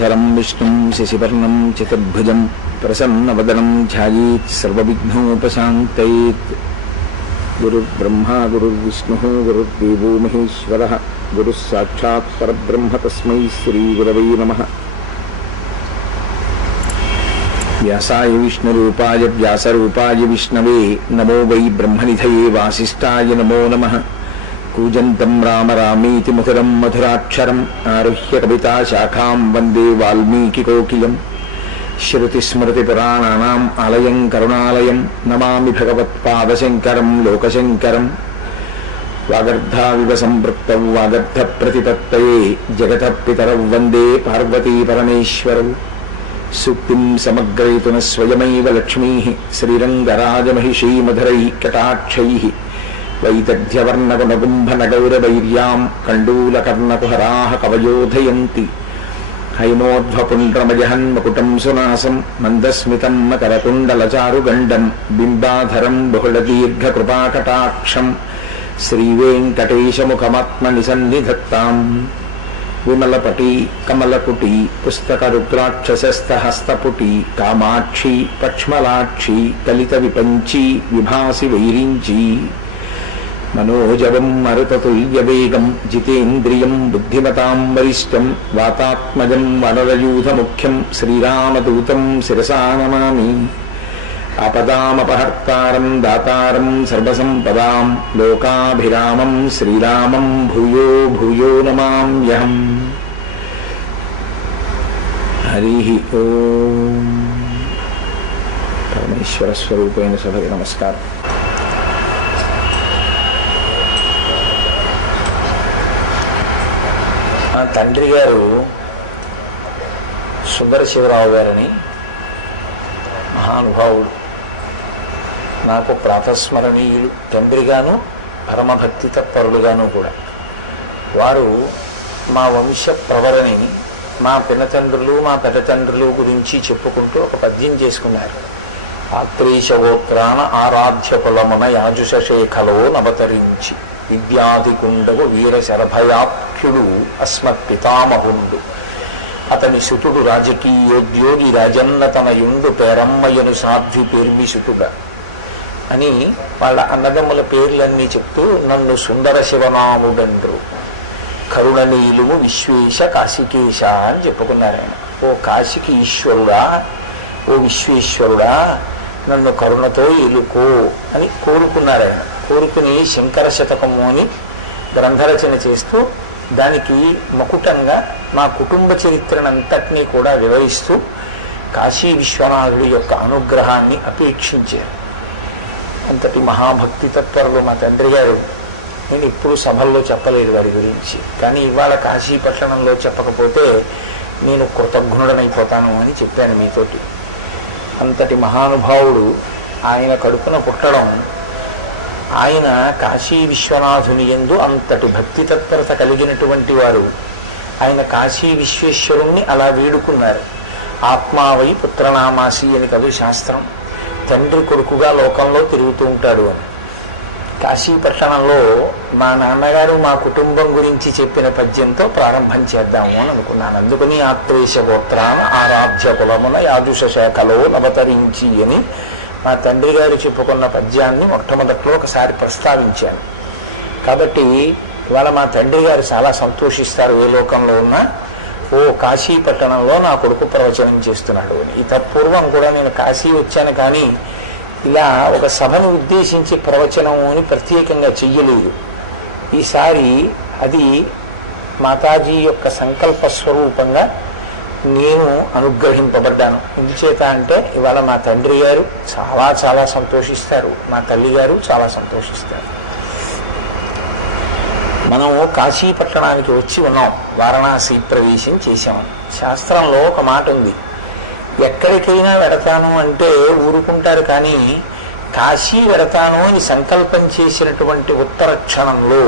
ధరం విష్ణుం శశివర్ణం చతుర్భుజం ప్రసన్నవదనం ధ్యాయేత్ సర్వవిఘ్నోపశాంతయేత్. గురుర్బ్రహ్మా గురుర్విష్ణుః గురుర్దేవో మహేశ్వరః గురుః సాక్షాత్ పరబ్రహ్మ తస్మై శ్రీగురవై నమః. వ్యాసాయ విష్ణురూపాయ వ్యాసరూపాయ విష్ణవే నమో వై బ్రహ్మనిధయే వాసిష్ఠాయ నమో నమః. కూజంతం రామ రామేతి మధురం మధురాక్షరం ఆరుహ్య కవితాశాఖాం వందే వాల్మీకికోకిలం. శ్రుతిస్మృతిపురాణానాం ఆలయం కరుణాలయం నమామి భగవత్పాదశంకరం లోకశంకరం. వాగర్ధావివ సంపృక్తౌ వాగర్ధప్రతిపత్తయే జగతః పితరౌ వందే పార్వతీ పరమేశ్వరౌ. సూక్తిం సమగ్రయతున స్వయమైవ లక్ష్మీః శ్రీరంగరాజమహిషీమధురైః కటాక్షైః. వైదగ్ధ్యవర్ణగుణగుంభనగౌరవైర్యాం కండూలకర్ణకుహరాः కవయోధయంతి. హైమోధ్వపుండ్రమజహన్మకుటం సునాసం మందస్మితం మకరకుండలచారుగండం బింబాధరం బహుళదీర్ఘకృపాకటాక్షం శ్రీవేంకటేశముఖమాత్మనిసన్నిధత్తాం. విమలపటి కమలకుటి పుస్తకరుద్రాక్షసస్థహస్తపుటి కామాక్షి పక్ష్మలాక్షి కలిత విపంచి విభాసి వైరించి. మనోజవం మరుతతుల్యవేగం జితేంద్రియం బుద్ధిమతాం వరిష్టం వాతాత్మజం వనరయూధముఖ్యం శ్రీరామదూతం శిరసా నమామి. ఆపదామపహర్తారం దాతారం సర్వసంపదాం లోకాభిరామం శ్రీరామం భూయో భూయో నమామ్యహం. హరి ఓం. పరమేశ్వర స్వరూపైన సభకి నమస్కారం. మా తండ్రి గారు సుందర శివరావు గారని మహానుభావుడు, నాకు ప్రాతస్మరణీయులు, తండ్రిగాను పరమభక్తి తత్పరులుగాను కూడా. వారు మా వంశ ప్రవరని మా పినతండ్రులు మా పెద్దతండ్రులు గురించి చెప్పుకుంటూ ఒక పద్యం చేసుకున్నారు. ఆత్రేశగోత్రాన ఆరాధ్య కులమున యాజుషేఖలో నవతరించి విద్యాధికుండవు వీర శరభయాఖ్యుడు అస్మత్ పితామహుండు. అతని సుతుడు రాజకీయోద్యోగి రాజన్నతనయుండు పేరమ్మయ్యను సాధ్వి పేర్మి సుతుడా అని వాళ్ళ అన్నదమ్ముల పేర్లన్నీ చెప్తూ నన్ను సుందర శివనాముడండ్రు కరుణనీలుము విశ్వేశ కాశికేశ అని చెప్పుకున్నారు ఆయన. ఓ కాశికి ఈశ్వరుడా, ఓ విశ్వేశ్వరుడా, నన్ను కరుణతో ఎలుకో అని కోరుకున్నారు ఆయన. కోరుకుని శంకర శతకము అని గ్రంథరచన చేస్తూ దానికి మకుటంగా మా కుటుంబ చరిత్రనంతటినీ కూడా వివరిస్తూ కాశీ విశ్వనాథుడి యొక్క అనుగ్రహాన్ని అపేక్షించారు. అంతటి మహాభక్తి తత్పరులు మా తండ్రి గారు. నేను ఇప్పుడు సభల్లో చెప్పలేదు వారి గురించి, కానీ ఇవాళ కాశీ పట్టణంలో చెప్పకపోతే నేను కృతజ్ఞుడనైపోతాను అని చెప్పాను మీతోటి. అంతటి మహానుభావుడు ఆయన కడుపున పుట్టడం, ఆయన కాశీ విశ్వనాథుని యందు అంతటి భక్తి తత్పరత కలిగినటువంటి వారు. ఆయన కాశీ విశ్వేశ్వరుణ్ణి అలా వేడుకున్నారు. ఆత్మావై పుత్రనామాసి అని కదు శాస్త్రం. తండ్రి కొడుకుగా లోకంలో తిరుగుతూ ఉంటాడు అని. కాశీ పట్టణంలో మా నాన్నగారు మా కుటుంబం గురించి చెప్పిన పద్యంతో ప్రారంభం చేద్దాము అని అనుకున్నాను. అందుకని ఆత్రేశ గోత్రాన ఆరాధ్య కులమున యాజుషేఖలో నవతరించి అని మా తండ్రి గారు చెప్పుకున్న పద్యాన్ని మొట్టమొదట్లో ఒకసారి ప్రస్తావించాను. కాబట్టి ఇవాళ మా తండ్రి గారు చాలా సంతోషిస్తారు. ఏ లోకంలో ఉన్నా ఓ కాశీ పట్టణంలో నా కొడుకు ప్రవచనం చేస్తున్నాడు అని. ఈ తత్పూర్వం కూడా నేను కాశీ వచ్చాను, కానీ ఇలా ఒక సభను ఉద్దేశించి ప్రవచనం అని ప్రత్యేకంగా చెయ్యలేదు. ఈసారి అది మాతాజీ యొక్క సంకల్ప స్వరూపంగా నేను అనుగ్రహింపబడ్డాను. ఎందుచేత అంటే ఇవాళ మా తండ్రి గారు చాలా చాలా సంతోషిస్తారు, మా తల్లి గారు చాలా సంతోషిస్తారు. మనం కాశీ పట్టణానికి వచ్చి ఉన్నాం, వారణాసి ప్రవేశం చేశాం. శాస్త్రంలో ఒక మాట ఉంది, ఎక్కడికైనా వెడతాను అంటే ఊరుకుంటారు, కానీ కాశీ వెడతాను అని సంకల్పం చేసినటువంటి ఉత్తర క్షణంలో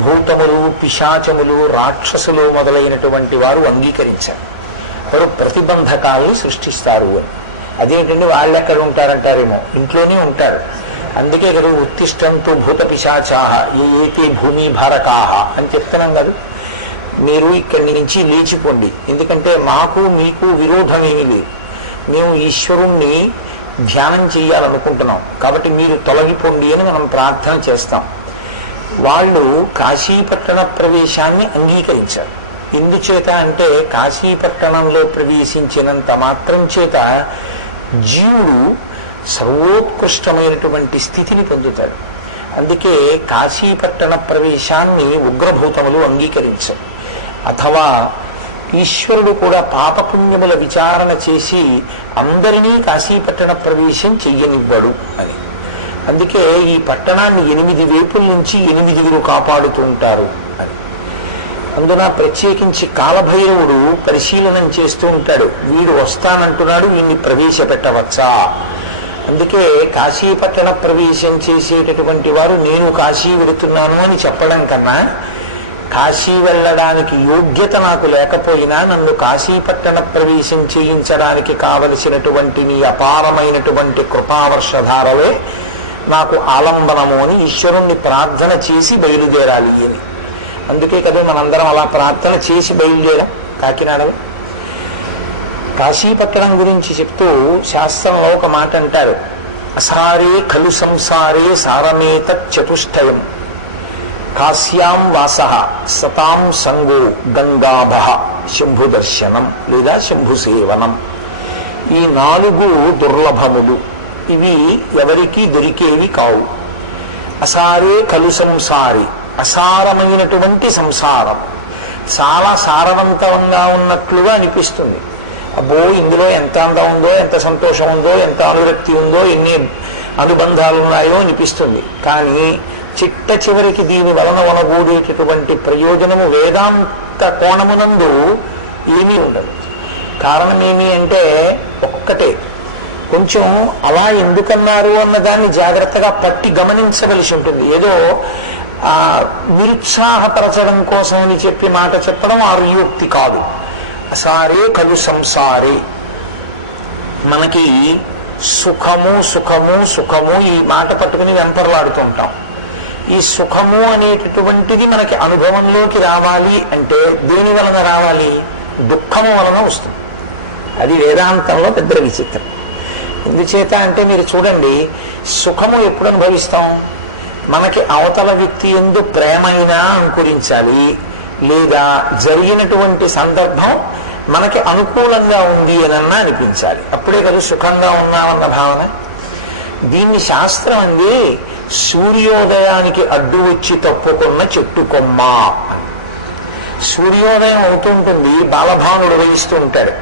భూతములు పిశాచములు రాక్షసులు మొదలైనటువంటి వారు అంగీకరించారు. వారు ప్రతిబంధకాలను సృష్టిస్తారు అని. అదేంటంటే వాళ్ళు ఎక్కడ ఉంటారంటారేమో, ఇంట్లోనే ఉంటారు. అందుకే కదా ఉత్తిష్టంతో భూత పిశాచాహ ఏతే భూమి భారకాహ అని చెప్తున్నాం కదా. మీరు ఇక్కడి నుంచి లేచిపోండి, ఎందుకంటే మాకు మీకు విరోధం ఏమీ లేదు, మేము ఈశ్వరుణ్ణి ధ్యానం చేయాలనుకుంటున్నాం, కాబట్టి మీరు తొలగిపోండి అని మనం ప్రార్థన చేస్తాం. వాళ్ళు కాశీపట్టణ ప్రవేశాన్ని అంగీకరించారు. ఎందుచేత అంటే కాశీపట్టణంలో ప్రవేశించినంత మాత్రం చేత జీవుడు సర్వోత్కృష్టమైనటువంటి స్థితిని పొందుతాడు. అందుకే కాశీపట్టణ ప్రవేశాన్ని ఉగ్రభూతములు అంగీకరించారు. అథవా ఈశ్వరుడు కూడా పాపపుణ్యముల విచారణ చేసి అందరినీ కాశీపట్టణ ప్రవేశం చెయ్యనివ్వడు అని. అందుకే ఈ పట్టణాన్ని 8 వైపుల నుంచి 8 కాపాడుతూ ఉంటారు అని. అందున ప్రత్యేకించి కాలభైరవుడు పరిశీలనం చేస్తూ ఉంటాడు, వీడు వస్తానంటున్నాడు, వీడిని ప్రవేశపెట్టవచ్చా. అందుకే కాశీపట్టణ ప్రవేశం చేసేటటువంటి వారు నేను కాశీ వెళుతున్నాను అని చెప్పడం కన్నా, కాశీ వెళ్ళడానికి యోగ్యత నాకు లేకపోయినా నన్ను కాశీపట్టణ ప్రవేశం చేయించడానికి కావలసినటువంటి నీ అపారమైనటువంటి కృపావర్షధారవే నాకు ఆలంబనము అని ఈశ్వరుణ్ణి ప్రార్థన చేసి బయలుదేరాలి అని. అందుకే కదా మనందరం అలా ప్రార్థన చేసి బయలుదేరాం కాకినాడలో. కాశీపట్టణం గురించి చెప్తూ శాస్త్రంలో ఒక మాట అంటారు, అసారే ఖలు సంసారే సారమేత చతుష్టయం కాశ్యాం వాస సతాం సంగో గంగాభ శంభు దర్శనం లేదా శంభు సేవనం. ఈ 4 దుర్లభములు, ఇవి ఎవరికి దొరికేవి కావు. అసారే ఖలు సంసారి, అసారమైనటువంటి సంసారం చాలా సారవంతంగా ఉన్నట్లుగా అనిపిస్తుంది. అబ్బో ఇందులో ఎంత అందం ఉందో, ఎంత సంతోషం ఉందో, ఎంత అనురక్తి ఉందో, ఎన్ని అనుబంధాలు ఉన్నాయో అనిపిస్తుంది. కానీ చిట్ట చివరికి దీని వలన వనగూడేటటువంటి ప్రయోజనము వేదాంత కోణమునందు ఏమీ ఉండదు. కారణం ఏమి అంటే ఒక్కటే, కొంచెం అలా ఎందుకన్నారు అన్నదాన్ని జాగ్రత్తగా పట్టి గమనించవలసి ఉంటుంది. ఏదో నిరుత్సాహపరచడం కోసం అని చెప్పి మాట చెప్పడం ఆర్యోక్తి కాదు. అసారే కలు సంసారే, మనకి సుఖము సుఖము సుఖము ఈ మాట పట్టుకుని వెంపర్లాడుతుంటాం. ఈ సుఖము అనేటటువంటిది మనకి అనుభవంలోకి రావాలి అంటే దేని వలన రావాలి? దుఃఖము వలన వస్తుంది. అది వేదాంతంలో పెద్ద విచిత్రం. ఎందుచేత అంటే మీరు చూడండి, సుఖము ఎప్పుడు అనుభవిస్తాం? మనకి అవతల వ్యక్తి యందు ప్రేమైనా అంకురించాలి, లేదా జరిగినటువంటి సందర్భం మనకి అనుకూలంగా ఉంది అనన్నా అనిపించాలి, అప్పుడే కదా సుఖంగా ఉన్నామన్న భావన. దీన్ని శాస్త్రం అంది సూర్యోదయానికి అడ్డు వచ్చి తప్పుకున్న చెట్టు కొమ్మ. సూర్యోదయం అవుతుంటుంది, బాలభానుడు వహిస్తూ ఉంటాడు.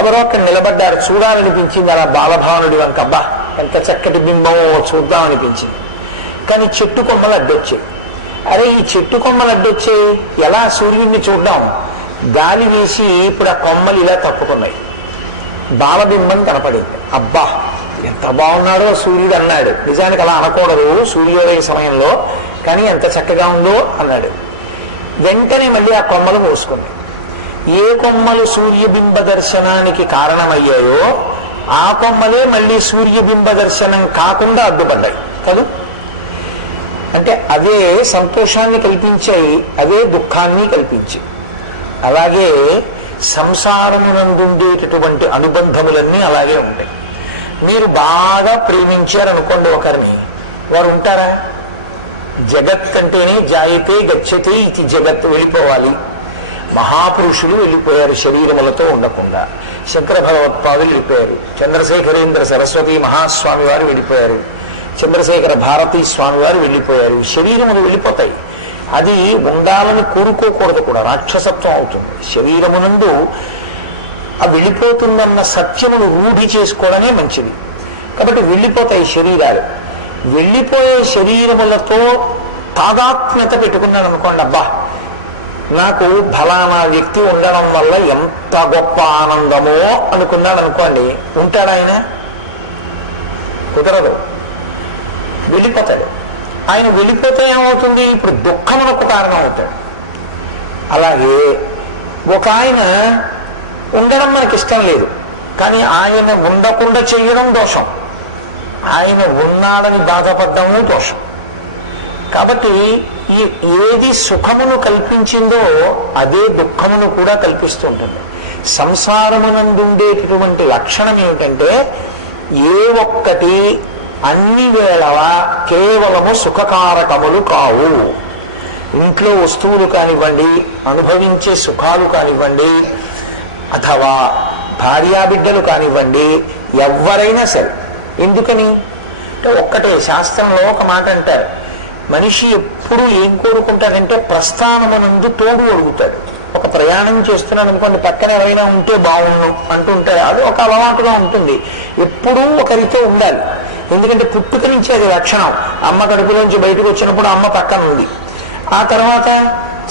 ఎవరో అక్కడ నిలబడ్డారు, చూడాలనిపించింది అలా బాలభానుడి వంక, అబ్బా ఎంత చక్కటి బింబమో చూద్దాం అనిపించింది. కానీ చెట్టు కొమ్మలు అడ్డొచ్చాయి. అరే ఈ చెట్టు కొమ్మలు అడ్డొచ్చాయి, ఎలా సూర్యుడిని చూద్దాం? గాలి వేసి ఇప్పుడు ఆ కొమ్మలు ఇలా తప్పుకున్నాయి, బాలబింబం కనపడింది. అబ్బా ఎంత బాగున్నాడో సూర్యుడు అన్నాడు. నిజానికి అలా అనకూడదు సూర్యోదయ సమయంలో, కానీ ఎంత చక్కగా ఉందో అన్నాడు. వెంటనే మళ్ళీ ఆ కొమ్మలు మోసుకున్నాయి. ఏ కొమ్మలు సూర్యబింబ దర్శనానికి కారణమయ్యాయో ఆ కొమ్మలే మళ్ళీ సూర్యబింబ దర్శనం కాకుండా అడ్డుపడ్డాయి కదా. అంటే అవే సంతోషాన్ని కల్పించాయి, అవే దుఃఖాన్ని కల్పించాయి. అలాగే సంసారమునందుండేటటువంటి అనుబంధములన్నీ అలాగే ఉంటాయి. మీరు బాగా ప్రేమించారనుకోండి ఒకరిని, వారు ఉంటారా? జగత్ అంటేనే జాయితే గచ్చతే ఇది జగత్, వెళ్ళిపోవాలి. మహాపురుషులు వెళ్ళిపోయారు శరీరములతో ఉండకుండా. శంకర భగవత్పాదులు వెళ్ళిపోయారు, చంద్రశేఖరేంద్ర సరస్వతి మహాస్వామి వారు వెళ్ళిపోయారు, చంద్రశేఖర భారతీ స్వామి వారు వెళ్ళిపోయారు. శరీరములు వెళ్ళిపోతాయి, అది ఉండాలని కోరుకోకూడదు కూడా, రాక్షసత్వం అవుతుంది. శరీరమునందు ఆ వెళ్ళిపోతుందన్న సత్యమును రూఢి చేసుకోవడమే మంచిది. కాబట్టి వెళ్ళిపోతాయి శరీరాలు. వెళ్ళిపోయే శరీరములతో తాదాత్మ్యత పెట్టుకున్నాడు అనుకోండి, అబ్బా నాకు ఫలానా వ్యక్తి ఉండడం వల్ల ఎంత గొప్ప ఆనందమో అనుకున్నాడు అనుకోండి, ఉంటాడు ఆయన? కుదరదు, వెళ్ళిపోతాడు. ఆయన వెళ్ళిపోతే ఏమవుతుంది? ఇప్పుడు దుఃఖమునకు కారణం అవుతాడు. అలాగే ఒక ఆయన ఉండడం మనకి ఇష్టం లేదు, కానీ ఆయన ఉండకుండా చేయడం దోషం, ఆయన ఉన్నాడని బాధపడ్డము దోషం. కాబట్టి ఏది సుఖమును కల్పించిందో అదే దుఃఖమును కూడా కల్పిస్తూ ఉంటుంది. సంసారమునందుండేటటువంటి లక్షణం ఏమిటంటే ఏ ఒక్కటి అన్ని వేళలా కేవలము సుఖకారకములు కావు. ఇంట్లో వస్తువులు కానివ్వండి, అనుభవించే సుఖాలు కానివ్వండి, అథవా భార్యాబిడ్డలు కానివ్వండి, ఎవరైనా సరే. ఎందుకని అంటే ఒక్కటే, శాస్త్రంలో ఒక మాట అంటారు, మనిషి ఎప్పుడు ఏం కోరుకుంటాడంటే ప్రస్థానమునందు తోడు అడుగుతాడు. ఒక ప్రయాణం చేస్తున్నాడు అనుకోండి, పక్కన ఎవరైనా ఉంటే బాగుండు అంటుంటాడు. అది ఒక అలవాటుగా ఉంటుంది. ఎప్పుడూ ఒకరితో ఉండాలి. ఎందుకంటే పుట్టుక నుంచి అది లక్షణం. అమ్మ కడుపులోంచి బయటకు వచ్చినప్పుడు అమ్మ పక్కన ఉంది. ఆ తర్వాత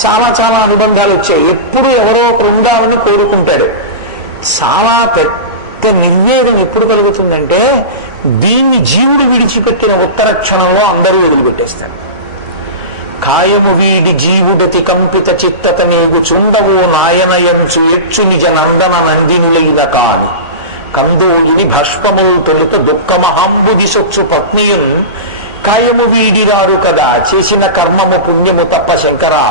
చాలా చాలా అనుబంధాలు వచ్చాయి. ఎప్పుడు ఎవరో ఒకరు ఉండాలని కోరుకుంటాడు. చాలా పెద్ద నిర్వేదం ఎప్పుడు కలుగుతుందంటే దీన్ని జీవుడు విడిచిపెట్టిన ఉత్తర క్షణంలో అందరూ వదిలిపెట్టేస్తారు. కాయము వీడి జీవుడతి కంపిత చిత్తత నీగు చుండవు నాయనయంచు ఎచ్చు నిజ నందన నందినులైన కాని కందోయిని భష్పములు తొలుత దుఃఖమహాంబుది సొచ్చు పత్నియున్ కాయము వీడిరారు కదా చేసిన కర్మము పుణ్యము తప్ప శంకరా.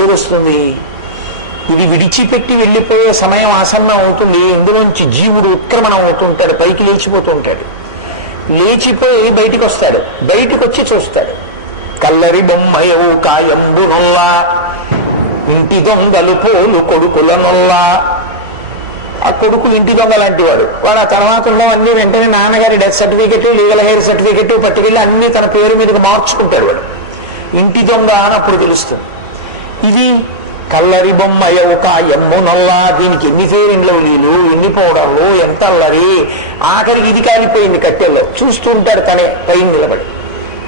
ఏదొస్తుంది? ఇది విడిచిపెట్టి వెళ్ళిపోయే సమయం ఆసన్నం అవుతుంది. ఇందులోంచి జీవుడు ఉత్క్రమణం అవుతుంటాడు, పైకి లేచిపోతూ ఉంటాడు. లేచిపోయి బయటికి వస్తాడు. బయటికి వచ్చి చూస్తాడు, కల్లరి బొమ్మయవు కాయంబు నొల్లా ఇంటి దొంగలు పోలు కొడుకుల నొల్లా. ఆ కొడుకులు ఇంటి దొంగ లాంటి వాడు. వాడు ఆ తర్వాత ఉన్నవన్నీ వెంటనే నాన్నగారి death certificate, legal heir certificate పట్టుకెళ్ళి అన్ని తన పేరు మీదకి మార్చుకుంటాడు. వాడు ఇంటి దొంగ అని అప్పుడు తెలుస్తుంది. ఇది కల్లరి బొమ్మయవు కాయమ్ము నొల్లా. దీనికి ఎన్ని ఫెయిరింగ్లు నీళ్ళు, ఎన్ని పౌడర్లు, ఎంత అల్లరి. ఆఖరికి ఇది కాలిపోయింది కట్టెల్లో. చూస్తూ ఉంటాడు తనే పైన నిలబడి.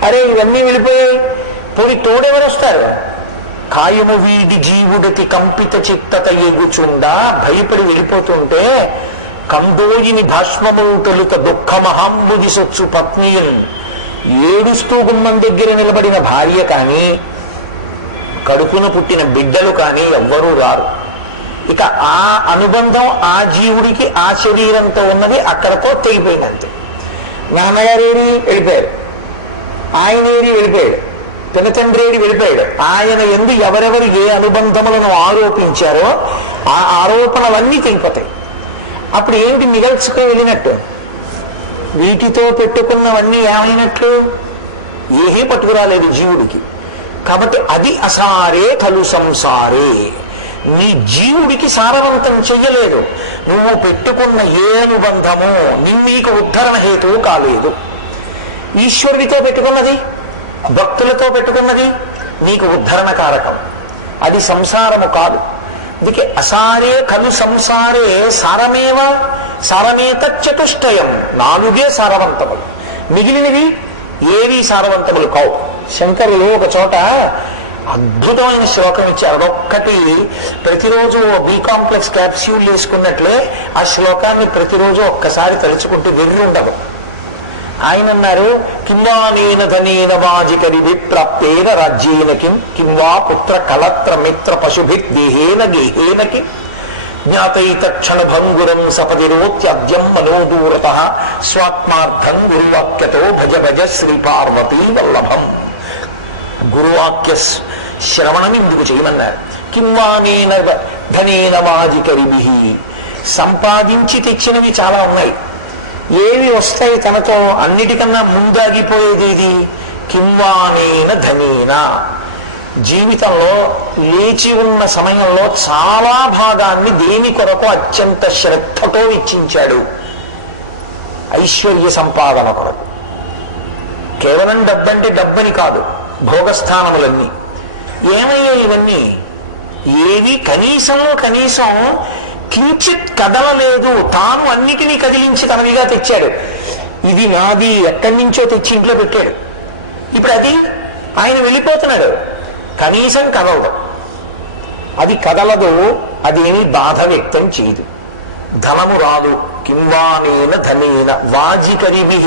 అరే ఇవన్నీ వెళ్ళిపోయాయి, పోయి తోడెవరు వస్తారు? కాయము వీడి జీవుడికి కంపిత చిత్తత ఎగుచుండా భయపడి వెళ్ళిపోతుంటే కందోయిని భాష్మము తొలుత దుఃఖమహాంబుది సొచ్చు పత్నియున్. ఏడుస్తూ గుమ్మం దగ్గర నిలబడిన భార్య కానీ, కడుపున పుట్టిన బిడ్డలు కానీ ఎవ్వరూ రారు. ఇక ఆ అనుబంధం ఆ జీవుడికి ఆ శరీరంతో ఉన్నది అక్కడతో తెగిపోయినంతే. నాన్నగారేరి వెళ్ళిపోయాడు, ఆయనేరి వెళ్ళిపోయాడు, పినతండ్రేడి వెళ్ళిపోయాడు. ఆయన ఎందు ఎవరెవరు ఏ అనుబంధములను ఆరోపించారో ఆ ఆరోపణలన్నీ తెగిపోతాయి. అప్పుడు ఏమిటి మిగల్చుకుని వెళ్ళినట్టు? వీటితో పెట్టుకున్నవన్నీ ఏమైనట్లు? ఏమీ పట్టుకురాలేదు జీవుడికి. కాబట్టి అది అసారే కలు సంసారే. నీ జీవుడికి సారవంతం చెయ్యలేదు. నువ్వు పెట్టుకున్న ఏ అనుబంధము నీకు ఉద్ధరణ హేతువు కాలేదు. ఈశ్వరుడితో పెట్టుకున్నది, భక్తులతో పెట్టుకున్నది నీకు ఉద్ధరణ కారకం. అది సంసారము కాదు. అందుకే అసారే కలు సంసారే సారమేవ సారమేత చతుష్టయం. 4 సారవంతములు, మిగిలినవి ఏవి సారవంతములు కావు. శంకరులు ఒక చోట అద్భుతమైన శ్లోకం ఇచ్చారు. అదొక్కటి ప్రతిరోజు బి కాంప్లెక్స్ క్యాప్స్యూల్ వేసుకున్నట్లే ఆ శ్లోకాన్ని ప్రతిరోజు ఒక్కసారి తలుచుకుంటూ వెర్రి ఉండదు. ఆయన అన్నారు, కింవా నేన ధనేన వాజికరి విప్రాప్తేన రాజ్యేన కింవా పుత్ర కళత్ర మిత్ర పశుభిర్దేహేన గేహేన కిం జ్ఞాతైతక్షణ భంగురం సపదిరోత్యద్యం మనోదూరత స్వాత్మార్థం గురువాక్యతో భజ భజ శ్రీ పార్వతీ వల్లభం. గురువాక్య శ్రవణం ఎందుకు చేయమన్నారు? కింవా నేన ధనేన వాజికరిభిః. సంపాదించి తెచ్చినవి చాలా ఉన్నాయి. ఏవి వస్తాయి తనతో? అన్నిటికన్నా ముందాగిపోయేది ఇది కింవానేన ధనేన. జీవితంలో లేచి ఉన్న సమయంలో చాలా భాగాన్ని దేని కొరకు అత్యంత శ్రద్ధతో వెచ్చించాడు? ఐశ్వర్య సంపాదన కొరకు. కేవలం డబ్బంటే డబ్బని కాదు, భోగస్థానములన్నీ. ఏమయ్యాయి ఇవన్నీ? ఏవి కనీసంలో కనీసం కించిత్ కదలలేదు. తాను అన్నిటినీ కదిలించి తనవిగా తెచ్చాడు. ఇది నాది, ఎక్కడి నుంచో తెచ్చి ఇంట్లో పెట్టాడు. ఇప్పుడు అది ఆయన వెళ్ళిపోతున్నాడు, కనీసం కదలదు. అది కదలదు, అది ఏమి బాధ వ్యక్తం చేయదు. ధనము రాదు. కింవానేన ధనేన వాజికరిభిః.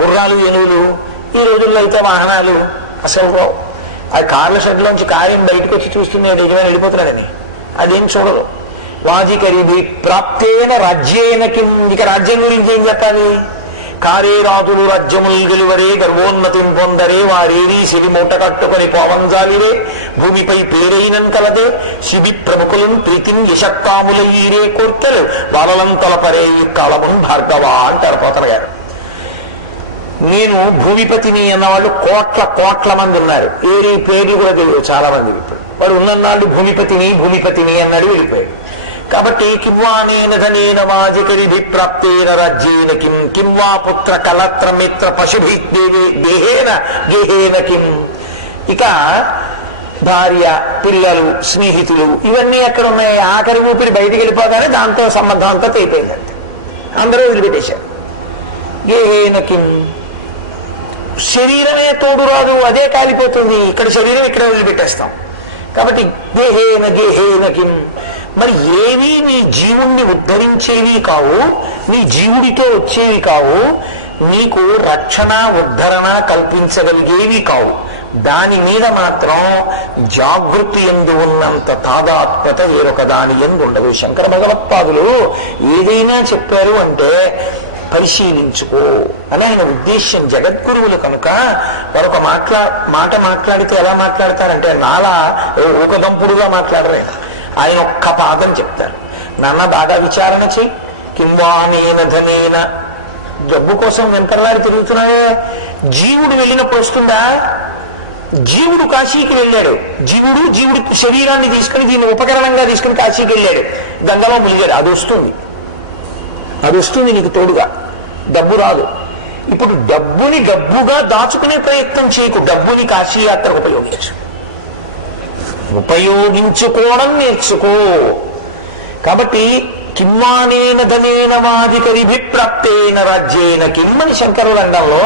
గుర్రాలు, ఏనుగులు, ఈ రోజుల్లో అయితే వాహనాలు అసలు రావు. ఆ కార్ల షెడ్లోంచి కార్యం బయటకు వచ్చి చూస్తున్నాడు యజమాని వెళ్ళిపోతున్నాడని, అదేం చూడదు. వాజికరిభిః ప్రాప్తేన రాజ్యేన కిం. ఇక రాజ్యం గురించి ఏం చెప్పాలి? కారేరాజులు రాజ్యములు గెలువరే గర్వోన్నతిం పొందరే వారేరీ సిరి మూట కట్టుకొని పోవంజాలిరే భూమిపై పేరైనం కలదే శిబి ప్రముఖులను ప్రీతిని యశక్కాములయ్యే కోర్కెలు బాలలంతలపరే ఈ కాలమున్ భార్గవ అంటారు పోతన గారు. నేను భూమిపతిని అన్నవాళ్ళు కోట్ల మంది ఉన్నారు. ఏరి పేర్లు కూడా తెలియదు చాలా మంది. ఇప్పుడు వాడు ఉన్ననాళ్ళు భూమిపతిని అన్నాడు, వెళ్ళిపోయాడు. కాబట్టి కింవానేన వాజికరిభి ప్రాప్తేన రాజ్యేన కిం వా పుత్ర కలత్ర మిత్ర పశుభి గేహేన కిం. ఇక భార్య, పిల్లలు, స్నేహితులు ఇవన్నీ ఎక్కడ ఉన్నాయి? ఆఖరి ఊపిరి బయటికి వెళ్ళిపోగానే దాంతో సంబంధం అంతా తెగిపోయిందంటే అందరూ వదిలిపెట్టేశారు. గేహేన కిం, శరీరమే తోడు రాదు, అదే కాలిపోతుంది. ఇక్కడ శరీరం ఇక్కడ వదిలిపెట్టేస్తాం. కాబట్టి గేహేన కిం. మరి ఏవి నీ జీవుణ్ణి ఉద్ధరించేవి కావు, నీ జీవుడితో వచ్చేవి కావు, నీకు రక్షణ ఉద్ధరణ కల్పించగలిగేవి కావు. దాని మీద మాత్రం జాగృతి ఎందు ఉన్నంత తాదాత్మ్యత వేరొక దాని ఎందు ఉండదు. శంకర భగవత్పాదులు ఏదైనా చెప్పారు అంటే పరిశీలించుకో అని ఆయన ఉద్దేశ్యం. జగద్గురువులు కనుక మరొక మాట మాట్లాడితే ఎలా మాట్లాడతారంటే నాలా ఊకదంపుడుగా మాట్లాడరే. ఆయన ఒక్క పాదం చెప్తారు, నాన్న బాగా విచారణ చెయ్యి. కింవానేన ధనేన, డబ్బు కోసం వెంకర్లాడి తిరుగుతున్నావే. జీవుడు వెళ్ళినప్పుడు వస్తుందా? జీవుడు కాశీకి వెళ్ళాడు. జీవుడి శరీరాన్ని తీసుకుని దీన్ని ఉపకరణంగా తీసుకుని కాశీకి వెళ్ళాడు, గంగలో ములిగాడు. అది వస్తుంది నీకు తోడుగా, డబ్బు రాదు. ఇప్పుడు డబ్బుని డబ్బుగా దాచుకునే ప్రయత్నం చేయకు, డబ్బుని కాశీయాత్రకు ఉపయోగించుకోవడం నేర్చుకో. కాబట్టి కింవానేన ధనేన వాధికరిభి ప్రాప్తేన రాజ్యేన కిమ్మని శంకరుల అండంలో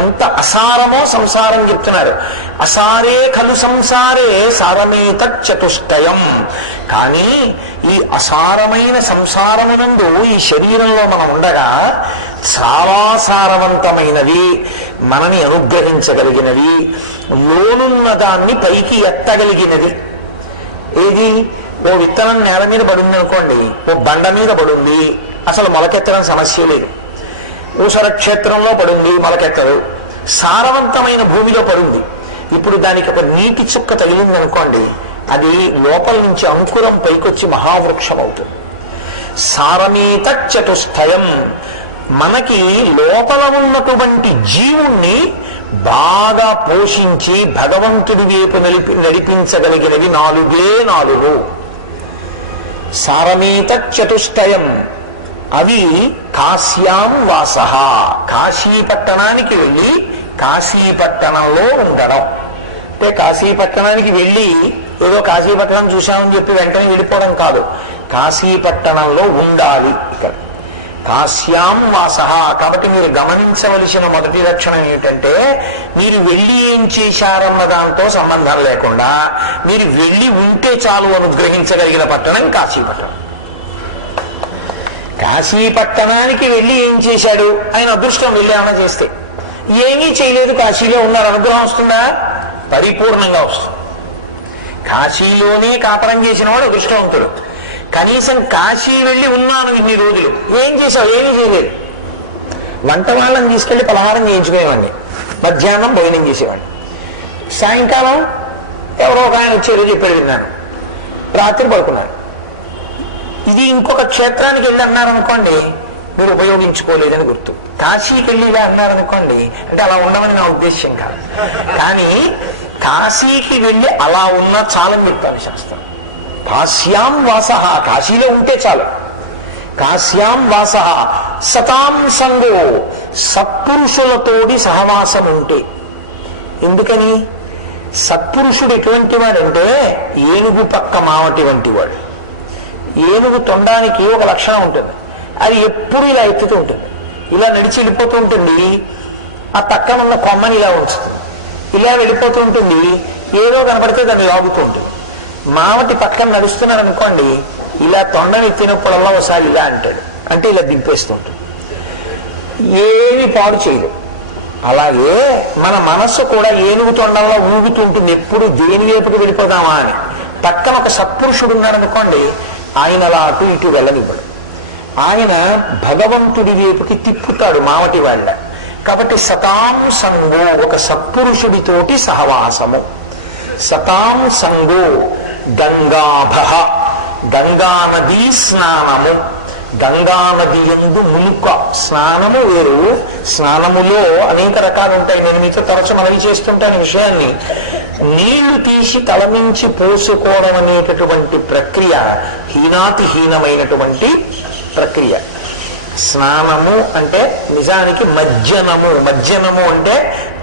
ఎంత అసారమో సంసారం చెప్తున్నారు. అసారే ఖలు సంసారే సారమేత చతుష్టయం. కానీ ఈ అసారమైన సంసారమునందు ఈ శరీరంలో మనం ఉండగా చాలా సారవంతమైనది, మనని అనుగ్రహించగలిగినది, లోనున్న దాన్ని పైకి ఎత్తగలిగినది. ఏది? ఓ విత్తనం నేల మీద పడింది అనుకోండి, ఓ బండ మీద పడింది, అసలు మొలకెత్తడం సమస్య లేదు. ఊసర క్షేత్రంలో పడింది, మొలకెత్తదు. సారవంతమైన భూమిలో పడింది. ఇప్పుడు దానికి ఒక నీటి చుక్క తగిలింది అనుకోండి, అది లోపల నుంచి అంకురం పైకొచ్చి మహావృక్షం అవుతుంది. సారమేత చతుష్టయం. మనకి లోపల ఉన్నటువంటి జీవుణ్ణి బాగా పోషించి భగవంతుడి వైపు నడిపించగలిగినవి 4. సారమేత చతుష్టయం. అవి కాశ్యాం వాస. కాశీపట్టణానికి వెళ్ళి కాశీపట్టణంలో ఉండడం. అంటే కాశీపట్టణానికి వెళ్ళి ఏదో కాశీపట్టణం చూశామని చెప్పి వెంటనే వెళ్ళిపోవడం కాదు, కాశీపట్టణంలో ఉండాలి. ఇక్కడ కాశ్యాం వాస. కాబట్టి మీరు గమనించవలసిన మొదటి లక్షణం ఏమిటంటే, మీరు వెళ్ళి ఏం చేశారన్న దాంతో సంబంధం లేకుండా మీరు వెళ్ళి ఉంటే చాలు అనుగ్రహించగలిగిన పట్టణం కాశీపట్టణం. కాశీపట్టణానికి వెళ్ళి ఏం చేశాడు? ఆయన అదృష్టం. వెళ్ళి ఏమైనా చేస్తే ఏమీ చేయలేదు, కాశీలో ఉన్నారు, అనుగ్రహం వస్తుందా? పరిపూర్ణంగా వస్తుంది. కాశీలోనే కాపరం చేసిన వాడు అదృష్టవంతుడు. కనీసం కాశీ వెళ్ళి ఉన్నాను ఇన్ని రోజులు, ఏం చేశావు? ఏమీ చేయలేదు. వంట వాళ్ళని తీసుకెళ్లి పలహారం చేయించుకునేవాడిని, మధ్యాహ్నం భోజనం చేసేవాడిని, సాయంకాలం ఎవరో ఒక ఆయన వచ్చారో చెప్పాడు విన్నాను, రాత్రి పడుకున్నాను. ఇది ఇంకొక క్షేత్రానికి వెళ్ళి అన్నారనుకోండి, మీరు ఉపయోగించుకోలేదని గుర్తు. కాశీకి వెళ్ళి ఇలా అన్నారనుకోండి, అంటే అలా ఉండమని నా ఉద్దేశ్యం కాదు, కానీ కాశీకి వెళ్ళి అలా ఉన్నా చాలని చెప్తాను శాస్త్రం. కాశ్యాం వాస. కాశీలో ఉంటే చాలు. కాశ్యాం వాస సతాం సంగో. సత్పురుషులతోటి సహవాసం ఉంటే. ఎందుకని? సత్పురుషుడు ఎటువంటి వాడంటే ఏనుగు పక్క మావటి వంటి వాడు. ఏనుగు తొండానికి ఒక లక్షణం ఉంటుంది, అది ఎప్పుడు ఇలా ఎత్తుతూ ఉంటుంది, ఇలా నడిచి వెళ్ళిపోతూ ఉంటుంది. ఆ పక్కన ఉన్న కొమ్మని ఇలా ఉంచుతుంది, ఇలా వెళ్ళిపోతూ ఉంటుంది, ఏదో కనపడితే దాన్ని లాగుతూ ఉంటుంది. మావటి పక్కన నడుస్తున్నారు అనుకోండి, ఇలా తొండని ఎత్తినప్పుడల్లా ఒకసారి ఇలా అంటాడు, అంటే ఇలా దింపేస్తూ ఉంటుంది, ఏమి పాడు చేయదు. అలాగే మన మనస్సు కూడా ఏనుగు తొండంలో ఊగుతూ ఉంటుంది, ఎప్పుడు దేని వైపుకి వెళ్ళిపోదామా అని. పక్కన ఒక సత్పురుషుడు ఉన్నాడు అనుకోండి, ఆయన అలా అటు ఇటు వెళ్ళనివ్వడు. ఆయన భగవంతుడి వైపుకి తిప్పుతాడు మావటి వాళ్ళ. కాబట్టి సతాం సంగో, ఒక సత్పురుషుడితోటి సహవాసము. సతాం సంగో గంగాభ, గంగానదీ స్నానము. గంగానది యందు మునుక, స్నానము వేరు, స్నానములో అనేక రకాలు ఉంటాయి. నేను మీతో తరచు మనవి చేస్తుంటాను విషయాన్ని. నీళ్లు తీసి తలమించి పోసుకోవడం అనేటటువంటి ప్రక్రియ హీనాతిహీనమైనటువంటి ప్రక్రియ. స్నానము అంటే నిజానికి మజ్జనము. మజ్జనము అంటే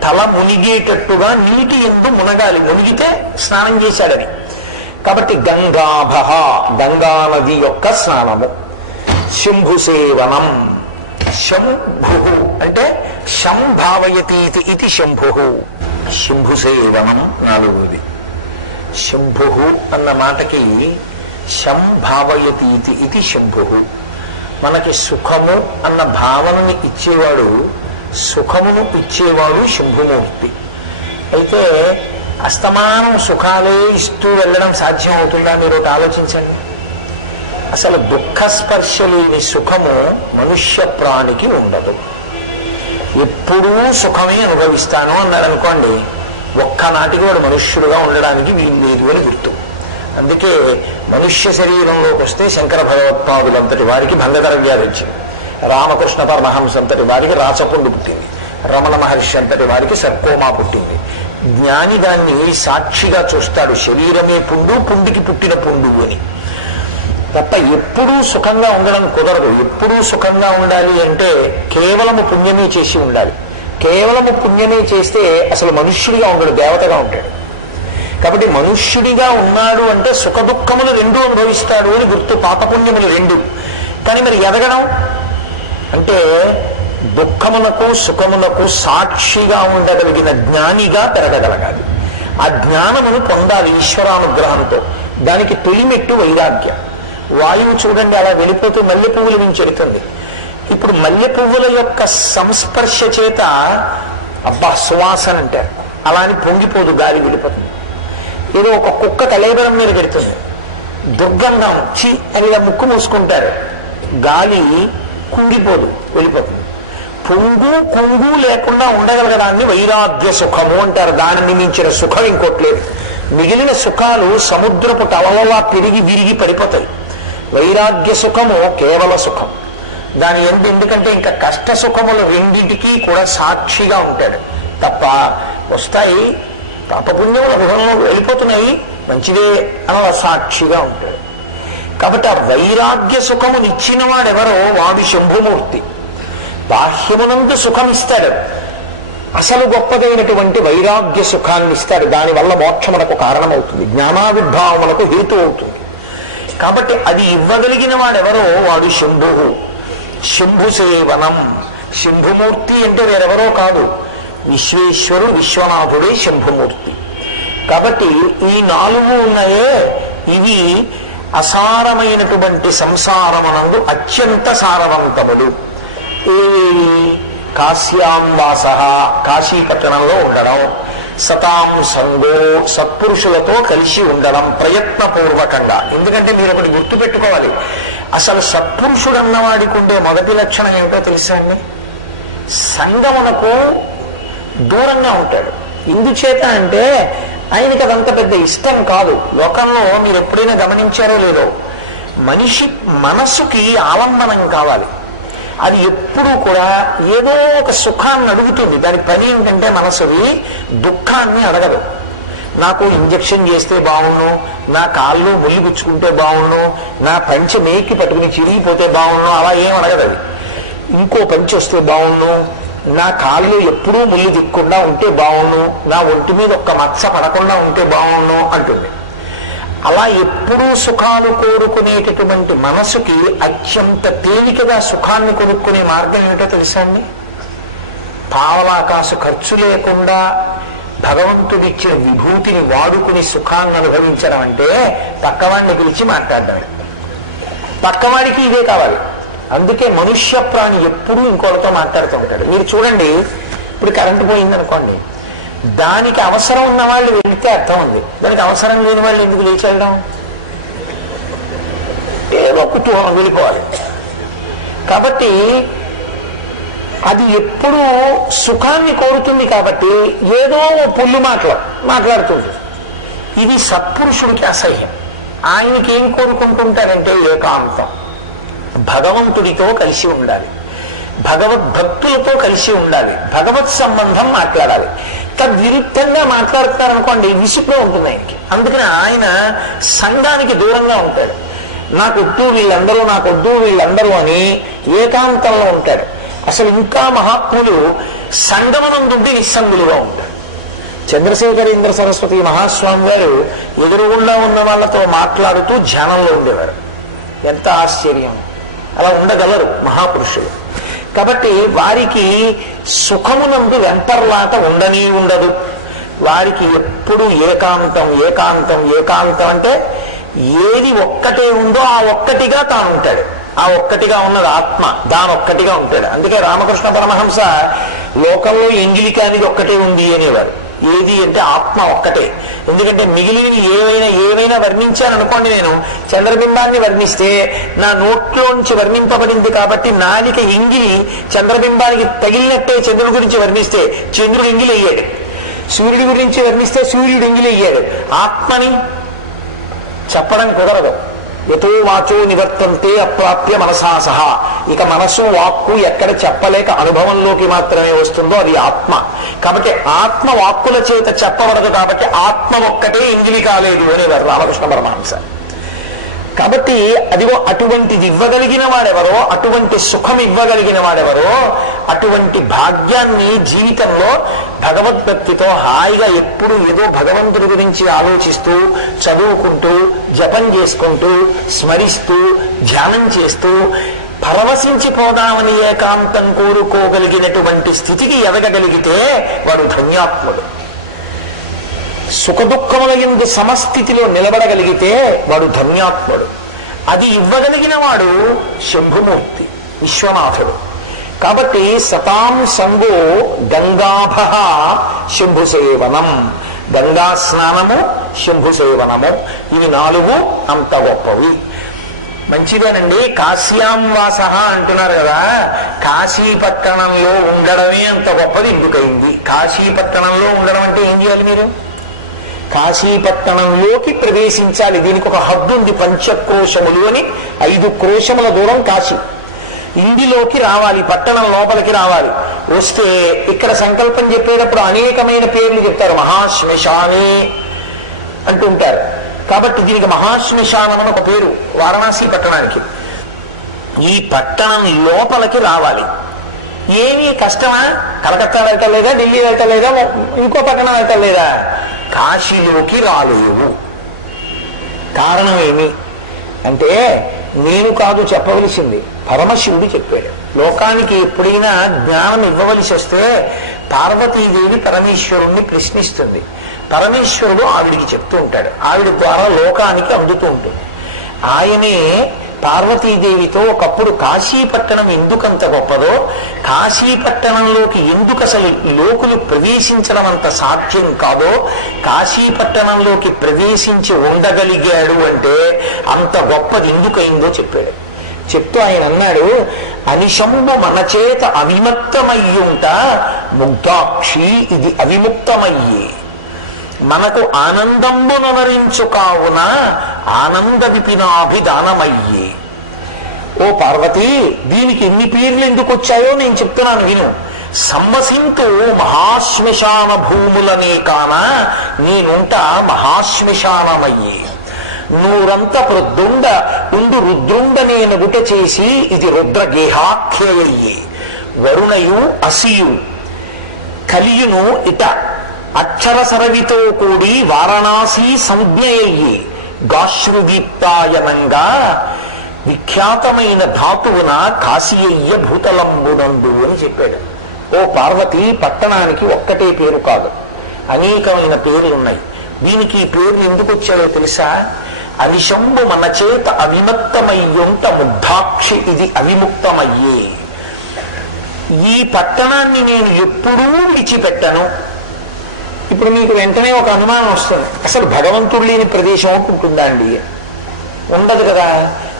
తల మునిగేటట్టుగా నీటి యందు మునగాలి, మునిగితే స్నానం చేశాడని. కాబట్టి గంగాభ, గంగానది యొక్క స్నానము. శంభుసేవనం, శంభు అంటే శంభావయతీతి ఇది శంభు. శంభుసేవనం నాలుగోది. శంభు అన్న మాటకి శంభావయతీతి ఇది శంభు. మనకి సుఖము అన్న భావనని ఇచ్చేవాడు, సుఖమును ఇచ్చేవాడు శంభుమూర్తి. అయితే అస్తమానం సుఖాలే ఇస్తూ వెళ్ళడం సాధ్యం అవుతుందా? మీరు ఒకటి ఆలోచించండి. అసలు దుఃఖస్పర్శ లేని సుఖము మనుష్య ప్రాణికి ఉండదు. ఎప్పుడూ సుఖమే అనుభవిస్తాను అన్నాడు అనుకోండి, ఒక్కనాటికి వాడు మనుష్యుడుగా ఉండడానికి వీలు లేదు అని గుర్తు. అందుకే మనుష్య శరీరంలోకి వస్తే శంకర భగవత్పాదులంతటి వారికి భంగధర వ్యాధి వచ్చింది, రామకృష్ణ పరమహంస అంతటి వారికి రాచపుండు పుట్టింది, రమణ మహర్షి అంతటి వారికి సర్కోమా పుట్టింది. జ్ఞాని దాన్ని సాక్షిగా చూస్తాడు, శరీరమే పుండు, పుండికి పుట్టిన పుండు అని. తప్ప ఎప్పుడూ సుఖంగా ఉండడం కుదరదు. ఎప్పుడూ సుఖంగా ఉండాలి అంటే కేవలము పుణ్యమే చేసి ఉండాలి. కేవలము పుణ్యమే చేస్తే అసలు మనుష్యుడిగా ఉండడు, దేవతగా ఉంటాడు. కాబట్టి మనుష్యుడిగా ఉన్నాడు అంటే సుఖ దుఃఖములు రెండూ అనుభవిస్తాడు అని గుర్తు. పాపపుణ్యములు రెండు. కానీ మరి ఎదగడం అంటే దుఃఖమునకు సుఖమునకు సాక్షిగా ఉండగలిగిన జ్ఞానిగా పెరగగలగాలి. ఆ జ్ఞానమును పొందాలి ఈశ్వరానుగ్రహంతో. దానికి తొలిమెట్టు వైరాగ్యం. వాయువు చూడండి అలా వెళ్ళిపోతూ మల్లె పువ్వుల నుంచి వెళుతుంది. ఇప్పుడు మల్లె పువ్వుల యొక్క సంస్పర్శ చేత అబ్బా సువాసన అంటారు, అలా అని పొంగిపోదు, గాలి వెళ్ళిపోతుంది. ఏదో ఒక కుక్క కలేబరం మీద పెడుతుంది, దుర్గంధం చి అని ఇలా ముక్కు మూసుకుంటారు, గాలి కుంగిపోదు, వెళ్ళిపోతుంది. పొంగు కుంగు లేకుండా ఉండగలగడాన్ని వైరాగ్య సుఖము అంటారు. దానిని మించిన సుఖం ఇంకోట్లేదు. మిగిలిన సుఖాలు సముద్రపు టలవలా తిరిగి విరిగి పడిపోతాయి. వైరాగ్య సుఖము కేవల సుఖం. దాని ఎందుకంటే ఇంకా కష్ట సుఖములు రెండింటికి కూడా సాక్షిగా ఉంటాడు తప్ప, వస్తాయి పాపపుణ్యముల గృహంలో వెళ్ళిపోతున్నాయి, మంచిదే అలా సాక్షిగా ఉంటాడు. కాబట్టి ఆ వైరాగ్య సుఖము ఇచ్చిన వాడెవరో వాడు శంభుమూర్తి. బాహ్యమునందు సుఖం ఇస్తాడు, అసలు గొప్పదైనటువంటి వైరాగ్య సుఖాన్ని ఇస్తాడు. దానివల్ల మోక్షమునకు కారణమవుతుంది, జ్ఞానావిర్భావములకు హేతు అవుతుంది. కాబట్టి అది ఇవ్వగలిగిన వాడెవరో వాడు శంభు. శంభుసేవనం. శంభుమూర్తి అంటే వేరెవరో కాదు, విశ్వేశ్వరుడు విశ్వనాథుడే శంభుమూర్తి. కాబట్టి ఈ నాలుగు ఉన్నాయే, ఇవి అసారమైనటువంటి సంసారమునందు అత్యంత సారవంతములు. ఏ కాశ్యాం వాస, కాశీపట్టణంలో ఉండడం, సతాం సంగో, సత్పురుషులతో కలిసి ఉండడం ప్రయత్నపూర్వకంగా. ఎందుకంటే మీరు ఒకటి గుర్తుపెట్టుకోవాలి, అసలు సత్పురుషుడు అన్నవాడికి ఉండే మొదటి లక్షణం ఏమిటో తెలుసా అండి? సంగమునకు దూరంగా ఉంటాడు. ఎందుచేత అంటే ఆయనకి అదంత పెద్ద ఇష్టం కాదు. లోకంలో మీరు ఎప్పుడైనా గమనించారో లేదో, మనిషి మనస్సుకి ఆలంబనం కావాలి. అది ఎప్పుడూ కూడా ఏదో ఒక సుఖాన్ని అడుగుతుంది. దాని పని ఏంటంటే మనసుది దుఃఖాన్ని అడగదు. నాకు ఇంజక్షన్ చేస్తే బాగుండు, నా కాళ్ళు ముళ్ళు గుచ్చుకుంటే బాగుండు, నా పంచె మేకి పట్టుకుని చిరిగిపోతే బాగుండు, అలా ఏం అడగదు. అది ఇంకో పంచె వస్తే బాగుండు, నా కాళ్ళు ఎప్పుడూ ముళ్ళు దిక్కుండా ఉంటే బాగుండు, నా ఒంటి మీద ఒక్క మచ్చ పడకుండా ఉంటే బాగుండు అంటుంది. అలా ఎప్పుడూ సుఖాలు కోరుకునేటటువంటి మనసుకి అత్యంత తేలికగా సుఖాన్ని కొనుక్కునే మార్గం ఏమిటో తెలుసా అండి? పావలాకాసు ఖర్చు లేకుండా భగవంతుడిచ్చిన విభూతిని వాడుకుని సుఖాన్ని అనుభవించడం అంటే పక్కవాడిని పిలిచి మాట్లాడడం. పక్కవాడికి ఇదే కావాలి. అందుకే మనుష్య ప్రాణి ఎప్పుడూ ఇంకోటితో మాట్లాడుతూ ఉంటాడు. మీరు చూడండి, ఇప్పుడు కరెంటు పోయిందనుకోండి, దానికి అవసరం ఉన్న వాళ్ళు వెళ్తే అర్థం ఉంది, దానికి అవసరం లేని వాళ్ళు ఎందుకు లేచి వెళ్ళడం? ఏదో కుతూహలం వెళ్ళిపోవాలి. కాబట్టి అది ఎప్పుడూ సుఖాన్ని కోరుతుంది. కాబట్టి ఏదో పుల్లు మాట్లాడుతుంది. ఇది సత్పురుషుడికి అసహ్యం. ఆయనకి ఏం కోరుకుంటుంటారంటే ఏకాంతం, భగవంతుడితో కలిసి ఉండాలి, భగవద్భక్తులతో కలిసి ఉండాలి, భగవత్ సంబంధం మాట్లాడాలి. తద్విరుద్ధంగా మాట్లాడుతున్నారనుకోండి విసుగ్గా ఉంటుంది ఆయనకి. అందుకని ఆయన సంఘానికి దూరంగా ఉంటాడు. నాకొద్దు వీళ్ళందరూ అని ఏకాంతంలో ఉంటాడు. అసలు ఇంకా మహాత్ములు సంగమనందుండి నిస్సంగులుగా ఉంటారు. చంద్రశేఖరేంద్ర సరస్వతి మహాస్వామి గారు ఎదురుగుండా ఉన్న వాళ్ళతో మాట్లాడుతూ ధ్యానంలో ఉండేవారు. ఎంత ఆశ్చర్యం! అలా ఉండగలరు మహాపురుషులు. కాబట్టి వారికి సుఖమునందు వెంపర్లాట ఉండదు. వారికి ఎప్పుడు ఏకాంతం అంటే ఏది ఒక్కటే ఉందో ఆ ఒక్కటిగా తాను ఉంటాడు. ఆ ఒక్కటిగా ఉన్నది ఆత్మ, దానొక్కటిగా ఉంటాడు. అందుకే రామకృష్ణ పరమహంస లోకంలో ఎంగిలి కానిది ఒక్కటే ఉంది అనేవారు. ఏది అంటే ఆత్మ ఒక్కటే. ఎందుకంటే మిగిలినవి ఏవైనా వర్ణించాననుకోండి, నేను చంద్రబింబాన్ని వర్ణిస్తే నా నోట్లోంచి వర్ణింపబడింది కాబట్టి నాలిక ఎంగిలి చంద్రబింబానికి తగిలినట్టే చంద్రుడి గురించి వర్ణిస్తే చంద్రుడు ఎంగిలి అయ్యాడు, సూర్యుడి గురించి వర్ణిస్తే సూర్యుడు ఎంగిలి అయ్యాడు. ఆత్మని చెప్పడం కుదరదు. ఎతో వాచో నివర్తంతే అప్రాప్య మనసా సహా. ఇక మనస్సు వాక్కు ఎక్కడ చెప్పలేక అనుభవంలోకి మాత్రమే వస్తుందో అది ఆత్మ. కాబట్టి ఆత్మ వాక్కుల చేత చెప్పబడదు. కాబట్టి ఆత్మ ఒక్కటే ఎంగిలి కాలేదు అనేవారు రామకృష్ణ పరమహంస. కాబట్టి అదిగో అటువంటిది ఇవ్వగలిగిన వాడెవరో, అటువంటి సుఖం ఇవ్వగలిగిన వాడెవరో, అటువంటి భాగ్యాన్ని జీవితంలో భగవద్భక్తితో హాయిగా ఎప్పుడు ఏదో భగవంతుడి గురించి ఆలోచిస్తూ, చదువుకుంటూ, జపం చేసుకుంటూ, స్మరిస్తూ, ధ్యానం చేస్తూ పరవశించిపోదామని ఏకాంతం కోరుకోగలిగినటువంటి స్థితికి ఎదగగలిగితే వాడు ధన్యాత్ముడు. సుఖదుఖముల యందు సమస్థితిలో నిలబడగలిగితే వాడు ధన్యాత్ముడు. అది ఇవ్వగలిగిన వాడు శంభుమూర్తి, విశ్వనాథుడు. కాబట్టి సతాం సంగో గంగాభ శంభుసేవనం, గంగా స్నానము, శంభుసేవనము, ఇవి 4 అంత గొప్పవి. మంచిదేనండి. కాశ్యాం వాస అంటున్నారు కదా, కాశీపట్టణంలో ఉండడమే అంత గొప్పది ఎందుకయింది? కాశీపట్టణంలో ఉండడం అంటే ఏం చేయాలి? మీరు కాశీపట్టణంలోకి ప్రవేశించాలి. దీనికి ఒక హద్దు ఉంది. 5 క్రోశములు అని, 5 క్రోశముల దూరం కాశీ. ఇంటిలోకి రావాలి, పట్టణం లోపలికి రావాలి. వస్తే ఇక్కడ సంకల్పం చెప్పేటప్పుడు అనేకమైన పేర్లు చెప్తారు. మహాశ్మశాని అంటుంటారు. కాబట్టి దీనికి మహాశ్మశానం అని ఒక పేరు వారణాసి పట్టణానికి. ఈ పట్టణం లోపలికి రావాలి. ఏమీ కష్టమా? కలకత్తా వెళ్ళటం లేదా, ఢిల్లీ వెళ్ళటం లేదా, ఇంకో పట్టణం వెళ్ళటం లేదా? కాశీలోకి రాలేవు. కారణం ఏమి అంటే నేను కాదు చెప్పవలసింది, పరమశివుడు చెప్పాడు. లోకానికి ఎప్పుడైనా జ్ఞానం ఇవ్వవలసి వస్తే పార్వతీదేవి పరమేశ్వరుణ్ణి ప్రశ్నిస్తుంది. పరమేశ్వరుడు ఆవిడికి చెప్తూ ఉంటాడు. ఆవిడ ద్వారా లోకానికి అందుతూ ఉంటుంది. ఆయనే పార్వతీదేవితో ఒకప్పుడు కాశీపట్టణం ఎందుకంత గొప్పదో, కాశీపట్టణంలోకి ఎందుకు అసలు లోకులు ప్రవేశించడం అంత సాధ్యం కాదో, కాశీపట్టణంలోకి ప్రవేశించి ఉండగలిగాడు అంటే అంత గొప్పది ఎందుకయిందో చెప్పాడు. చెప్తూ ఆయన అన్నాడు, అనిశంబు మన చేత అవిముక్తమయ్యుంట ముగ్ధాక్షి ఇది అవిముక్తమయ్యి, మనకు ఆనందంబునరించు కావున ఆనంద విపినాభిదానమయ్యి. ఓ పార్వతి, దీనికి ఎన్ని పేర్లు ఎందుకు వచ్చాయో నేను చెప్తున్నాను విను. సమ్మసింతు మహాశ్మశాన భూములనే కాన నేనుంట మహాశ్మశానమయ్యి, నూరంత ప్రొద్దుండ ఉండు రుద్రుండ నేను గుట చేసి ఇది రుద్రగేహాఖ్యయ్యి, వరుణయు అసియు కలియును ఇట అక్షర సరవితో కూడి వారణాసి సంజ్ఞయ్యి, గాశ్రుదీప్తాయనంగా విఖ్యాతమైన ధాతువున కాశీయ్య భూతలంబునందు అని చెప్పాడు. ఓ పార్వతి, పట్టణానికి ఒక్కటే పేరు కాదు, అనేకమైన పేర్లు ఉన్నాయి. దీనికి ఈ పేర్లు ఎందుకు వచ్చాయో తెలుసా? అనిశంబు మన చేత అవిముక్తమయ్యుంట ముగ్ధాక్షి ఇది అవిముక్తమయ్యే. ఈ పట్టణాన్ని నేను ఎప్పుడూ విడిచిపెట్టను. ఇప్పుడు మీకు వెంటనే ఒక అనుమానం వస్తుంది, అసలు భగవంతుడు లేని ప్రదేశం ఒకటి ఉంటుందా అండి? ఉండదు కదా.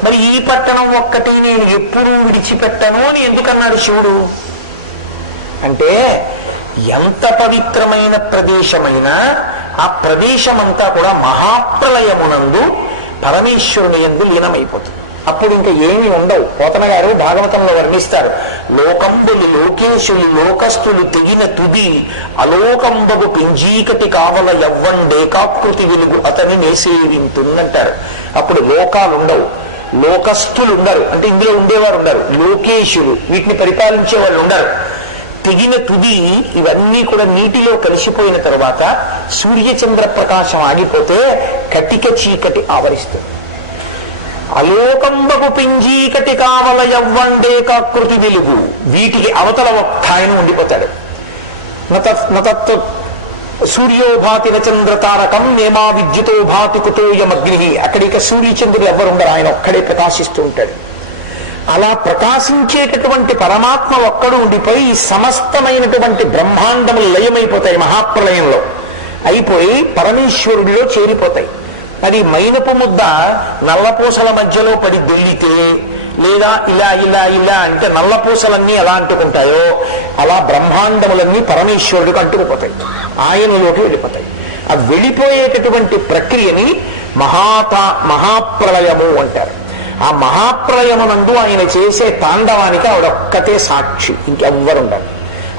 మరి ఈ పట్టణం ఒక్కటి నేను ఎప్పుడూ విడిచిపెట్టను అని ఎందుకన్నాడు శివుడు అంటే, ఎంత పవిత్రమైన ప్రదేశమైనా ఆ ప్రదేశమంతా కూడా మహాప్రలయమునందు పరమేశ్వరుని యందు లీనమైపోతుంది. అప్పుడు ఇంకా ఏమీ ఉండవు. పోతన గారు భాగవతంలో వర్ణిస్తారు, లోకంబులు లోకేశులు లోకస్తులు తెగిన తుది అలోకంబగు పింజీకటి కావల యవ్వండేకాకృతి వెలుగు అతని నేసేవింటుందంటారు. అప్పుడు లోకాలు ఉండవు, లోకస్తులు ఉండరు, అంటే ఇందులో ఉండేవారు ఉండరు, లోకేశులు వీటిని పరిపాలించే వాళ్ళు ఉండరు. తెగిన తుది ఇవన్నీ కూడా నీటిలో కలిసిపోయిన తరువాత సూర్యచంద్ర ప్రకాశం ఆగిపోతే కటిక చీకటి ఆవరిస్తుంది. అలోకంబకు పింజీకటి కావల యవ్వండేకాకృతి వెలుగు, వీటికి అవతల ఒక్క ఆయన ఉండిపోతాడు. నతత్ సూర్యోభాతి చంద్ర తారకం నేమా విద్యుతో భాతి కుతోయమగ్ని, అక్కడిక సూర్యచంద్రుడు ఎవరుండరు, ఆయన ఒక్కడే ప్రకాశిస్తూ ఉంటాడు. అలా ప్రకాశించేటటువంటి పరమాత్మ ఒక్కడు ఉండిపోయి సమస్తమైనటువంటి బ్రహ్మాండములు లయమైపోతాయి, మహాప్రలయంలో అయిపోయి పరమేశ్వరుడిలో చేరిపోతాయి. అది మైనపు ముద్ద నల్లపూసల మధ్యలో పడి దొల్లితే, లేదా ఇలా ఇలా ఇలా అంటే నల్లపూసలన్నీ ఎలా అంటుకుంటాయో అలా బ్రహ్మాండములన్నీ పరమేశ్వరుడికి అంటుకుపోతాయి, ఆయనలోకి వెళ్ళిపోతాయి. ఆ వెళ్ళిపోయేటటువంటి ప్రక్రియని మహాప్రలయము అంటారు. ఆ మహాప్రలయమునందు ఆయన చేసే తాండవానికి ఆవిడొక్కతే సాక్షి, ఇంకెవ్వరు ఉండరు.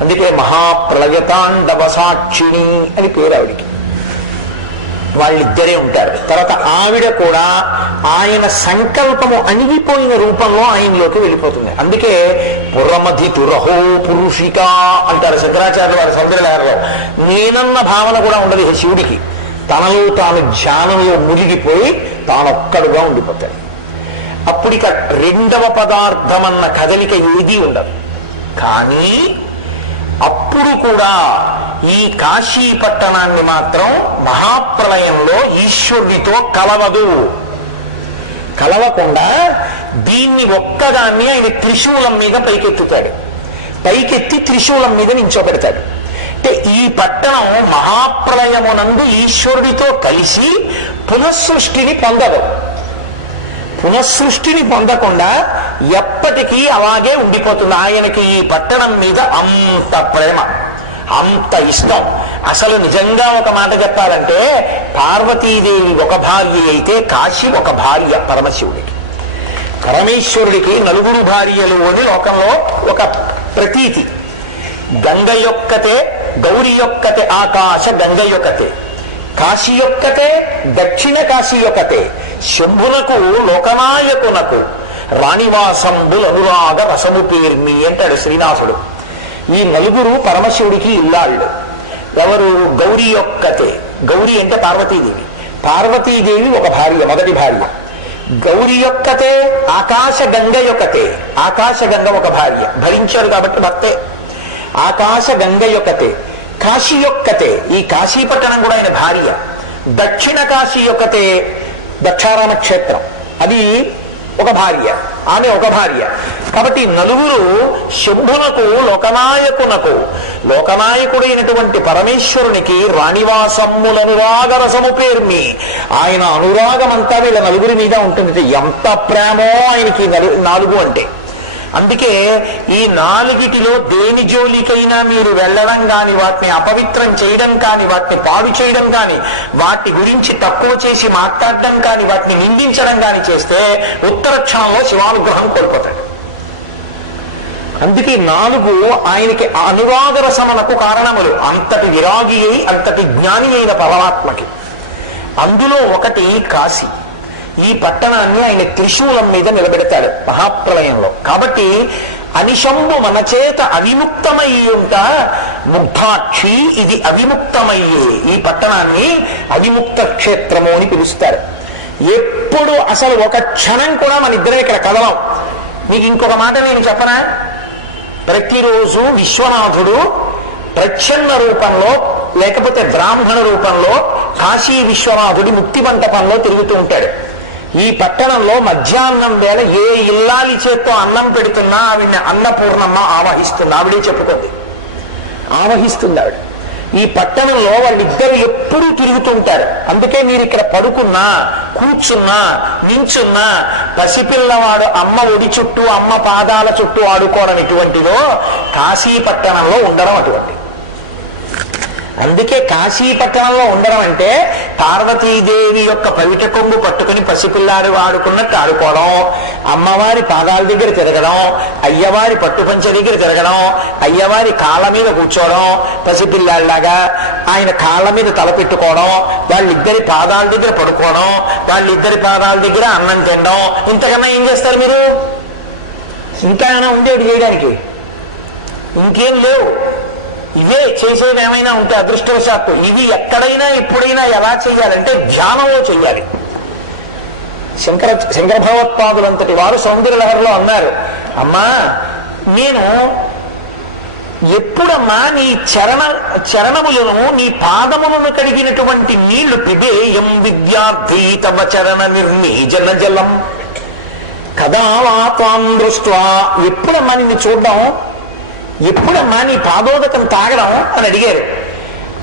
అందుకే మహాప్రలయ తాండవ సాక్షిణి అని పేరు ఆవిడికి. వాళ్ళిద్దరే ఉంటారు. తర్వాత ఆవిడ కూడా ఆయన సంకల్పము అణిగిపోయిన రూపంలో ఆయనలోకి వెళ్ళిపోతుంది. అందుకే పురమధి తురహో పురుషిక అంటారు శంకరాచార్యులు వారి సౌందర్యలహరిలో. నేనన్న భావన కూడా ఉండదు శివుడికి. తనలో తాను ధ్యానంలో మునిగిపోయి తానొక్కడుగా ఉండిపోతాడు. అప్పుడిక రెండవ పదార్థం అన్న కదలిక ఏదీ ఉండదు. కానీ అప్పుడు కూడా ఈ కాశీ పట్టణాన్ని మాత్రం మహాప్రలయంలో ఈశ్వరుడితో కలవదు. కలవకుండా దీన్ని ఒక్కదాన్ని ఆయన త్రిశూలం మీద పైకెత్తుతాడు. పైకెత్తి త్రిశూలం మీద నించోబెడతాడు. అంటే ఈ పట్టణం మహాప్రలయమునందు ఈశ్వరుడితో కలిసి పునఃసృష్టిని పొందదు. పునఃసృష్టిని పొందకుండా ఎప్పటికీ అలాగే ఉండిపోతుంది. ఆయనకి ఈ పట్టణం మీద అంత ప్రేమ, అంత ఇష్టం. అసలు నిజంగా ఒక మాట చెప్పాలంటే పార్వతీదేవి ఒక భార్య అయితే కాశీ ఒక భార్య పరమశివుడికి. పరమేశ్వరుడికి నలుగురు భార్యలు అని లోకంలో ఒక ప్రతీతి. గంగ యొక్కతే, గౌరి యొక్కతే ఆకాశ గంగ యొక్కతే, కాశీ యొక్కతే, దక్షిణ కాశీ యొక్కతే, శంభునకు లోకనాయకునకు రాణివాసంబులు అనురాగ రసము పేర్మి అంటాడు శ్రీనాథుడు. ఈ నలుగురు పరమశివుడికి ఇల్లాళ్ళు. ఎవరు? గౌరీ యొక్కతే. గౌరీ అంటే పార్వతీదేవి. పార్వతీదేవి ఒక భార్య, మొదటి భార్య. గౌరీ యొక్కతే, ఆకాశ గంగ యొక్కతే. ఆకాశ గంగ ఒక భార్య, భరించారు కాబట్టి భర్తే. ఆకాశ గంగ యొక్కతే. కాశీ యొక్కతే, ఈ కాశీ పట్టణం కూడా ఆయన భార్య. దక్షిణ కాశీ యొక్కతే, దక్షారామ క్షేత్రం, అది ఒక భార్య, ఆమె ఒక భార్య. కాబట్టి నలుగురు శంభునకు లోకనాయకునకు, లోకనాయకుడైనటువంటి పరమేశ్వరునికి రాణివాసమ్ములనురాగ రసము పేర్మి, ఆయన అనురాగమంతా వీళ్ళ నలుగురి మీద ఉంటుంది. ఎంత ప్రేమో ఆయనకి నాలుగు అంటే. అందుకే ఈ నాలుగిటిలో దేని జోలికైనా మీరు వెళ్ళడం కానీ, వాటిని అపవిత్రం చేయడం కానీ, వాటిని పాడు చేయడం కానీ, వాటి గురించి తక్కువ చేసి మాట్లాడడం కానీ, వాటిని నిందించడం కానీ చేస్తే ఉత్తర క్షణంలో శివానుగ్రహం కోల్పోతాడు. అందుకే నాలుగు ఆయనకి అనురాగ రసమునకు కారణములు. అంతటి విరాగి అయి అంతటి జ్ఞాని అయిన పరమాత్మకి. అందులో ఒకటి కాశీ. ఈ పట్టణాన్ని ఆయన త్రిశూలం మీద నిలబెడతాడు మహాప్రలయంలో. కాబట్టి అనిశంభు మన చేత అవిముక్తమయ్యుంట ముగ్ధాక్షి, ఇది అవిముక్తమయ్యే ఈ పట్టణాన్ని అవిముక్త క్షేత్రము అని పిలుస్తారు. ఎప్పుడు అసలు ఒక క్షణం కూడా మన ఇద్దరం ఇక్కడ కదలం. మీకు ఇంకొక మాట నేను చెప్పనా? ప్రతిరోజు విశ్వనాథుడు ప్రచ్ఛన్న రూపంలో లేకపోతే బ్రాహ్మణ రూపంలో కాశీ విశ్వనాథుడి ముక్తి మంటపంలో తిరుగుతూ ఉంటాడు. ఈ పట్టణంలో మధ్యాహ్నం వేళ ఏ ఇల్లాలి చేత్తో అన్నం పెడుతున్నా ఆవిడ్ని అన్నపూర్ణమ్మ ఆవహిస్తుంది. ఆవిడే చెప్పుకుంది, ఆవహిస్తుంది ఆవిడ. ఈ పట్టణంలో వాళ్ళిద్దరు ఎప్పుడూ తిరుగుతుంటారు. అందుకే మీరు ఇక్కడ పడుకున్నా, కూర్చున్నా, నించున్నా పసిపిల్లవాడు అమ్మ ఒడి చుట్టూ, అమ్మ పాదాల చుట్టూ ఆడుకోవడం ఇటువంటిదో కాశీ పట్టణంలో ఉండడం అటువంటి. అందుకే కాశీ పట్టణంలో ఉండడం అంటే పార్వతీదేవి యొక్క పవిట కొంగు పట్టుకుని పసిపిల్లాడు ఆడుకున్నట్టు ఆడుకోవడం, అమ్మవారి పాదాల దగ్గర తిరగడం, అయ్యవారి పట్టుపంచ దగ్గర తిరగడం, అయ్యవారి కాళ్ళ మీద కూర్చోవడం, పసిపిల్లాడిలాగా ఆయన కాళ్ళ మీద తలపెట్టుకోవడం, వాళ్ళిద్దరి పాదాల దగ్గర పడుకోవడం, వాళ్ళిద్దరి పాదాల దగ్గర అన్నం తినడం. ఇంతకన్నా ఏం చేస్తారు మీరు? ఇంకా ఏమైనా ఉండేది చేయడానికి? ఇంకేం లేవు. ఇవే చేసేవి ఏమైనా ఉంటే అదృష్టవశాత్తు ఇవి ఎక్కడైనా ఎప్పుడైనా ఎలా చెయ్యాలంటే ధ్యానంలో చెయ్యాలి. శంకర భగవత్పాదులంతటి వారు సౌందర్యలహరిలో అన్నారు, అమ్మా నేను ఎప్పుడమ్మా నీ చరణములను, నీ పాదములను కడిగినటువంటి నీళ్లు పిబేయం విద్యార్థి తమ చరణ నిర్మీజన జలం కదా వాతాం దృష్ట్వా, ఎప్పుడమ్మా నిన్ను చూడడం, ఎప్పుడమ్మా నీ పాదోదకం తాగడం అని అడిగారు.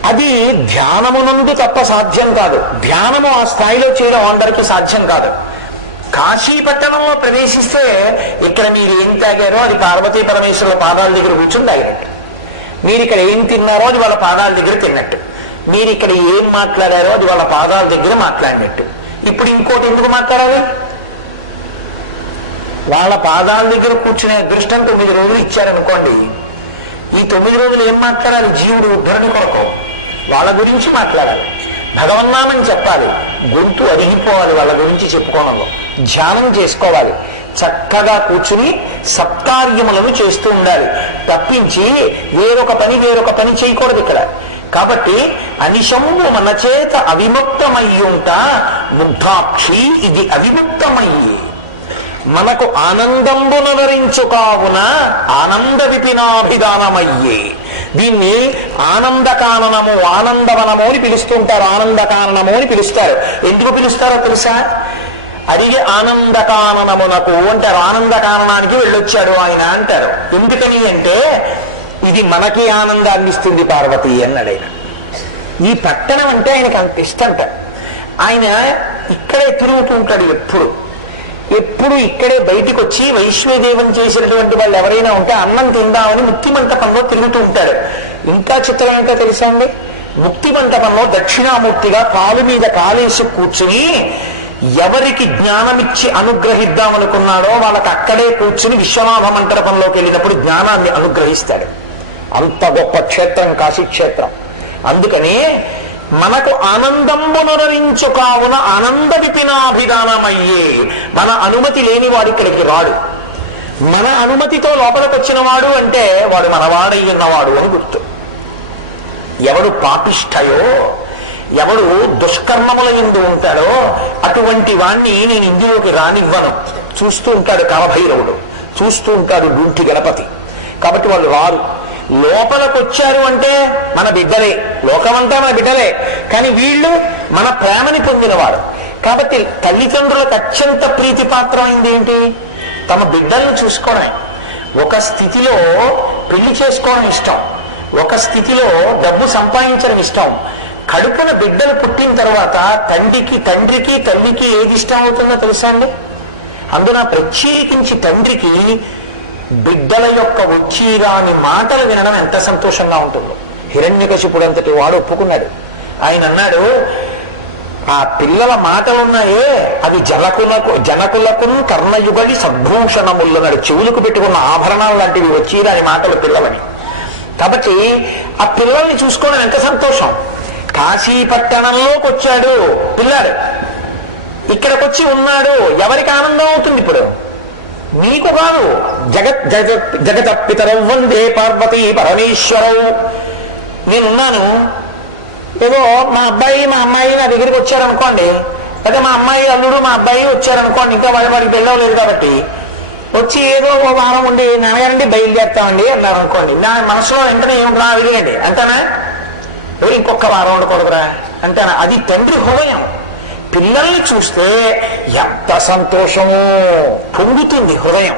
అది ధ్యానమునందు తప్ప సాధ్యం కాదు. ధ్యానము ఆ స్థాయిలో చేయడం అందరికీ సాధ్యం కాదు. కాశీ పట్టణంలో ప్రవేశిస్తే ఇక్కడ మీరు ఏం తాగారో అది పార్వతీ పరమేశ్వరుల పాదాల దగ్గర కూర్చుని తాగినట్టు, మీరు ఇక్కడ ఏం తిన్నారో అది వాళ్ళ పాదాల దగ్గర తిన్నట్టు, మీరు ఇక్కడ ఏం మాట్లాడారో అది వాళ్ళ పాదాల దగ్గర మాట్లాడినట్టు. ఇప్పుడు ఇంకోటి ఎందుకు మాట్లాడాలి? వాళ్ళ పాదాల దగ్గర కూర్చునే అదృష్టం 9 రోజులు ఇచ్చారనుకోండి, ఈ 9 రోజులు ఏం మాట్లాడాలి? జీవుడు ఉద్ధరణ కొరకు వాళ్ళ గురించి మాట్లాడాలి, భగవన్నామని చెప్పాలి, గొంతు అరిగిపోవాలి వాళ్ళ గురించి చెప్పుకోవడంలో, ధ్యానం చేసుకోవాలి, చక్కగా కూర్చుని సత్కార్యములను చేస్తూ ఉండాలి. తప్పించి వేరొక పని చేయకూడదు ఇక్కడ. కాబట్టి అనిశము మన చేత అవిముక్తమయ్యుంట ముగ్ధాక్షి ఇది అవిముక్తమయ్యి మనకు ఆనందంబునరించు కావున ఆనంద విపినాభిధానమయ్యే. దీన్ని ఆనందకాననము, ఆనందవనము అని పిలుస్తుంటారు, ఆనందకాననము అని పిలుస్తారు. ఎందుకు పిలుస్తారో తెలుసా? అడిగి ఆనందకాననమునకు అంటారు, ఆనందకాననానికి వెళ్ళొచ్చాడు ఆయన అంటారు. ఎందుకని అంటే ఇది మనకి ఆనందాన్ని ఇస్తుంది పార్వతి అన్నాడు ఆయన. ఈ పట్టణం అంటే ఆయనకు అంత ఇష్టంట. ఆయన ఇక్కడే తిరుగుతూ ఉంటాడు, ఎప్పుడు ఇక్కడే బయటికి వచ్చి వైశ్వదేవం చేసినటువంటి వాళ్ళు ఎవరైనా ఉంటే అన్నం తిందామని ముక్తి మంటపంలో తిరుగుతూ ఉంటాడు. ఇంకా చిత్రం ఏంటో తెలుసా అండి? ముక్తి మంటపంలో దక్షిణామూర్తిగా కాలు మీద కాలేసి కూర్చుని ఎవరికి జ్ఞానమిచ్చి అనుగ్రహిద్దామనుకున్నాడో వాళ్ళకి అక్కడే కూర్చుని విశ్వనాథ మంటపంలోకి వెళ్ళినప్పుడు జ్ఞానాన్ని అనుగ్రహిస్తాడు. అంత గొప్ప క్షేత్రం కాశీక్షేత్రం. అందుకని మనకు ఆనందంబునరించు కావున ఆనంద విపినాభిధానమయ్యే. మన అనుమతి లేని వాడు ఇక్కడికి రాడు. మన అనుమతితో లోపలికి వచ్చిన వాడు అంటే వాడు మనవాడై ఉన్నవాడు అని గుర్తు. ఎవడు పాపిష్టయో, ఎవడు దుష్కర్మముల యందు ఉంటాడో అటువంటి వాణ్ణి నేను ఇందులోకి రానివ్వను. చూస్తూ ఉంటాడు కాలభైరవుడు, చూస్తూ ఉంటాడు డుంటి గణపతి. కాబట్టి వాళ్ళు రారు. లోపలికి వచ్చారు అంటే మన బిడ్డలే, లోకమంతా మన బిడ్డలే, కానీ వీళ్ళు మన ప్రేమని పొందినవారు. కాబట్టి తల్లిదండ్రులకు అత్యంత ప్రీతిపాత్రమైంది ఏంటి? తమ బిడ్డలను చూసుకోవడమే. ఒక స్థితిలో పెళ్లి చేసుకోవడం ఇష్టం, ఒక స్థితిలో డబ్బు సంపాదించడం ఇష్టం. కడుపున బిడ్డలు పుట్టిన తర్వాత తండ్రికి తల్లికి ఏది ఇష్టం అవుతుందో తెలుసా అండి? అందున ప్రత్యేకించి తండ్రికి బిడ్డల యొక్క వచ్చిరాని మాటలు వినడం ఎంత సంతోషంగా ఉంటుందో. హిరణ్యకశిపుడు అంతటి వాడు ఒప్పుకున్నాడు. ఆయన అన్నాడు, ఆ పిల్లల మాటలున్నాయే అవి జనకులకు కర్ణయుగలి సద్భూషణములన్నాడు. చెవులకు పెట్టుకున్న ఆభరణాలు లాంటివి వచ్చిరాని మాటలు పిల్లలని. కాబట్టి ఆ పిల్లల్ని చూసుకోవడం ఎంత సంతోషం. కాశీ పట్టణంలోకి వచ్చాడు పిల్లాడు, ఇక్కడికొచ్చి ఉన్నాడు. ఎవరికి ఆనందం అవుతుంది ఇప్పుడు? నీకు కాదు. జగత పితరౌ వందే పార్వతీ పరమేశ్వరౌ. నేనున్నాను, ఏదో మా అబ్బాయి మా అమ్మాయి నా దగ్గరికి వచ్చారనుకోండి, అదే మా అమ్మాయి అల్లుడు మా అబ్బాయి వచ్చారనుకోండి, ఇంకా వాడికి పెళ్ళవలేదు కాబట్టి వచ్చి ఏదో ఓ వారం ఉండి నాన్నగారండి బయలుదేరుతామండి అన్నారు అనుకోండి, నా మనసులో వెంటనే ఏమిట్రా విరిగండి అంటానా? ఇంకొక వారం ఉండకూడదురా అంటానా? అది తండ్రి హృదయం. పిల్లల్ని చూస్తే ఎంత సంతోషమో పొంగుతుంది హృదయం.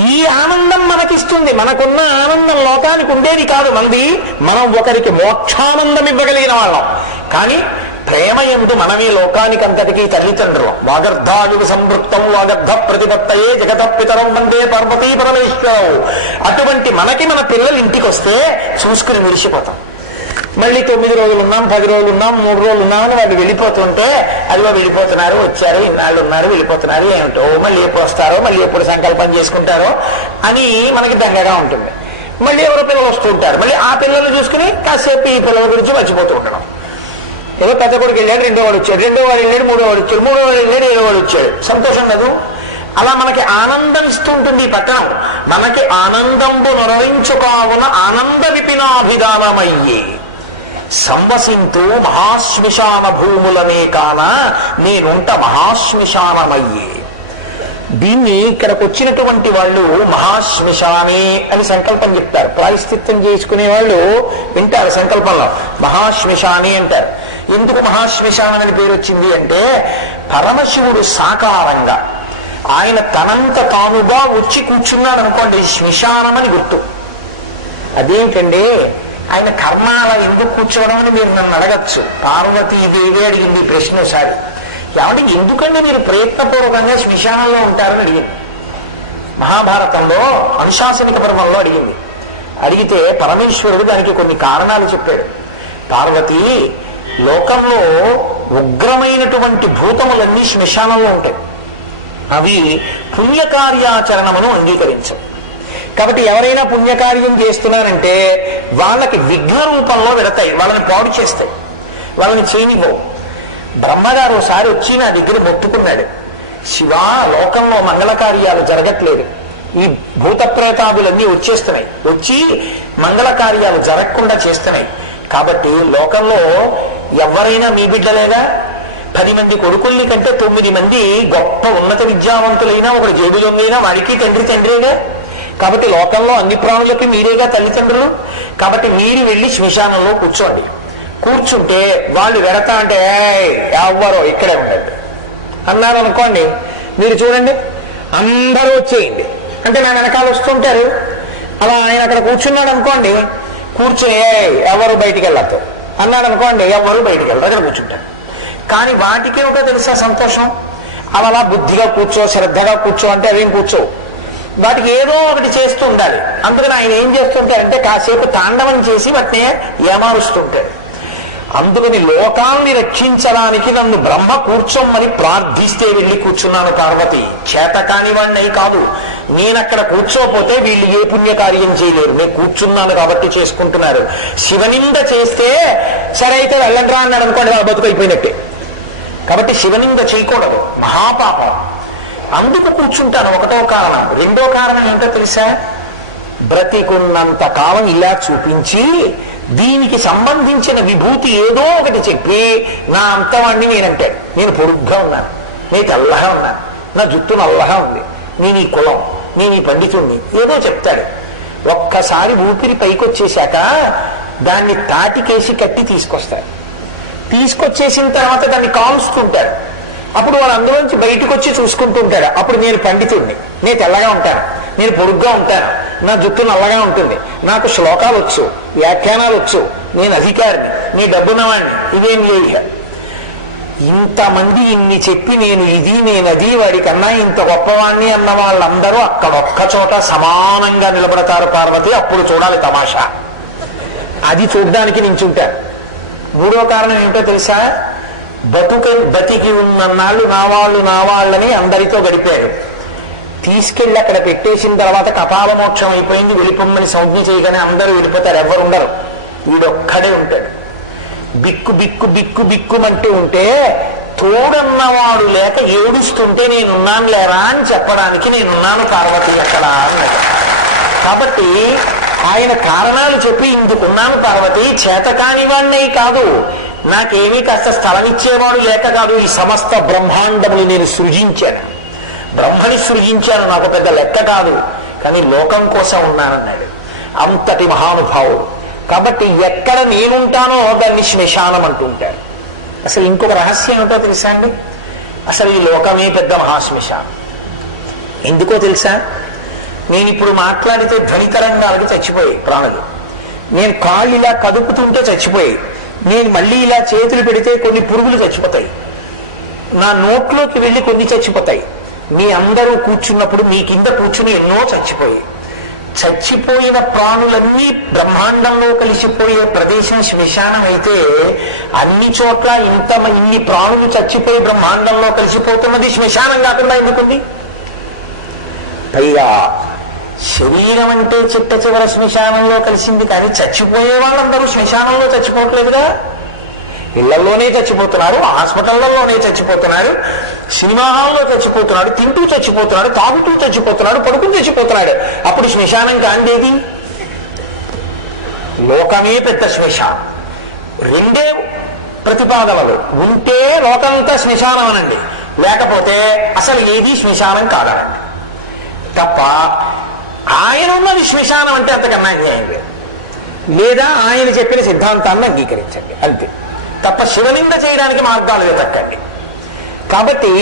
ఈ ఆనందం మనకిస్తుంది. మనకున్న ఆనందం లోకానికి ఉండేది కాదు. మనం ఒకరికి మోక్షానందం ఇవ్వగలిగిన వాళ్ళం. కానీ ప్రేమ యందు మనమే లోకానికి అంతటికీ తల్లిదండ్రులం. వాగర్ధాయుగ సంవృక్తం వాగర్ధ ప్రతిపత్తయే జగత పితరం వందే పార్వతీ పరమేశ్వరవు. అటువంటి మనకి మన పిల్లలు ఇంటికి వస్తే చూసుకుని మురిసిపోతాం. మళ్ళీ 9 రోజులు ఉన్నాం, 10 రోజులు ఉన్నాం, 3 రోజులు ఉన్నామని వాళ్ళు వెళ్ళిపోతుంటే, అదిగో వెళ్ళిపోతున్నారు, వచ్చారు, ఇన్నాళ్ళు ఉన్నారు, వెళ్ళిపోతున్నారు, ఏమిటో మళ్ళీ ఎప్పుడు వస్తారో, మళ్ళీ ఎప్పుడు సంకల్పం చేసుకుంటారో అని మనకి దండగా ఉంటుంది. మళ్ళీ ఎవరో పిల్లలు వస్తూ ఉంటారు. మళ్ళీ ఆ పిల్లలు చూసుకుని కాసేపు ఈ పిల్లల గురించి మర్చిపోతూ ఉండడం. ఏదో పెద్ద కొడుకు వెళ్ళాడు, 2వ వాడు వచ్చాడు, 2వ వాడు వెళ్ళాడు, 3వ వాడు వచ్చాడు, 3వ వాడు వెళ్ళాడు, 7వ వాడు వచ్చాడు. సంతోషం కాదు? అలా మనకి ఆనందం ఇస్తూ ఉంటుంది ఈ పట్టణం. మనకి ఆనందంబు నొరవించుకావున ఆనంద విపినాభిధానమయ్యే సంవసింతు మహాశ్మశాన భూములనే కాన నేనుంట మహాశ్మశానమయ్యే. దీన్ని ఇక్కడికి వచ్చినటువంటి వాళ్ళు మహాశ్మశానే అని సంకల్పం చెప్తారు. ప్రాయశ్చిత్తం చేసుకునే వాళ్ళు వింటారు సంకల్పంలో మహాశ్మశానే అంటారు. ఎందుకు మహాశ్మశానం అని పేరు వచ్చింది అంటే, పరమశివుడు సాకారంగా ఆయన తనంత తానుగా వచ్చి కూర్చున్నాడు అనుకోండి, శ్మశానం అని గుర్తు. అదేంటండి ఆయన కర్మాల ఎందుకు కూర్చోవడం అని మీరు నన్ను అడగచ్చు. పార్వతీదేవి అడిగింది ఈ ప్రశ్న ఒకసారి. కాబట్టి ఎందుకంటే మీరు ప్రయత్నపూర్వకంగా శ్మశానంలో ఉంటారని అడిగింది. మహాభారతంలో అనుశాసనిక పర్వంలో అడిగింది. అడిగితే పరమేశ్వరుడు దానికి కొన్ని కారణాలు చెప్పాడు. పార్వతి, లోకంలో ఉగ్రమైనటువంటి భూతములన్నీ శ్మశానంలో ఉంటాయి. అవి పుణ్యకార్యాచరణమును అంగీకరించవు. కాబట్టి ఎవరైనా పుణ్యకార్యం చేస్తున్నారంటే వాళ్ళకి విఘ్న రూపంలో వెడతాయి, వాళ్ళని పాడు చేస్తాయి, వాళ్ళని చేయనివ్వవు. బ్రహ్మగారు ఒకసారి వచ్చి నా దగ్గర మొత్తుకున్నాడు, శివ, లోకంలో మంగళకార్యాలు జరగట్లేదు, ఈ భూత ప్రేతాదులన్నీ వచ్చేస్తున్నాయి, వచ్చి మంగళ కార్యాలు జరగకుండా చేస్తున్నాయి. కాబట్టి లోకంలో ఎవరైనా మీ బిడ్డలేగా? 10 మంది కొడుకుల్ని కంటే 9 మంది గొప్ప ఉన్నత విద్యావంతులైనా ఒకడు జేబు దొంగైనా వాడికి తండ్రిగా. కాబట్టి లోకంలో అన్ని ప్రాణులకి మీరేగా తల్లిదండ్రులు. కాబట్టి మీరు వెళ్ళి శ్మశానంలో కూర్చోండి. కూర్చుంటే వాళ్ళు వెడతా అంటే ఎవ్వరో ఇక్కడే ఉండండి అన్నారు అనుకోండి. మీరు చూడండి, అందరూ వచ్చేయండి అంటే నా వెనకాల వస్తుంటారు. అలా ఆయన అక్కడ కూర్చున్నాడు అనుకోండి, కూర్చొని ఎవరు బయటికి వెళ్ళద్దు అన్నాడు అనుకోండి, ఎవరు బయటికి వెళ్ళరు, అక్కడ కూర్చుంటారు. కానీ వాటికేమిటో తెలుసా సంతోషం? అలా బుద్ధిగా కూర్చో, శ్రద్ధగా కూర్చో అంటే అవేం కూర్చో, వాటికి ఏదో ఒకటి చేస్తూ ఉండాలి. అందుకని ఆయన ఏం చేస్తుంటారంటే కాసేపు తాండవం చేసి వాటిని ఏమారుస్తుంటాడు. అందుకని లోకాన్ని రక్షించడానికి నన్ను బ్రహ్మ కూర్చోమని ప్రార్థిస్తే వెళ్ళి కూర్చున్నాను పార్వతి. చేత కానివాణ్ణి కాదు, నేనక్కడ కూర్చోపోతే వీళ్ళు ఏ పుణ్యకార్యం చేయలేరు, నేను కూర్చున్నాను కాబట్టి చేసుకుంటున్నారు. శివనింద చేస్తే సరే అయితే వెళ్ళండ్రా అన్నాడు అనుకోండి, వాళ్ళ బతుకైపోయినట్టే. కాబట్టి శివనింద చేయకూడదు, మహాపాపం. అందుకు కూర్చుంటాను, ఒకటో కారణం. రెండో కారణం ఏంటో తెలుసా? బ్రతికున్నంత కాలం ఇలా చూపించి దీనికి సంబంధించిన విభూతి ఏదో ఒకటి చెప్పి నా అంతవాణ్ణి నేనంటాడు. నేను పొడుగ్గా ఉన్నాను, నేను తెల్లగా ఉన్నాను, నా జుట్టు నల్లగా ఉంది, నేను ఈ కులం, నేను ఈ పండితుణ్ణి, ఏదో చెప్తాడు. ఒక్కసారి ఊపిరి పైకొచ్చేశాక దాన్ని తాటికేసి కట్టి తీసుకొస్తాడు. తీసుకొచ్చేసిన తర్వాత దాన్ని కాల్చుతుంటాడు. అప్పుడు వాడు అందులోంచి బయటకు వచ్చి చూసుకుంటూ ఉంటాడు. అప్పుడు నేను పండితుడిని, నేను తెల్లగా ఉంటాను, నేను పొడుగ్గా ఉంటాను, నా జుట్టు నల్లగా ఉంటుంది, నాకు శ్లోకాలు వచ్చు, వ్యాఖ్యానాలు వచ్చు, నేను అధికారిని, నీ డబ్బున్నవాడిని, ఇదేం లేదు. ఇంతమంది ఇన్ని చెప్పి నేను ఇది నేనది వాడికన్నా ఇంత గొప్పవాణ్ణి అన్న వాళ్ళందరూ అక్కడొక్క చోట సమానంగా నిలబడతారు పార్వతి. అప్పుడు చూడాలి తమాషా. అది చూడ్డానికి నించుంటారు. మూడో కారణం ఏంటో తెలుసా? బతికి ఉన్నన్నాళ్ళు నా వాళ్ళని అందరితో గడిపాడు. తీసుకెళ్ళి అక్కడ పెట్టేసిన తర్వాత కపాల మోక్షం అయిపోయింది, వెళ్ళిపోమ్మని సంజ్ఞ చేయగానే అందరూ వెళ్ళిపోతారు, ఎవరు ఉండరు, వీడొక్కడే ఉంటాడు. బిక్కు బిక్కు బిక్కు బిక్కుమంటూ ఉంటే తోడన్నవాడు లేక ఏడుస్తుంటే నేనున్నాను లేరా అని చెప్పడానికి నేనున్నాను పార్వతి అక్కడ అన్నది. కాబట్టి ఆయన కారణాలు చెప్పి ఇందుకున్నాను పార్వతి, చేతకానివాణ్ణి కాదు, నాకేమీ కాస్త స్థలం ఇచ్చేవాడు లేక కాదు, ఈ సమస్త బ్రహ్మాండములు నేను సృజించాను, బ్రహ్మని సృజించాను, నాకు పెద్ద లెక్క కాదు, కానీ లోకం కోసం ఉన్నానన్నాడు. అంతటి మహానుభావుడు. కాబట్టి ఎక్కడ నేనుంటానో దాన్ని శ్మశానం అంటుంటారు. అసలు ఇంకొక రహస్యం ఏమిటో తెలుసా అండి? అసలు ఈ లోకమే పెద్ద మహాశ్మశానం. ఎందుకో తెలుసా? నేను ఇప్పుడు మాట్లాడితే ధ్వని తరంగాలకి చచ్చిపోయాయి ప్రాణులు. నేను కాళ్ళు ఇలా కదుపుతుంటే చచ్చిపోయాయి. నేను మళ్ళీ ఇలా చేతులు పెడితే కొన్ని పురుగులు చచ్చిపోతాయి. నా నోట్లోకి వెళ్ళి కొన్ని చచ్చిపోతాయి. మీ అందరూ కూర్చున్నప్పుడు మీ కింద కూర్చుని ఎన్నో చచ్చిపోయాయి. చచ్చిపోయిన ప్రాణులన్నీ బ్రహ్మాండంలో కలిసిపోయే ప్రదేశం శ్మశానం అయితే అన్ని చోట్ల ఇన్ని ప్రాణులు చచ్చిపోయి బ్రహ్మాండంలో కలిసిపోతున్నది శ్మశానం కాకుండా ఎందుకుంది? పైగా శరీరం అంటే చిట్ట చివర శ్మశానంలో కలిసింది, కానీ చచ్చిపోయే వాళ్ళందరూ శ్మశానంలో చచ్చిపోవట్లేదుగా. ఇళ్లలోనే చచ్చిపోతున్నారు, హాస్పిటళ్లలోనే చచ్చిపోతున్నారు, సినిమా హాల్లో చచ్చిపోతున్నాడు, తింటూ చచ్చిపోతున్నాడు, తాగుతూ చచ్చిపోతున్నాడు, పడుకుని చచ్చిపోతున్నాడు. అప్పుడు శ్మశానం కాండేది? లోకమే పెద్ద శ్మశానం. రెండే ప్రతిపాదనలు ఉంటే లోకంతా శ్మశానం అనండి, లేకపోతే అసలు ఏది శ్మశానం కాదనండి తప్ప ఆయన ఉన్నది శ్మశానం అంటే అంతకన్నా అన్యాయం లేదు. లేదా ఆయన చెప్పిన సిద్ధాంతాన్ని అంగీకరించండి అంతే తప్ప శివలింగ చేయడానికి మార్గాలు వెతక్కండి. కాబట్టి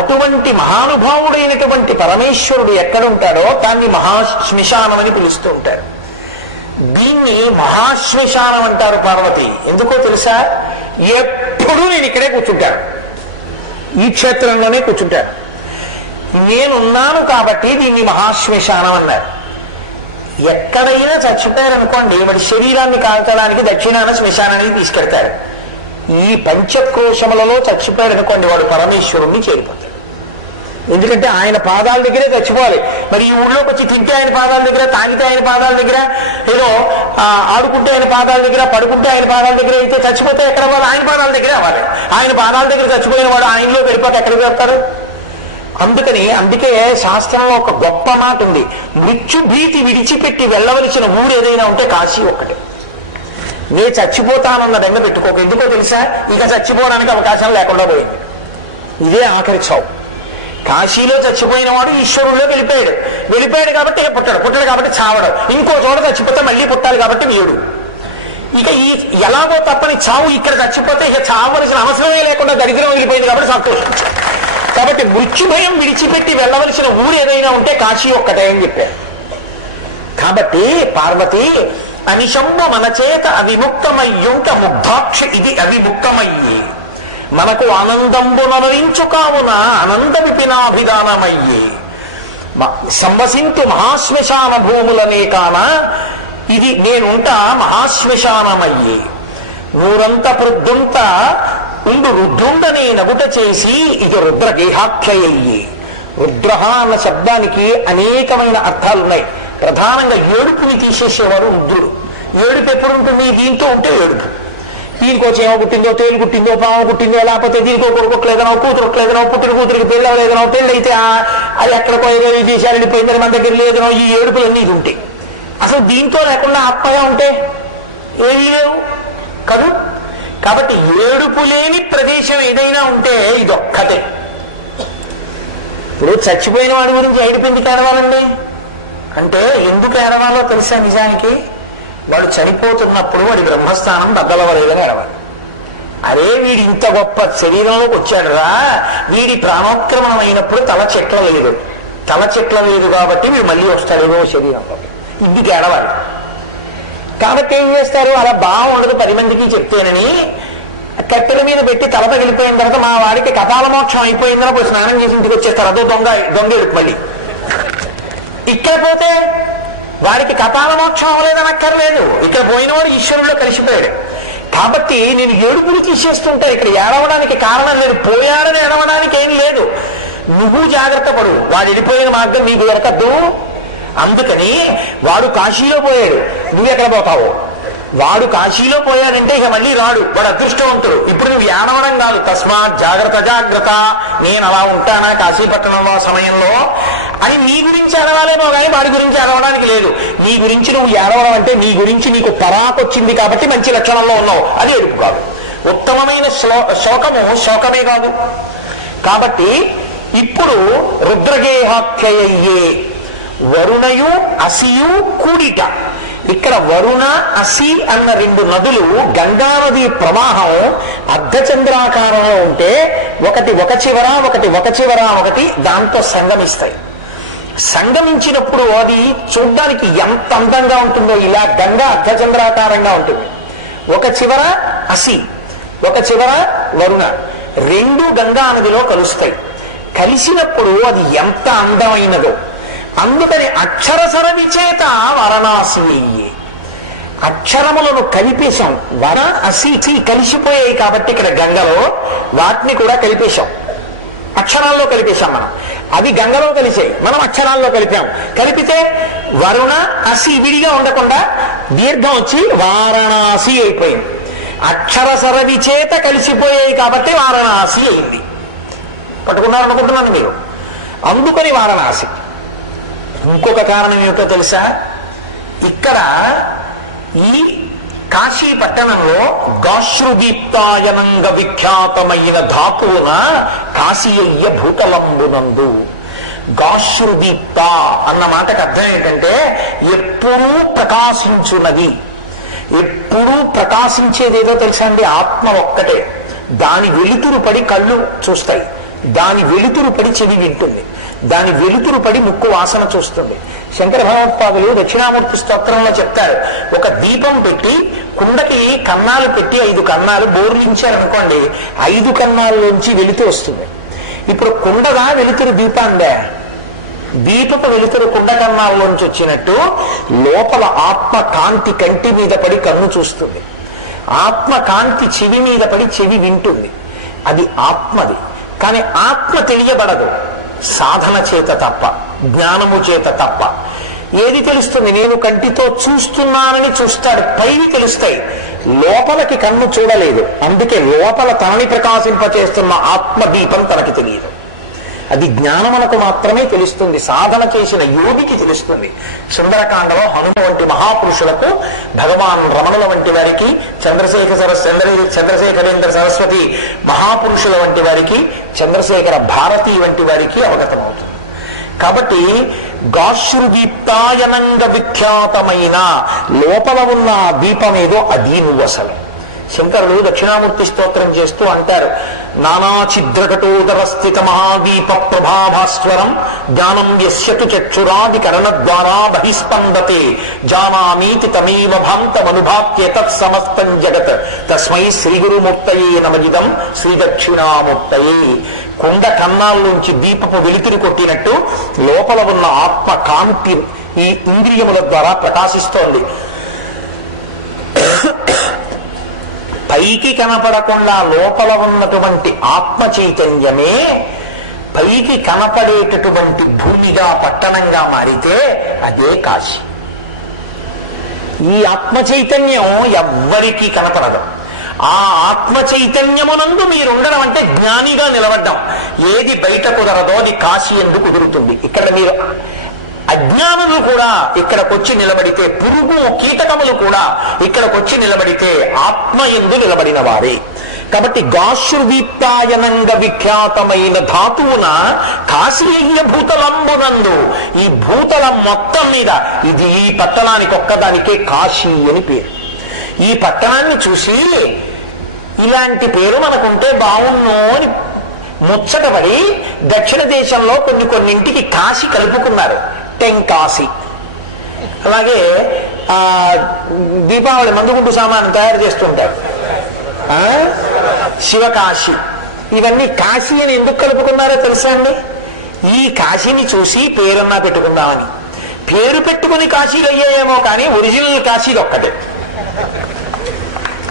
అటువంటి మహానుభావుడైనటువంటి పరమేశ్వరుడు ఎక్కడుంటాడో దాన్ని మహాశ్మశానం అని పిలుస్తూ ఉంటారు. దీన్ని మహాశ్మశానం అంటారు పార్వతి. ఎందుకో తెలుసా? ఎప్పుడూ నేను ఇక్కడే కూర్చుంటాను, ఈ క్షేత్రంలోనే కూర్చుంటాను. నేనున్నాను కాబట్టి దీన్ని మహాశ్మశానం అన్నారు. ఎక్కడైనా చచ్చిపోయారనుకోండి, వాడి శరీరాన్ని కాల్చడానికి దక్షిణాన శ్మశానానికి తీసుకెడతారు. ఈ పంచక్రోశములలో చచ్చిపోయాడు అనుకోండి, వాడు పరమేశ్వరుణ్ణి చేరిపోతాడు. ఎందుకంటే ఆయన పాదాల దగ్గరే చచ్చిపోవాలి. మరి ఈ ఊళ్ళోకి వచ్చి తింటే ఆయన పాదాల దగ్గర, తాగితే ఆయన పాదాల దగ్గర, ఏదో ఆడుకుంటే ఆయన పాదాల దగ్గర, పడుకుంటే ఆయన పాదాల దగ్గర అయితే చచ్చిపోతే ఎక్కడ వాళ్ళు? ఆయన పాదాల దగ్గరే అవ్వాలి. ఆయన పాదాల దగ్గర చచ్చిపోయిన వాడు ఆయనలో వెళ్ళిపోతే ఎక్కడికి వెళ్తారు? అందుకే శాస్త్రంలో ఒక గొప్ప మాట ఉంది, మృత్యు భీతి విడిచిపెట్టి వెళ్ళవలసిన ఊరు ఏదైనా ఉంటే కాశీ ఒక్కటే. నే చచ్చిపోతానన్న బెంగ పెట్టుకోక. ఎందుకో తెలుసా? ఇక చచ్చిపోవడానికి అవకాశం లేకుండా పోయింది. ఇదే ఆఖరి చావు. కాశీలో చచ్చిపోయిన వాడు ఈశ్వరుల్లో వెళ్ళిపోయాడు కాబట్టి పుట్టాడు కాబట్టి చావడం. ఇంకో చోట చచ్చిపోతే మళ్ళీ పుట్టాలి కాబట్టి వీడు. ఇక ఎలాగో తప్పని చావు. ఇక్కడ చచ్చిపోతే ఇక చావలసిన అవసరమే లేకుండా దరిద్రం వెళ్ళిపోయింది కాబట్టి సంతోషించాడు. కాబట్టి మృత్యుభయం విడిచిపెట్టి వెళ్ళవలసిన ఊరు ఏదైనా ఉంటే కాశీ ఒక్కటే అని చెప్పారు. కాబట్టి పార్వతి అనిశంబ మన చేత అవిముక్తమయ్యుంక ముగ్ధాక్షి ఇది అవిముక్తమయ్యి మనకు ఆనందంబునరించు కావున ఆనంద విపినాభిధానమయ్యి సంవసింతు మహాశ్మశాన భూములనే కాన ఇది నేనుంటా మహాశ్మశానమయ్యి ఊరంత ప్రొద్దుంత ఉండు రుద్రుండనే నగుట చేసి ఇది రుద్రగేహాఖ్యయ్యి. రుద్రహ అన్న శబ్దానికి అనేకమైన అర్థాలున్నాయి. ప్రధానంగా ఏడుపుని తీసేసేవారు రుద్రుడు. ఏడుపు ఎప్పుడు ఉంటుంది? దీంతో ఉంటే ఏడుపు. దీనికోసం ఏమో పుట్టిందో, తేలు పుట్టిందో, పాము పుట్టిందో, లేకపోతే దీనికో కొడుకోట్లేదనో, కూతురుట్లేదనో, పుట్టిన కూతురికి పెళ్ళవలేదనో, పెళ్ళైతే అది ఎక్కడికో ఏదో ఈ దేశాలు వెళ్ళిపోయిందని మన దగ్గర లేదనో, ఈ ఏడుపులన్నీ ఇది ఉంటాయి. అసలు దీంతో లేకుండా ఆత్మగా ఉంటే ఏమీ లేవు కదూ. కాబట్టి ఏడుపు లేని ప్రదేశం ఏదైనా ఉంటే ఇదొక్కటే. ఇప్పుడు చచ్చిపోయిన వాడి గురించి ఏడుపు ఎందుకు ఏడవాలండి అంటే, ఎందుకు ఏడవాలో తెలుసా? నిజానికి వాడు చనిపోతున్నప్పుడు వాడి బ్రహ్మస్థానం బద్దలవలేదని ఏడవాలి. అరే వీడి ఇంత గొప్ప శరీరంలోకి వచ్చాడురా, వీడి ప్రాణోత్క్రమణం అయినప్పుడు తల చెట్ల లేదు కాబట్టి వీడు మళ్ళీ వస్తాడేమో శరీరంలో, ఇందుకు ఏడవాలి. కాబట్టి ఏం చేస్తారు? అలా బాగుండదు 10 మందికి చెప్తేనని కట్టెల మీద పెట్టి తల తగిలిపోయిన తర్వాత మా వాడికి కపాల మోక్షం అయిపోయిందని పోయి స్నానం చేసి ఇంటికి వచ్చేస్తారు. అదో దొంగ ఎడుపు. మళ్ళీ ఇక్కడ పోతే వాడికి కపాల మోక్షం అవ్వలేదని అక్కర్లేదు, ఇక్కడ పోయినవాడు ఈశ్వరుల్లో కలిసిపోయాడు. కాబట్టి నేను ఏడుపులు తీసేస్తుంటా. ఇక్కడ ఏడవడానికి కారణం లేదు, పోయాడని ఏడవడానికి ఏం లేదు. నువ్వు జాగ్రత్త పడు, వాడు వెళ్ళిపోయిన మార్గం నీకు దొరకద్దు. అందుకని వాడు కాశీలో పోయాడు, నువ్వెక్కడ పోతావు? వాడు కాశీలో పోయాడంటే ఇక మళ్ళీ రాడు, వాడు అదృష్టవంతుడు. ఇప్పుడు నువ్వు ఏడవడం కాదు, తస్మాత్ జాగ్రత్త, నేను అలా ఉంటానా కాశీపట్టణంలో సమయంలో అని నీ గురించి ఏడవాలేమో కానీ వాడి గురించి ఏడవడానికి లేదు. నీ గురించి నువ్వు ఏడవడం అంటే నీ గురించి నీకు పరాకొచ్చింది కాబట్టి మంచి లక్షణంలో ఉన్నావు, అది ఏడుపు కాదు. ఉత్తమమైన శోకమే కాదు. కాబట్టి ఇప్పుడు రుద్రగేహాఖ్యయ్యే వరుణయు అసియు కూడిట. ఇక్కడ వరుణ అసి అన్న 2 నదులు గంగానది ప్రవాహం అర్ధచంద్రాకారంలో ఉంటే ఒకటి ఒక చివర ఒకటి దాంతో సంగమిస్తాయి. సంగమించినప్పుడు అది చూడ్డానికి ఎంత అందంగా ఉంటుందో, ఇలా గంగా అర్ధచంద్రాకారంగా ఉంటుంది. ఒక చివర అసి, ఒక చివర వరుణ, రెండు గంగా నదిలో కలుస్తాయి. కలిసినప్పుడు అది ఎంత అందమైనదో. అందుకని అక్షరసరవి చేత వారణాసి అయ్యి, అక్షరములను కలిపేశాం. వర అసి కలిసిపోయాయి కాబట్టి ఇక్కడ గంగలో వాటిని కూడా కలిపేశాం, అక్షరాల్లో కలిపేశాం మనం. అవి గంగలో కలిసాయి, మనం అక్షరాల్లో కలిపాం. కలిపితే వరుణ అసి విడిగా ఉండకుండా దీర్ఘం వచ్చి వారణాసి అయిపోయింది. అక్షర సరవి చేత కలిసిపోయాయి కాబట్టి వారణాసి అయింది. పట్టుకున్నారనుకుంటున్నాను మీరు. అందుకని వారణాసి. ఇంకొక కారణం ఏమిటో తెలుసా? ఇక్కడ ఈ కాశీ పట్టణంలో గాశ్రుదీప్తాయనంగా విఖ్యాతమైన ధాతువున కాశీయ్య భూతలంబునందు. గాశ్రుదీప్త అన్న మాటకు అర్థం ఏంటంటే ఎప్పుడూ ప్రకాశించున్నది. ఎప్పుడూ ప్రకాశించేది ఏదో తెలుసా అండి? ఆత్మ ఒక్కటే. దాని వెలుతురు పడి కళ్ళు చూస్తాయి, దాని వెలుతురు పడి చెవి వింటుంది, దాని వెలుతురు పడి ముక్కు వాసన చూస్తుంది. శంకర భగవత్పాదులు దక్షిణామూర్తి స్తోత్రంలో చెప్తారు, ఒక దీపం పెట్టి కుండకి కన్నాలు పెట్టి 5 కన్నాలు బోర్లించారనుకోండి, 5 కన్నాల్లోంచి వెలుతురు వస్తుంది. ఇప్పుడు కుండగా వెలుతురు దీపాందే? దీపపు వెలుతురు కుండ కన్నాల్లోంచి వచ్చినట్టు లోపల ఆత్మ కాంతి కంటి మీద పడి కన్ను చూస్తుంది, ఆత్మ కాంతి చెవి మీద పడి చెవి వింటుంది. అది ఆత్మది. కానీ ఆత్మ తెలియబడదు సాధన చేత తప్ప, జ్ఞానము చేత తప్ప. ఏది తెలుస్తుంది? నేను కంటితో చూస్తున్నానని చూస్తాడు, పైవి తెలుస్తాయి, లోపలికి కన్ను చూడలేదు. అందుకే లోపల తనని ప్రకాశింపచేస్తున్న ఆత్మదీపం తనకి తెలియదు. అది జ్ఞానమునకు మాత్రమే తెలుస్తుంది, సాధన చేసిన యోగికి తెలుస్తుంది. సుందరకాండలో హనుమ వంటి మహాపురుషులకు, భగవాన్ రమణుల వంటి వారికి, చంద్రశేఖరేంద్ర సరస్వతి మహాపురుషుల వంటి వారికి, చంద్రశేఖర భారతి వంటి వారికి అవగతమవుతుంది. కాబట్టి గాశ్రుదీప్తాయనంగా విఖ్యాతమైన లోపల ఉన్న దీపమేదో అది నువ్వు అసలు. శంకరులు దక్షిణామూర్తి స్తోత్రం చేస్తూ అంటారు, నానాఛిద్రకటోదర స్థిత మహాదీప ప్రభాభాస్వరం జ్ఞానం యస్యతు చక్షురాది కరణ ద్వారా బహిస్పందతే జానామీతి తమేవ భాంతమనుభాత్య తత్సమస్తం జగత్ తస్మై శ్రీ గురుమూర్తయే నమజిదం శ్రీ దక్షిణామూర్తయే. కుండ కన్నాల్లోంచి దీపపు వెలుతురు కొట్టినట్టు లోపల ఉన్న ఆత్మ కాంతి ఈ ఇంద్రియముల ద్వారా ప్రకాశిస్తోంది. పైకి కనపడకుండా లోపల ఉన్నటువంటి ఆత్మ చైతన్యమే పైకి కనపడేటటువంటి భూమిగా, పట్టణంగా మారితే అదే కాశీ. ఈ ఆత్మ చైతన్యం ఎవ్వరికీ కనపడదు. ఆ ఆత్మ చైతన్యమునందు మీరుండడం అంటే జ్ఞానిగా నిలబడ్డం. ఏది బయట కుదరదో అది కాశీ ఎందు కుదురుతుంది. ఇక్కడ మీరు అజ్ఞానులు కూడా ఇక్కడకొచ్చి నిలబడితే, పురుగు కీటకములు కూడా ఇక్కడకొచ్చి నిలబడితే ఆత్మ యందు నిలబడిన వారే. కాబట్టి గాశ్రుదీప్తాయనంగా విఖ్యాతమైన ధాతువున కాశీయ్య భూతలంబునందు, ఈ భూతలం మొత్తం మీద ఇది ఈ పట్టణానికి ఒక్కదానికే కాశీ అని పేరు. ఈ పట్టణాన్ని చూసి ఇలాంటి పేరు మనకుంటే బాగున్నో అని ముచ్చటపడి దక్షిణ దేశంలో కొన్నింటికి కాశీ కలుపుకున్నారు. టెంకాశీ. అలాగే దీపావళి మందుగుండు సామాను తయారు చేస్తుంటారు, శివకాశి. ఇవన్నీ కాశీ అని ఎందుకు కలుపుకున్నారో తెలుసా అండి? ఈ కాశీని చూసి పేరన్నా పెట్టుకుందామని. పేరు పెట్టుకుని కాశీలు అయ్యాయేమో కానీ ఒరిజినల్ కాశీది ఒక్కటే.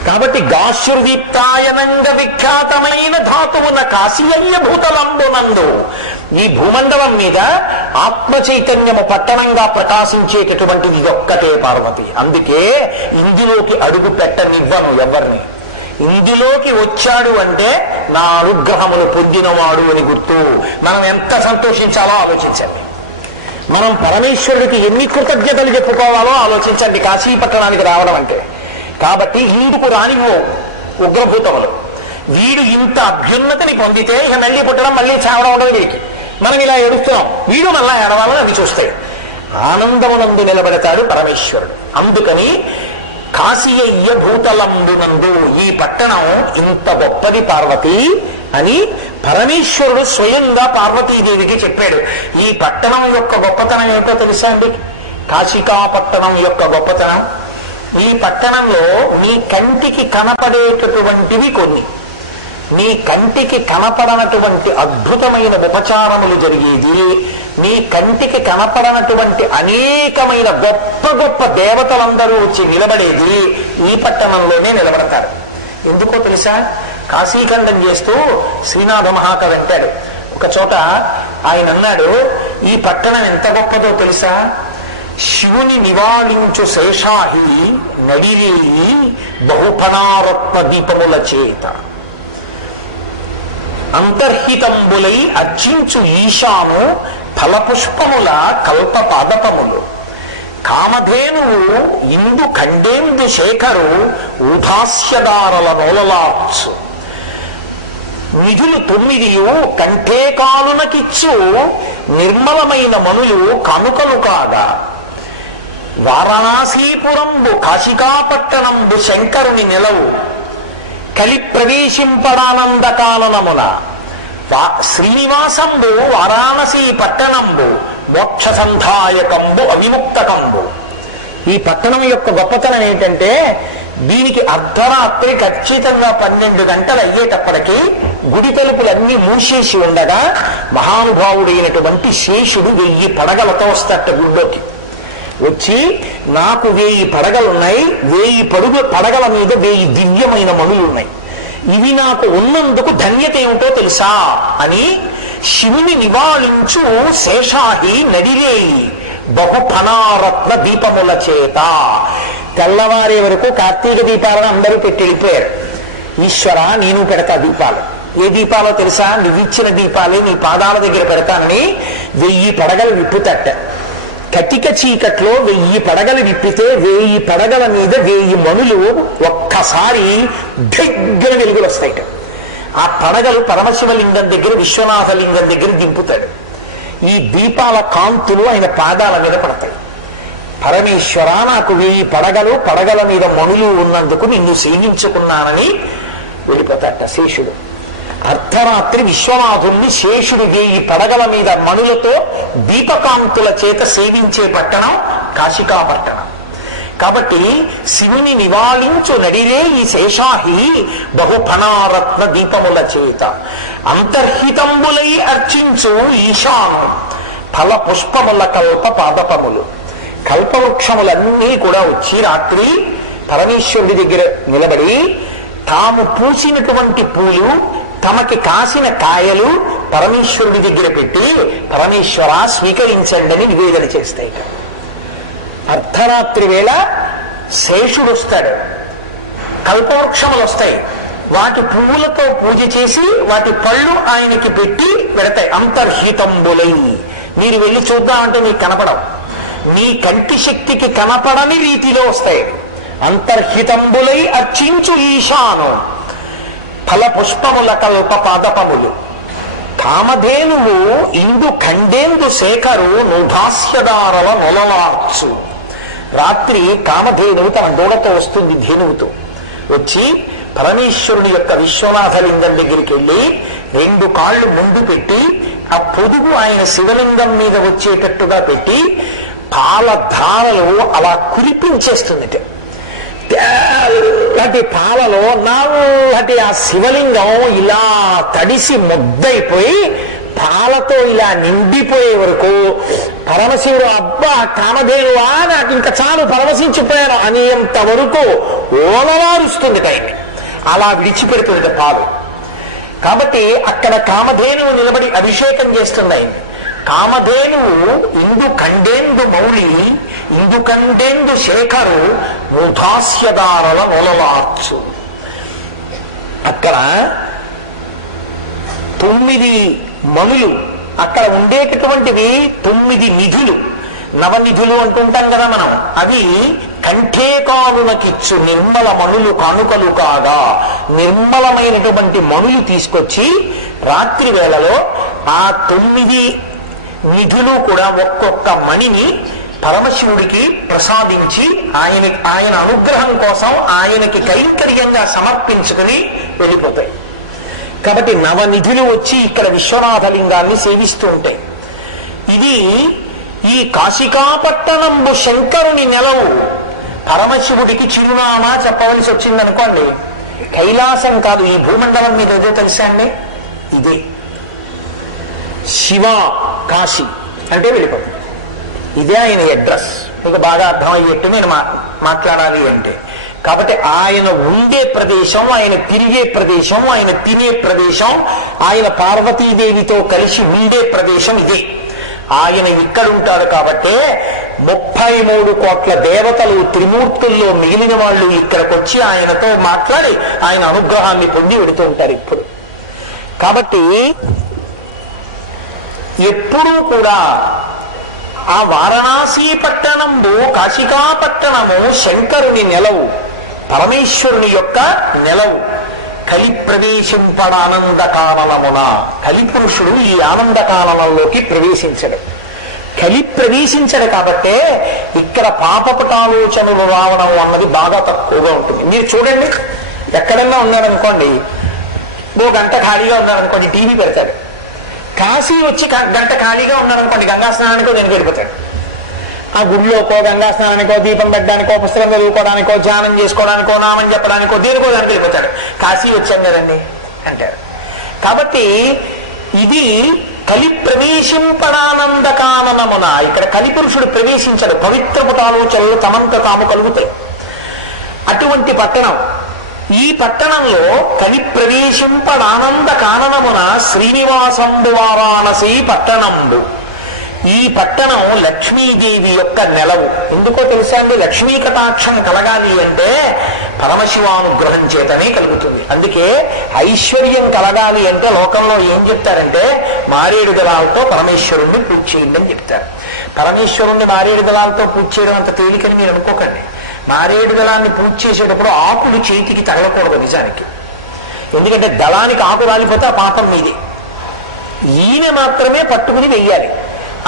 కాబట్టి గాశ్రుదీప్తాయనంగా విఖ్యాతమైన ధాతువున కాశీయ్య భూతలంబునందు, ఈ భూమండలం మీద ఆత్మ చైతన్యము పట్టణంగా ప్రకాశించేటటువంటిది ఇదొక్కటే పార్వతి. అందుకే ఇందులోకి అడుగు పెట్టనివ్వను ఎవరిని. ఇందులోకి వచ్చాడు అంటే నా అనుగ్రహములు పొందినవాడు అని గుర్తు. మనం ఎంత సంతోషించాలో ఆలోచించండి. మనం పరమేశ్వరుడికి ఎన్ని కృతజ్ఞతలు చెప్పుకోవాలో ఆలోచించండి కాశీ పట్టణానికి రావడం అంటే. కాబట్టి ఇందుకు రానివ్వు ఉగ్రభూతములు. వీడు ఇంత అభ్యున్నతిని పొందితే ఇక మళ్ళీ పుట్టడం, మళ్ళీ చావడం ఉండదు వీడికి. మనం ఇలా ఏడుస్తున్నాం, వీడు మళ్ళా ఏడవాలని అవి చూస్తాయి. ఆనందమునందు నిలబడతాడు పరమేశ్వరుడు. అందుకని కాశీయ్య భూతలంబునందు, ఈ పట్టణం ఇంత గొప్పది పార్వతి అని పరమేశ్వరుడు స్వయంగా పార్వతీదేవికి చెప్పాడు. ఈ పట్టణం యొక్క గొప్పతనం ఏమిటో తెలుసా అండి? కాశికాపట్టణం యొక్క గొప్పతనం, ఈ పట్టణంలో నీ కంటికి కనపడేటటువంటివి కొన్ని, నీ కంటికి కనపడనటువంటి అద్భుతమైన ఉపచారములు జరిగేది, నీ కంటికి కనపడనటువంటి అనేకమైన గొప్ప గొప్ప దేవతలందరూ వచ్చి నిలబడేది ఈ పట్టణంలోనే నిలబడతారు. ఎందుకో తెలుసా? కాశీఖండం చేస్తూ శ్రీనాథ మహాకవి అంటాడు ఒక చోట, ఆయన అన్నాడు, ఈ పట్టణం ఎంత గొప్పదో తెలుసా? శివుని నివాళించు శేషాహి నడిరేయి బహుఫణారత్న దీపముల చేత, అంతర్హితంబులై అర్చించు ఈశాను ఫలపుష్పముల కల్ప పాదపములు, కామధేనువు ఇందు ఖండేందు శేఖరు ఊధాస్యదారల నోలలార్చు, నిధులు 9 కంఠే కాలునకిచ్చు నిర్మలమైన మనులు కానుకలు కాగా, వారణాసీపురంబు కాశికాపట్టణంబు శంకరుని నిలవు, కలి ప్రవేశింపడానంద కాలనమున శ్రీనివాసంబు వారాణసీ పట్టణంబు మోక్ష సంధాయకంబు అవిముక్తకంబు. ఈ పట్టణం యొక్క గొప్పతనం ఏంటంటే, దీనికి అర్ధరాత్రి ఖచ్చితంగా 12 గంటలు అయ్యేటప్పటికీ గుడి తలుపులన్నీ మూసేసి ఉండగా మహానుభావుడైనటువంటి శేషుడు 1000 పడగలతో వస్తట గుడిలోకి. వచ్చి, నాకు 1000 పడగలున్నాయి, 1000 పడగల మీద 1000 దివ్యమైన మణులున్నాయి, ఇవి నాకు ఉన్నందుకు ధన్యత ఏమిటో తెలుసా అని శివుని నివాళించు శేషాహి నడిరేయి బహుఫణారత్న దీపముల చేత. తెల్లవారే వరకు కార్తీక దీపాలను అందరూ పెట్టి వెళ్ళిపోయారు. ఈశ్వర, నేను పెడతా దీపాలు. ఏ దీపాలో తెలుసా? నువ్విచ్చిన దీపాలే నీ పాదాల దగ్గర పెడతానని 1000 పడగలు విప్పుతట. కటిక చీకట్లో 1000 పడగలు విప్పితే 1000 పడగల మీద 1000 మణులు ఒక్కసారి దగ్గర వెలుగులు వస్తాయిట. ఆ పడగలు పరమశివలింగం దగ్గర, విశ్వనాథలింగం దగ్గర దింపుతాడు. ఈ దీపాల కాంతులు ఆయన పాదాల మీద పడతాయి. పరమేశ్వర, నాకు 1000 పడగలు, పడగల మీద మణులు ఉన్నందుకు నిన్ను సేవించుకున్నానని వెళ్ళిపోతాట శేషుడు. అర్ధరాత్రి విశ్వనాథుణ్ణి శేషుడు 1000 పడగల మీద మణులతో దీపకాంతుల చేత సేవించే పట్టణం కాశికాపట్టణం. కాబట్టి శివుని నివాళించు నడిరే ఈ శేషాహి బహుఫణారత్న దీపముల చేత, అంతర్హితంబులై అర్చించు ఈశాను ఫల పుష్పముల కల్ప పాదపములు. కల్పవృక్షములన్నీ కూడా వచ్చి రాత్రి పరమేశ్వరుడి దగ్గర నిలబడి తాము పూసినటువంటి పూలు, తమకి కాసిన కాయలు పరమేశ్వరుడి దగ్గర పెట్టి, పరమేశ్వర స్వీకరించండి అని నివేదన చేస్తాయి. అర్ధరాత్రి వేళ శేషుడు వస్తాడు, కల్పవృక్షములు వస్తాయి, వాటి పువ్వులతో పూజ చేసి వాటి పళ్ళు ఆయనకి పెట్టి పెడతాయి. అంతర్హితంబులై, మీరు వెళ్ళి చూద్దామంటే మీకు కనపడవు, నీ కంటి శక్తికి కనపడని రీతిలో వస్తాయి. అంతర్హితంబులై అర్చించు ఈశాను ఫల పుష్పముల కల్ప పాదపములు, కామధేనువు ఇందు ఖండేందు శేఖరు నూధాస్యదారల నొలలార్చు. రాత్రి కామధేనువు తన దూడతో వస్తుంది, ధేనువుతో వచ్చి పరమేశ్వరుని యొక్క విశ్వనాథలింగం దగ్గరికి వెళ్ళి 2 కాళ్ళు ముందు పెట్టి ఆ పొదుగు ఆయన శివలింగం మీద వచ్చేటట్టుగా పెట్టి పాల ధారలు అలా కురిపించేస్తుంది. తెల్లటి పాలలో నల్లటి ఆ శివలింగం ఇలా తడిసి ముద్దయిపోయి పాలతో ఇలా నిండిపోయే వరకు పరమశివుడు, అబ్బా కామధేనువా, నాకు ఇంకా చాలు పరవశించిపోయాను అనేంత వరకు ఓలలారుస్తుంది టైంని, అలా విడిచిపెడుతుంది పాలు. కాబట్టి అక్కడ కామధేనువు నిలబడి అభిషేకం చేస్తుంది ఆయన. కామధేనువు ఇందు ఖండేందు మౌళి ఇందు ఖండేందు శేఖరు నూధాస్యదారల నొలలార్చు. అక్కడ 9 మణులు, అక్కడ ఉండేటటువంటివి 9 నిధులు, నవనిధులు అంటుంటాం కదా మనం, అవి కంఠే కాలునకిచ్చు నిర్మల మణులు కానుకలు కాగా నిర్మలమైనటువంటి మణులు తీసుకొచ్చి రాత్రి వేళలో ఆ 9 నిధులు కూడా ఒక్కొక్క మణిని పరమశివుడికి ప్రసాదించి ఆయన అనుగ్రహం కోసం ఆయనకి కైంకర్యంగా సమర్పించుకుని వెళ్ళిపోతాయి. కాబట్టి నవనిధులు వచ్చి ఇక్కడ విశ్వనాథలింగాన్ని సేవిస్తూ ఉంటాయి. ఇది ఈ కాశికాపట్టణంబు శంకరుని నెలవు. పరమశివుడికి చిరునామా చెప్పవలసి వచ్చిందనుకోండి, కైలాసం కాదు, ఈ భూమండలం మీద ఏదో తెలుసా అండి, ఇదే శివ కాశీ అంటే వెళ్ళిపోతుంది. ఇదే ఆయన అడ్రస్. మీకు బాగా అర్థమయ్యేట్టు నేను మాట్లాడాలి అంటే, కాబట్టి ఆయన ఉండే ప్రదేశం, ఆయన తిరిగే ప్రదేశం, ఆయన తినే ప్రదేశం, ఆయన పార్వతీదేవితో కలిసి ఉండే ప్రదేశం ఇదే. ఆయన ఇక్కడ ఉంటాడు కాబట్టే 33 కోట్ల దేవతలు త్రిమూర్తుల్లో మిగిలిన వాళ్ళు ఇక్కడికి వచ్చి ఆయనతో మాట్లాడి ఆయన అనుగ్రహాన్ని పొంది వెడుతూ ఉంటారు ఇప్పుడు. కాబట్టి ఎప్పుడూ కూడా ఆ వారణాసి పట్టణంబు కాశికాపట్టణము శంకరుని నెలవు, పరమేశ్వరుని యొక్క నెలవు. కలి ప్రవేశింపడ ఆనంద కాననమున, కలిపురుషుడు ఈ ఆనంద కాననంలోకి ప్రవేశించడు. కలి ప్రవేశించడు కాబట్టే ఇక్కడ పాపపటాలోచనలు రావడం అన్నది బాగా తక్కువగా ఉంటుంది. మీరు చూడండి, ఎక్కడన్నా ఉన్నారనుకోండి, ఓ గంట ఖాళీగా ఉన్నారనుకోండి, టీవీ పెడతాడు. కాశీ వచ్చి గంట ఖాళీగా ఉన్నారనుకోండి, గంగా స్నానానికో నేను వెళ్ళిపోతాడు. ఆ గుడిలోకో, గంగా స్నానానికో, దీపం పెట్టడానికో, పుస్తకం చదువుకోవడానికో, ధ్యానం చేసుకోవడానికో, నామం చెప్పడానికో, దేనికో దానికి వెళ్ళిపోతాడు. కాశీ వచ్చాం కదండి అంటారు. కాబట్టి ఇది కలి ప్రవేశింపడానంద కాననమున. ఇక్కడ కలిపురుషుడు ప్రవేశించడు, పవిత్రపు ఆలోచనలు తమంత తాము కలుగుతాయి. అటువంటి పట్టణం. ఈ పట్టణంలో కలి ప్రవేశింపడానంద కాననమున శ్రీనివాసంబు వారాణసి పట్టణంబు. ఈ పట్టణం లక్ష్మీదేవి యొక్క నెలవు. ఎందుకో తెలుసా అండి, లక్ష్మీ కటాక్షం కలగాలి అంటే పరమశివానుగ్రహం చేతనే కలుగుతుంది. అందుకే ఐశ్వర్యం కలగాలి అంటే లోకంలో ఏం చెప్తారంటే మారేడు దళాలతో పరమేశ్వరుణ్ణి పూజ చేయండి అని చెప్తారు. పరమేశ్వరుణ్ణి మారేడు దళాలతో పూజ చేయడం అంత తేలికని మీరు అనుకోకండి. మారేడు దళాన్ని పూజ చేసేటప్పుడు ఆకులు చేతికి తగలకూడదు నిజానికి. ఎందుకంటే దళానికి ఆకు రాలిపోతే ఆ పాపం మీది. ఈయన మాత్రమే పట్టుకుని వెయ్యాలి.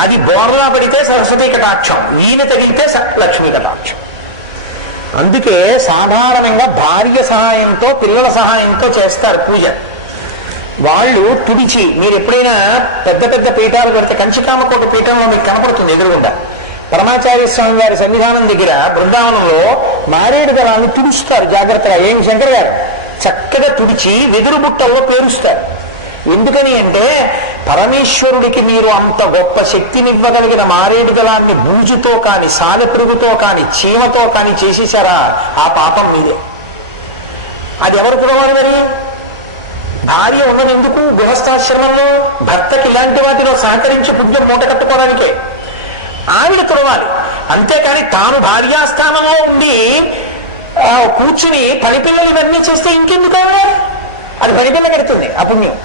అది బోర్లా పడితే సరస్వతీ కటాక్షం, ఈయన తగిలితే లక్ష్మీ కటాక్షం. అందుకే సాధారణంగా భార్య సహాయంతో, పిల్లల సహాయంతో చేస్తారు పూజ. వాళ్ళు తుడిచి, మీరు ఎప్పుడైనా పెద్ద పెద్ద పీఠాలు పెడితే, కంచికామకోట పీఠంలో మీకు కనపడుతుంది ఎదురుగుండా, పరమాచార్య స్వామి వారి సన్నిధానం దగ్గర బృందావనంలో మారేడు దళాన్ని తుడుస్తారు జాగ్రత్తగా. ఏం శంకర్ గారు చక్కగా తుడిచి వెదురు బుట్టల్లో పేరుస్తారు. ఎందుకని అంటే పరమేశ్వరుడికి మీరు అంత గొప్ప శక్తినివ్వగలిగిన మారేడు దళాన్ని బూజుతో కాని, సాలెపురుగుతో కాని, చీమతో కాని చేసేశారా, ఆ పాపం మీదే. అది ఎవరు కురవాలి? మరి భార్య ఉన్నది ఎందుకు గృహస్థాశ్రమంలో? భర్తకి ఇలాంటి వాటిలో సహకరించి పుణ్యం మూట కట్టుకోవడానికే. ఆవిడ తుడవాలి. అంతేకాని తాను భార్యాస్థానంలో ఉండి కూర్చుని పనిపిల్లలు ఇవన్నీ చేస్తే ఇంకెందుకు ఆవిడ? అది పనిపిల్ల కడుతుంది ఆ పుణ్యం.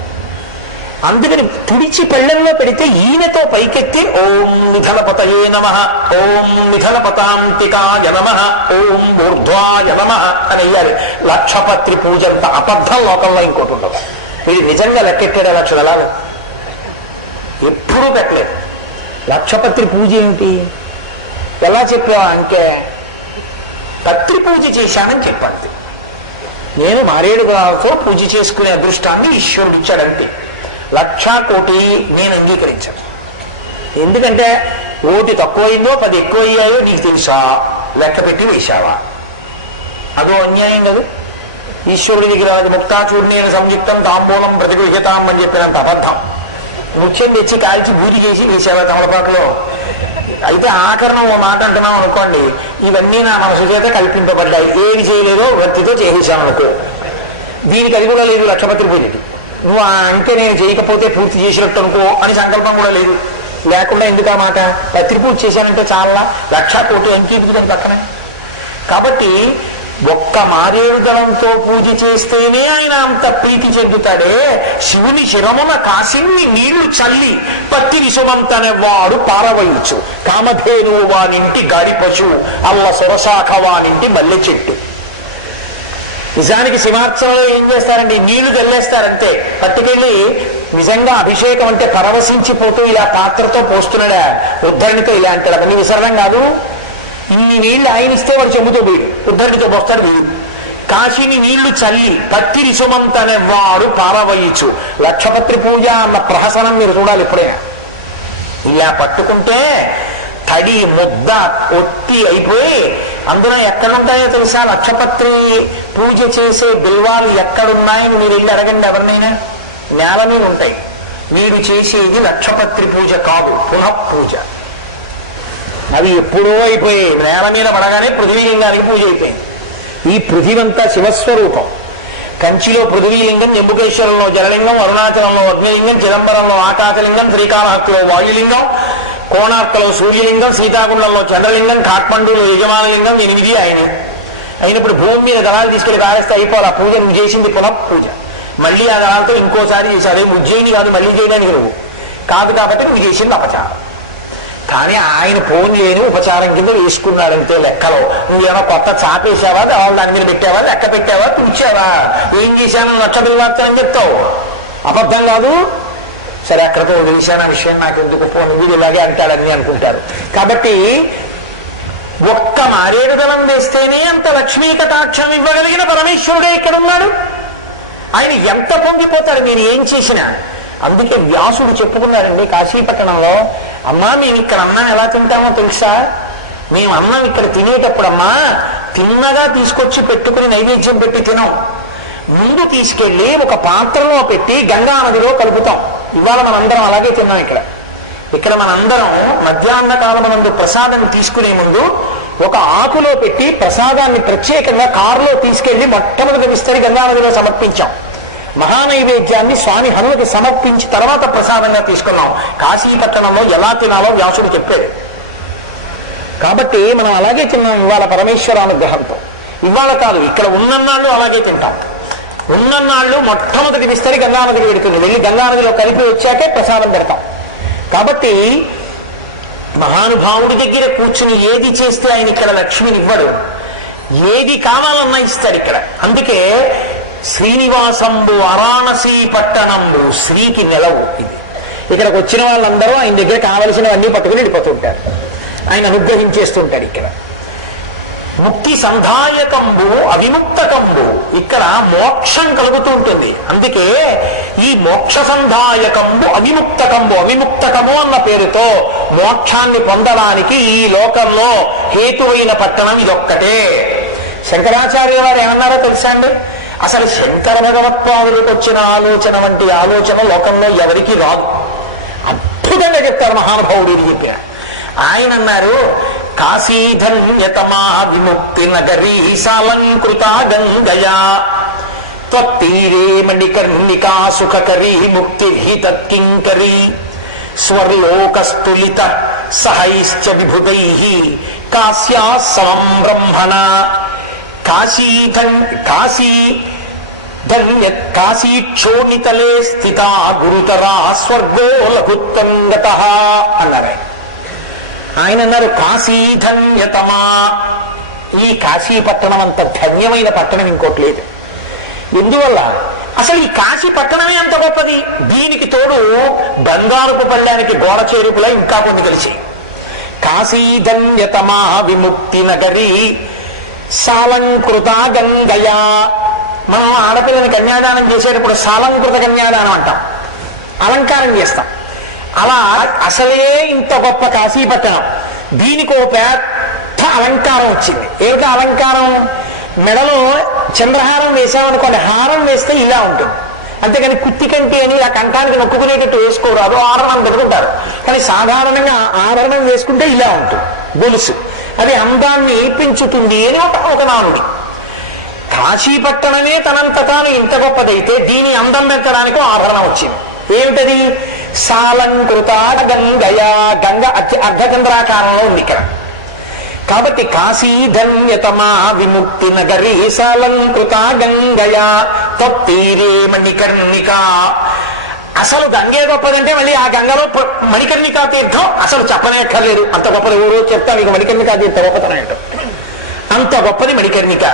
అందుకని తుడిచి పెళ్లల్లో పెడితే ఈయనతో పైకెత్తి ఓం నిధనపతయే నమః, ఓం నిధనపతాంతికాయ నమః, ఓం ఊర్ధ్వాయ నమః అని అయ్యారు. లక్షపత్రి పూజ అంత అబద్ధం లోకంలో ఇంకోటి ఉండదు. వీడు నిజంగా లెక్కెట్టాడు లక్ష దళాలు ఎప్పుడూ పెట్టలేదు. లక్షపత్రి పూజ ఏమిటి, ఎలా చెప్పావా అంటే పత్రి పూజ చేశానని చెప్పండి. నేను మారేడు దళాలతో పూజ చేసుకునే అదృష్టాన్ని ఈశ్వరుడు ఇచ్చాడంతే. 1,00,000 కోటి నేను అంగీకరించాను. ఎందుకంటే 1 తక్కువైందో 10 ఎక్కువ అయ్యాయో నీకు తెలుసా, లెక్క పెట్టి వేశావా? అదో అన్యాయం కదా. ఈశ్వరుడి దగ్గర ముక్తాచూర్ణేన సంయుక్తం తాంబూలం ప్రతిగృహ్యతాం అని చెప్పినంత అబద్ధం. ముఖ్యం తెచ్చి కాల్చి బూరి చేసి వేసావా తమలపాటులో? అయితే ఆఖరణ ఓ మాట అంటున్నాం అనుకోండి, ఇవన్నీ నా మనసు చేత కల్పింపబడ్డాయి, ఏమి చేయలేదో భక్తితో చేసేసాను అనుకో, దీనికి అది కూడా లేదు లక్షపత్రి పూజకి. నువ్వు అంటే నేను చేయకపోతే పూర్తి చేసినట్టు అనుకో అని సంకల్పం కూడా లేదు. లేకుండా ఎందుకు ఆ మాట? పత్రి పూజ చేశానంటే చాలా 1,00,000 కోటి అంకీకృతం పక్కన. కాబట్టి ఒక్క మారేడు దళంతో పూజ చేస్తేనే ఆయన అంత ప్రీతి చెందుతాడే. శివుని శిరమున కాసిన్ని నీళ్లు చల్లి పత్తి విషమంతనే వాడు పారవయించు, కామధేనువు వానింటి గాడి పశువు, అల్ల సొరశాఖ వానింటి మల్లె చెట్టు. నిజానికి శివార్చనలో ఏం చేస్తారండి, నీళ్లు చల్లేస్తారంతే. పట్టుకెళ్ళి నిజంగా అభిషేకం అంటే పరవశించిపోతూ ఇలా పాత్రతో పోస్తున్నాడా, ఉద్ధరణితో ఇలా అంటాడు. అవన్నీ విసరడం కాదు. ఇన్ని నీళ్లు ఆయన ఇస్తే వాడు చెంబుతో వీడు ఉద్ధరణితో పోస్తాడు వీడు. కాశీని నీళ్లు చల్లి పత్తిరి సుమంతనెవ్వాడు పారవయిచు. లక్షపత్రి పూజ అన్న ప్రహసనం మీరు చూడాలి ఎప్పుడైనా. ఇలా పట్టుకుంటే తడి ముద్ద ఒత్తి అయిపోయి అందులో ఎక్కడుంటాయో తెలుసా? లక్షపత్రి పూజ చేసే బిల్వాలు ఎక్కడున్నాయని మీరు వెళ్ళి అడగండి ఎవరినైనా. నేల మీద ఉంటాయి. వీడు చేసేది లక్షపత్రి పూజ కాదు, పునఃపూజ. అవి ఎప్పుడో అయిపోయి నేల మీద పడగానే పృథ్వీలింగానికి పూజ అయిపోయింది. ఈ పృథివంతా శివస్వరూపం. కంచిలో పృథ్వీలింగం, జంబుకేశ్వరంలో జలలింగం, అరుణాచలంలో అగ్నిలింగం, చిదంబరంలో ఆకాశలింగం, శ్రీకాళహస్తిలో వాయులింగం, కోణార్కలో సూర్యలింగం, సీతాకుండంలో చంద్రలింగం, కాఠ్మండూలో యజమానలింగం. 8 ఆయన అయినప్పుడు భూమి మీద దళాలు తీసుకెళ్లి కారేస్తే అయిపోవాలి. ఆ పూజ నువ్వు చేసింది పునఃపూజ. మళ్ళీ ఆ దళాలతో ఇంకోసారి చేశారు. అదే ఉజ్జయిని కాదు మళ్ళీ చేయడానికి నువ్వు కాదు, కాబట్టి నువ్వు చేసింది అపచారం. కానీ ఆయన ఫోన్ చేయని ఉపచారం కింద వేసుకున్నాడంతే లెక్కలో. నువ్వేమో కొత్త చాపేసావా, దాని మీద పెట్టావా, లెక్క పెట్టావా, తుడిచావా, ఏం చేశాను నక్షత్రం చెప్తావు. అబద్ధం కాదు. సరే అక్కడితో వదిలేశాను ఆ విషయం, నాకు ఎందుకు ఫోన్ వీడు ఇలాగే అంటాడని అనుకుంటారు. కాబట్టి ఒక్క మారేడు దళం వేస్తేనే అంత లక్ష్మీ కటాక్షం ఇవ్వగలిగిన పరమేశ్వరుడే ఇక్కడ ఉన్నాడు. ఆయన ఎంత పొంగిపోతాడు మీరు ఏం చేసినా. అందుకే వ్యాసుడు చెప్పుకున్నారండి కాశీపట్టణంలో, అమ్మా మేము ఇక్కడ అన్నం ఎలా తింటామో తెలుసా? మేము అన్నం ఇక్కడ తినేటప్పుడమ్మా తిన్నగా తీసుకొచ్చి పెట్టుకుని నైవేద్యం పెట్టి తినం. ముందు తీసుకెళ్లి ఒక పాత్రలో పెట్టి గంగా నదిలో కలుపుతాం. ఇవాళ మనందరం అలాగే తిన్నాం. ఇక్కడ మనందరం మధ్యాహ్న కాలమునందు ప్రసాదం తీసుకునే ముందు ఒక ఆకులో పెట్టి ప్రసాదాన్ని ప్రత్యేకంగా కారులో తీసుకెళ్లి మొట్టమొదటి విస్తరి గంగా నదిలో సమర్పించాం. మహానైవేద్యాన్ని స్వామి హనుమకి సమర్పించి తర్వాత ప్రసాదంగా తీసుకున్నాం. కాశీపట్టణంలో ఎలా తినాలో వ్యాసుడు చెప్పాడు. కాబట్టి మనం అలాగే తిన్నాం ఇవాళ పరమేశ్వర అనుగ్రహంతో. ఇవాళ కాదు, ఇక్కడ ఉన్నన్నాళ్ళు అలాగే తింటాం. ఉన్నన్నాళ్ళు మొట్టమొదటి విస్తరి గంగానదికి పెడుతుంది. వెళ్ళి గంగానదిలో కలిపి వచ్చాకే ప్రసాదం పెడతాం. కాబట్టి మహానుభావుడి దగ్గర కూర్చుని ఏది చేస్తే ఆయన ఇక్కడ లక్ష్మిని ఇవ్వడు, ఏది కావాలన్నా ఇస్తాడు ఇక్కడ. అందుకే శ్రీనివాసంబు వారాణసీ పట్టణంబు శ్రీకి నెలవు. ఇది ఇక్కడికి వచ్చిన వాళ్ళందరూ ఆయన దగ్గర కావలసినవన్నీ పట్టుకుని వెళ్ళిపోతుంటారు. ఆయన అనుగ్రహించేస్తుంటాడు. ఇక్కడ ముక్తి సంధాయకంబు అవిముక్తకంబు, ఇక్కడ మోక్షం కలుగుతూ ఉంటుంది. అందుకే ఈ మోక్ష సంధాయకంబు అవిముక్తకంబు, అవిముక్తకము అన్న పేరుతో మోక్షాన్ని పొందడానికి ఈ లోకంలో హేతువైన పట్టణం ఇదొక్కటే. శంకరాచార్యుల వారు ఏమన్నారో తెలుసా అండి? అసలు శంకర భగవత్పాదులకు వచ్చిన ఆలోచన వంటి ఆలోచన లోకంలో ఎవరికి రాదు. అద్భుతంగా చెప్తారు మహానుభావుడు ఇది చెప్పిన. ఆయన అన్నారు, కాశీధన్యతమా విముక్తి నగరీ సాలంకృత గంగయా త్వత్తీరే మణికర్ణికా సుఖకరీ ముక్తిర్హి తత్కింకరీ స్వర్లోకస్తులిత సహైశ్చ విభుతైః కాశ్యా సమం బ్రహ్మణ. కాశీక్షోణితలే స్థిత గురుతరా స్వర్గో లఘుత్వం గతః అన్నారు. ఆయన అన్నారు కాశీధన్యతమా, ఈ కాశీ పట్టణం అంత ధన్యమైన పట్టణం ఇంకోటి లేదు. ఎందువల్ల? అసలు ఈ కాశీ పట్టణమే అంత గొప్పది. దీనికి తోడు బంగారుపు పళ్ళానికి గోడ చేరుపులా ఇంకా కొన్ని కలిసి కాశీధన్యతమా విముక్తి నగరీ సాలంకృత గంగయా. మనం ఆడపిల్లని కన్యాదానం చేసేటప్పుడు సాలంకృత కన్యాదానం అంటాం, అలంకారం చేస్తాం. అలా అసలే ఇంత గొప్ప కాశీపట్టణం, దీనికి ఓ పెద్ద అలంకారం వచ్చింది. ఏమిటో అలంకారం? మెడలో చంద్రహారం వేసామనుకోండి, హారం వేస్తే ఇలా ఉంటుంది. అంతేకాని కుత్తి కంటి అని ఆ కంఠానికి నొక్కుకునేటట్టు వేసుకోరు, అదో ఆభరణం పెట్టుకుంటారు. కానీ సాధారణంగా ఆభరణం వేసుకుంటే ఇలా ఉంటుంది గొలుసు. అది అందాన్ని పెంచుతుంది అని ఒక నానుడి. కాశీపట్టణమే తనంత తాను ఇంత గొప్పదైతే దీని అందం పెంచడానికి ఆభరణం వచ్చింది. ఏమిటది? సాలంకృత గంగయా. గంగ అర్ధచంద్రాకారంలో ఉంది ఇక్కడ. కాబట్టి కాశీధన్యతమా విముక్తి నగరీ సాలంకృత గంగయా తత్తీరే మణికర్ణిక. అసలు గంగే గొప్పదంటే మళ్ళీ ఆ గంగలో మణికర్ణికా తీర్థం అసలు చెప్పనేక్కర్లేదు. అంత గొప్పది ఊరో చెప్తా మీకు మణికర్ణికా తీర్థం గొప్పతనం ఏంటో. అంత గొప్పది మణికర్ణిక.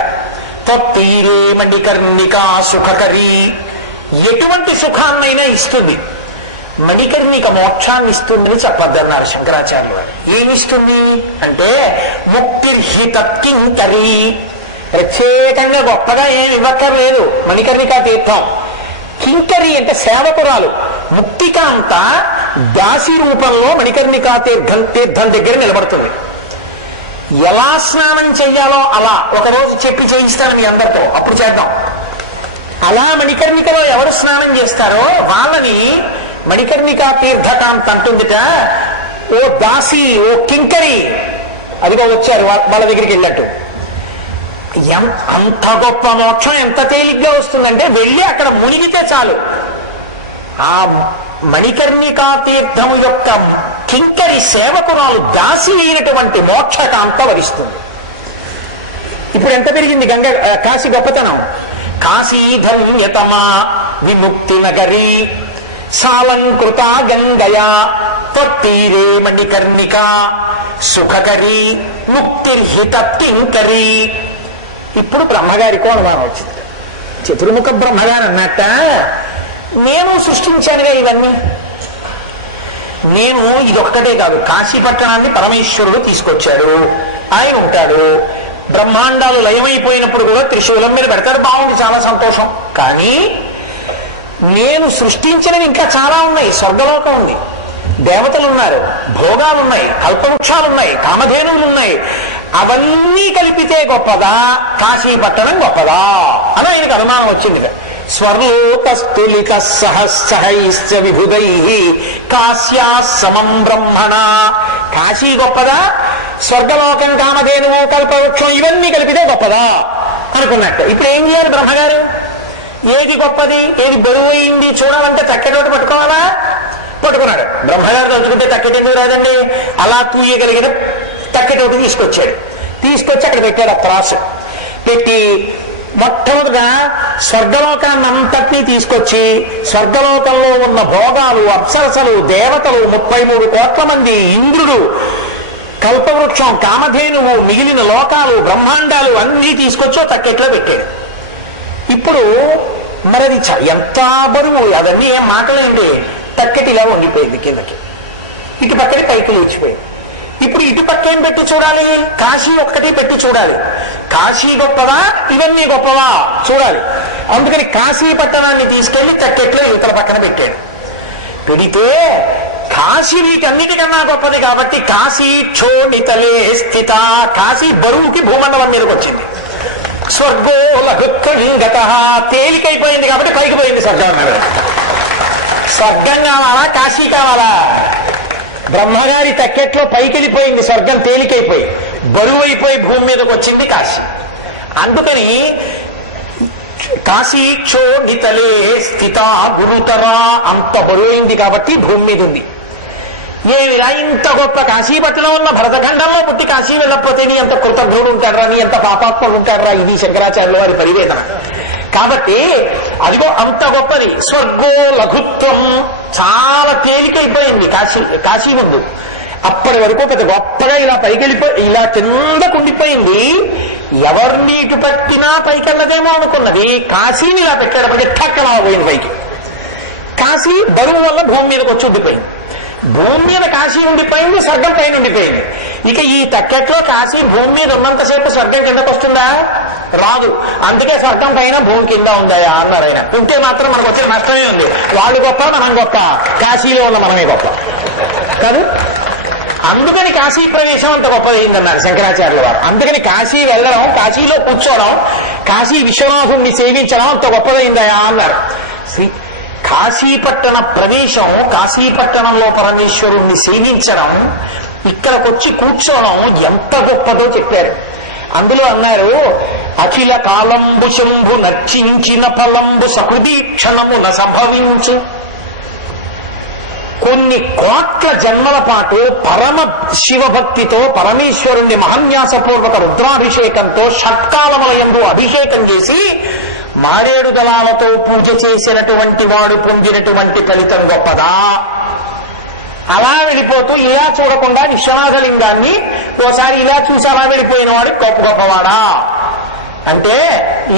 తత్తీరే మణికర్ణికా సుఖకరీ, ఎటువంటి సుఖాన్నైనా ఇస్తుంది. మణికర్ణిక మోక్షాన్ని ఇస్తుందని చెప్పద్దన్నారు శంకరాచార్యులు వారు. ఏమిస్తుంది అంటే ముక్తిర్హి తత్కింకరీ, ప్రత్యేకంగా గొప్పగా ఏమి ఇవ్వక్కర్లేదు మణికర్ణికా తీర్థం. కింకరి అంటే సేవకురాలు. ముక్తికాంత దాసి రూపంలో మణికర్ణికా తీర్థం దగ్గర నిలబడుతుంది. ఎలా స్నానం చెయ్యాలో అలా ఒకరోజు చెప్పి చేయిస్తాను మీ అందరితో, అప్పుడు చేద్దాం. అలా మణికర్ణికలో ఎవరు స్నానం చేస్తారో వాళ్ళని మణికర్ణికా తీర్థకాంత అంటుందిట. ఓ దాసి, ఓ కింకరి, అదిగో వచ్చారు వాళ్ళ దగ్గరికి వెళ్ళట్టు. అంత గొప్ప మోక్షం ఎంత తేలిగ్గా వస్తుందంటే వెళ్ళి అక్కడ మునిగితే చాలు ఆ మణికర్ణికా తీర్థము యొక్క కింకరి సేవకురాలు దాసి అయినటువంటి మోక్షకాంత వరిస్తుంది. ఇప్పుడు ఎంత పెరిగింది కాశీ గొప్పతనం. కాశీ ధన్యతమా విముక్తి నగరీ సాలంకృత గంగయా త్వత్తీరే మణికర్ణికా సుఖకరీ ముక్తిర్హిత కింకరీ. ఇప్పుడు బ్రహ్మగారికో అనుమానం వచ్చింది. చతుర్ముఖ బ్రహ్మగారు అన్నట్ట, నేను సృష్టించానుగా ఇవన్నీ. నేను ఇదొక్కటే కాదు, కాశీ పట్టణాన్ని పరమేశ్వరుడు తీసుకొచ్చాడు, ఆయన ఉంటాడు. బ్రహ్మాండాలు లయమైపోయినప్పుడు కూడా త్రిశూలం మీద పెడతారు, బాగుంది, చాలా సంతోషం. కానీ నేను సృష్టించినవి ఇంకా చాలా ఉన్నాయి. స్వర్గలోకం ఉంది, దేవతలు ఉన్నారు, భోగాలున్నాయి, కల్పవృక్షాలున్నాయి, కామధేనువులున్నాయి. అవన్నీ కలిపితే గొప్పదా, కాశీ పట్టణం గొప్పదా అని ఆయనకు అనుమానం వచ్చింది. స్వర్లోకస్తులిత సహస్సహైశ్చ విభుదై కాశ్యా సమం బ్రహ్మణ. కాశీ గొప్పదా, స్వర్గలోకం, కామధేనువు, కల్పవృక్షం ఇవన్నీ కలిపితే గొప్పదా అనుకున్నట్టు. ఇప్పుడు ఏం చేయాలి బ్రహ్మగారు? ఏది గొప్పది, ఏది బరువు అయింది చూడాలంటే తక్కెటోటి పట్టుకోవాలా? పట్టుకున్నాడు. బ్రహ్మగారు తలుచుకుంటే తక్కెట ఎందుకు రాదండి? అలా తూయగలిగిన తక్కెటోటి తీసుకొచ్చాడు. తీసుకొచ్చి అక్కడ పెట్టాడు. ఆ త్రాసు పెట్టి మొట్టమొదటిగా స్వర్గలోకాన్ని అంతటినీ తీసుకొచ్చి స్వర్గలోకంలో ఉన్న భోగాలు, అప్సరసలు, దేవతలు 33 కోట్ల మంది, ఇంద్రుడు, కల్పవృక్షం, కామధేనువు, మిగిలిన లోకాలు, బ్రహ్మాండాలు అన్నీ తీసుకొచ్చో తక్కెట్లో పెట్టాడు. ఇప్పుడు మరి అది ఎంత బరువు, అవన్నీ ఏం మాటలేండి. తక్కెటి ఇలా వంగిపోయింది కిందకి, ఇటు పక్కకి పైకి లేచిపోయింది. ఇప్పుడు ఇటు పక్కేం పెట్టి చూడాలి? కాశీ ఒక్కటి పెట్టి చూడాలి. కాశీ గొప్పవా, ఇవన్నీ గొప్పవా చూడాలి. అందుకని కాశీ పట్టణాన్ని తీసుకెళ్లి తక్కెట్లో ఇతర పక్కన పెట్టాడు. పెడితే కాశీ వీటన్నిటికన్నా గొప్పది కాబట్టి కాశీ క్షోణితలే స్థిత. కాశీ బరువుకి భూమండలం మీదకి వచ్చింది. స్వర్గో లఘుత్వలింగత, తేలికైపోయింది కాబట్టి పైకి పోయింది స్వర్గం అన్నాడు. స్వర్గం కావాలా, కాశీ కావాలా? బ్రహ్మగారి తక్కెట్లో పైకి వెళ్ళిపోయింది స్వర్గం, తేలికైపోయి బరువు అయిపోయి భూమి మీదకి వచ్చింది కాశీ. అందుకని కాశీ క్షోణితలే స్థిత గురుతరా, అంత బరువైంది కాబట్టి భూమి మీద ఉంది. ఏమిరా ఇంత గొప్ప కాశీపట్నంలో ఉన్న భరతఖండంలో పుట్టి కాశీ వెళ్ళకపోతే నీ అంత కృతజ్ఞుడు ఉంటాడరా, నీ అంత పాపాత్ముడు ఉంటాడరా, ఇది శంకరాచార్యుల వారి పరివేదన. కాబట్టి అదిగో అంత గొప్పది. స్వర్గో లఘుత్వం, చాలా తేలికైపోయింది కాశీ ముందు. అప్పటి వరకు పెద్ద గొప్పగా ఇలా పైకెళ్ళిపోయి ఇలా కిందకుండిపోయింది. ఎవరిని ఇటు పట్టినా పైకెళ్ళదేమో అనుకున్నది. కాశీని ఇలా పెట్టేటప్పటికి ఠక్కన పోయింది పైకి. కాశీ బరువు వల్ల భూమి మీదకి వచ్చి ఉండిపోయింది. భూమి మీద కాశీ ఉండిపోయింది, స్వర్గం పైన ఉండిపోయింది. ఇక ఈ తక్కెట్లో కాశీ భూమి మీద ఉన్నంతసేపు స్వర్గం కిందకు వస్తుందా? రాదు. అందుకే స్వర్గం పైన భూమి కింద ఉందా అన్నారు ఆయన. ఉంటే మాత్రం మనకు వచ్చిన నష్టమే ఉంది. వాళ్ళు గొప్ప, మనం గొప్ప, కాశీలో ఉన్న మనమే గొప్ప కాదు. అందుకని కాశీ ప్రవేశం అంత గొప్పదైందన్నారు శంకరాచార్యుల వారు. అందుకని కాశీ వెళ్ళడం, కాశీలో కూర్చోవడం, కాశీ విశ్వనాథుణ్ణి సేవించడం అంత గొప్పదైందయా అన్నారు. కాశీపట్టణ ప్రవేశం, కాశీపట్టణంలో పరమేశ్వరుణ్ణి సేవించడం, ఇక్కడికొచ్చి కూర్చోవడం ఎంత గొప్పదో చెప్పారు. అందులో అన్నారు, అఖిల కాలంబు శంభు నర్చించిన ఫలంబు సహృదీక్షణమున సంభవించు. కొన్ని కోట్ల జన్మల పాటు పరమ శివభక్తితో పరమేశ్వరుణ్ణి మహన్యాసపూర్వక రుద్రాభిషేకంతో షట్కాలములయందు అభిషేకం చేసి మారేడు దళాలతో పూజ చేసినటువంటి వాడు పొందినటువంటి ఫలితం గొప్పదా? అలా వెళ్ళిపోతూ ఇలా చూడకుండా విశ్వనాథలింగాన్ని ఓసారి ఇలా చూసి అలా వెళ్ళిపోయిన వాడు గొప్పవాడా అంటే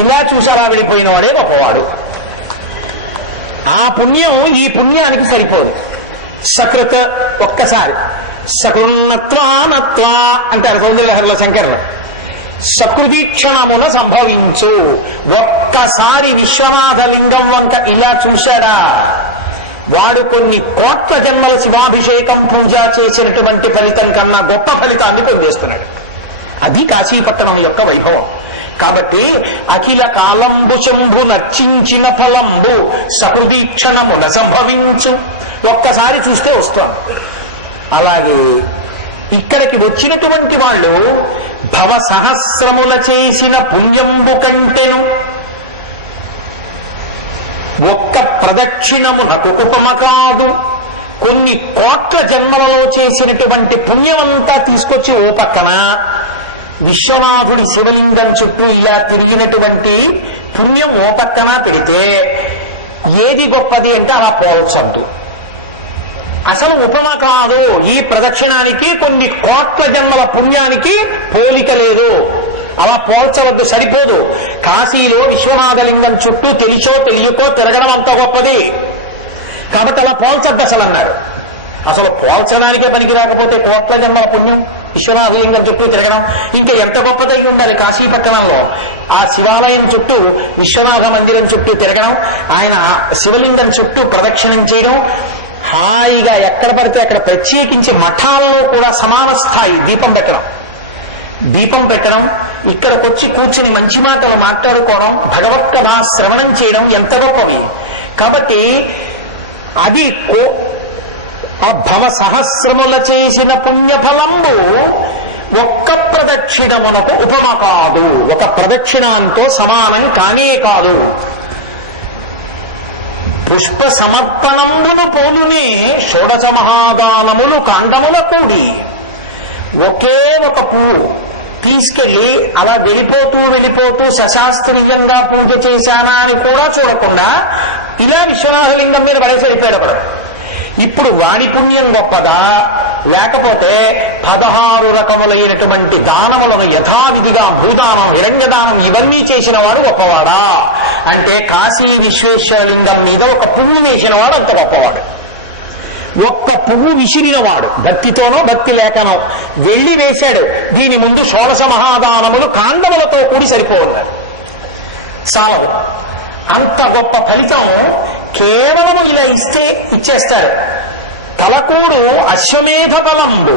ఇలా చూసి అలా వెళ్ళిపోయిన వాడే గొప్పవాడు. ఆ పుణ్యం ఈ పుణ్యానికి సరిపోదు. సకృత్ ఒక్కసారి సకృన్నత్వానత్వా అంటారు సౌందర్యలహరిలో శంకరులు. సకృదీక్షణమున సంభవించు. ఒక్కసారి విశ్వనాథ లింగం వంక ఇలా చూశాడా, వాడు కొన్ని కోట్ల జన్మల శివాభిషేకం పూజ చేసినటువంటి ఫలితం కన్నా గొప్ప ఫలితాన్ని పొందేస్తున్నాడు. అది కాశీపట్టణం యొక్క వైభవం. కాబట్టి అఖిల కాలంబు శంభు నర్చించిన ఫలంబు సకృదీక్షణమున సంభవించు. ఒక్కసారి చూస్తే వస్తాం. అలాగే ఇక్కడికి వచ్చినటువంటి వాళ్ళు భవ సహస్రముల చేసిన పుణ్యంబు కంటెను ఒక్క ప్రదక్షిణమునకు ఉపమ కాదు. కొన్ని కోట్ల జన్మలలో చేసినటువంటి పుణ్యమంతా తీసుకొచ్చి ఓ పక్కన విశ్వనాథుడి శివలింగం చుట్టూ ఇలా తిరిగినటువంటి పుణ్యం ఓ పక్కన పెడితే ఏది గొప్పది అంటే అలా పోల్చద్దు. అసలు ఉపమ కాదు. ఈ ప్రదక్షిణానికి కొన్ని కోట్ల జన్మల పుణ్యానికి పోలిక లేదు. అలా పోల్చవద్దు, సరిపోదు. కాశీలో విశ్వనాథలింగం చుట్టూ తెలిసో తెలియకో తిరగడం అంత గొప్పది కాబట్టి అలా పోల్చద్దు అసలు అన్నారు. అసలు పోల్చడానికే పనికి రాకపోతే కోట్ల జన్మల పుణ్యం విశ్వనాథలింగం చుట్టూ తిరగడం ఇంకా ఎంత గొప్పదై ఉండాలి. కాశీపట్టణంలో ఆ శివాలయం చుట్టూ విశ్వనాథ మందిరం చుట్టూ తిరగడం, ఆయన శివలింగం చుట్టూ ప్రదక్షిణం చేయడం, హాయిగా ఎక్కడ పడితే అక్కడ ప్రత్యేకించి మఠాల్లో కూడా సమాన స్థాయి దీపం పెట్టడం, ఇక్కడికొచ్చి కూర్చుని మంచి మాటలు మాట్లాడుకోవడం, భగవత్కథ శ్రవణం చేయడం ఎంత గొప్పవి. కాబట్టి అది ఆ భవ సహస్రముల చేసిన పుణ్యఫలంబు ఒక్క ప్రదక్షిణమునకు ఉపమ కాదు. ఒక ప్రదక్షిణంతో సమానం కానే కాదు. పుష్ప సమర్పణమును పోలునే షోడశ మహాదానములు కాండముల కూడి. ఒకే ఒక పువ్వు తీసుకెళ్లి అలా వెళ్ళిపోతూ సశాస్త్రీయంగా పూజ చేశానా అని కూడా చూడకుండా ఇలా విశ్వనాథలింగం మీద పడేసి వెళ్ళిపోయాడు. ఇప్పుడు వాడి పుణ్యం గొప్పదా, లేకపోతే 16 రకములైనటువంటి దానములను యథావిధిగా భూదానం, హిరణ్యదానం ఇవన్నీ చేసిన వాడు గొప్పవాడా అంటే కాశీ విశ్వేశ్వరలింగం మీద ఒక పువ్వు వేసిన వాడు అంత గొప్పవాడు. ఒక్క పువ్వు విసిరినవాడు భక్తితోనో భక్తి లేకనో వెళ్ళి వేశాడు. దీని ముందు షోడశ మహాదానములు కాండములతో కూడి సరిపోన్నారు. చాలవు. అంత గొప్ప ఫలితం కేవలం ఇలా ఇచ్చేస్తారు. తలకూడు అశ్వమేధ బలంబు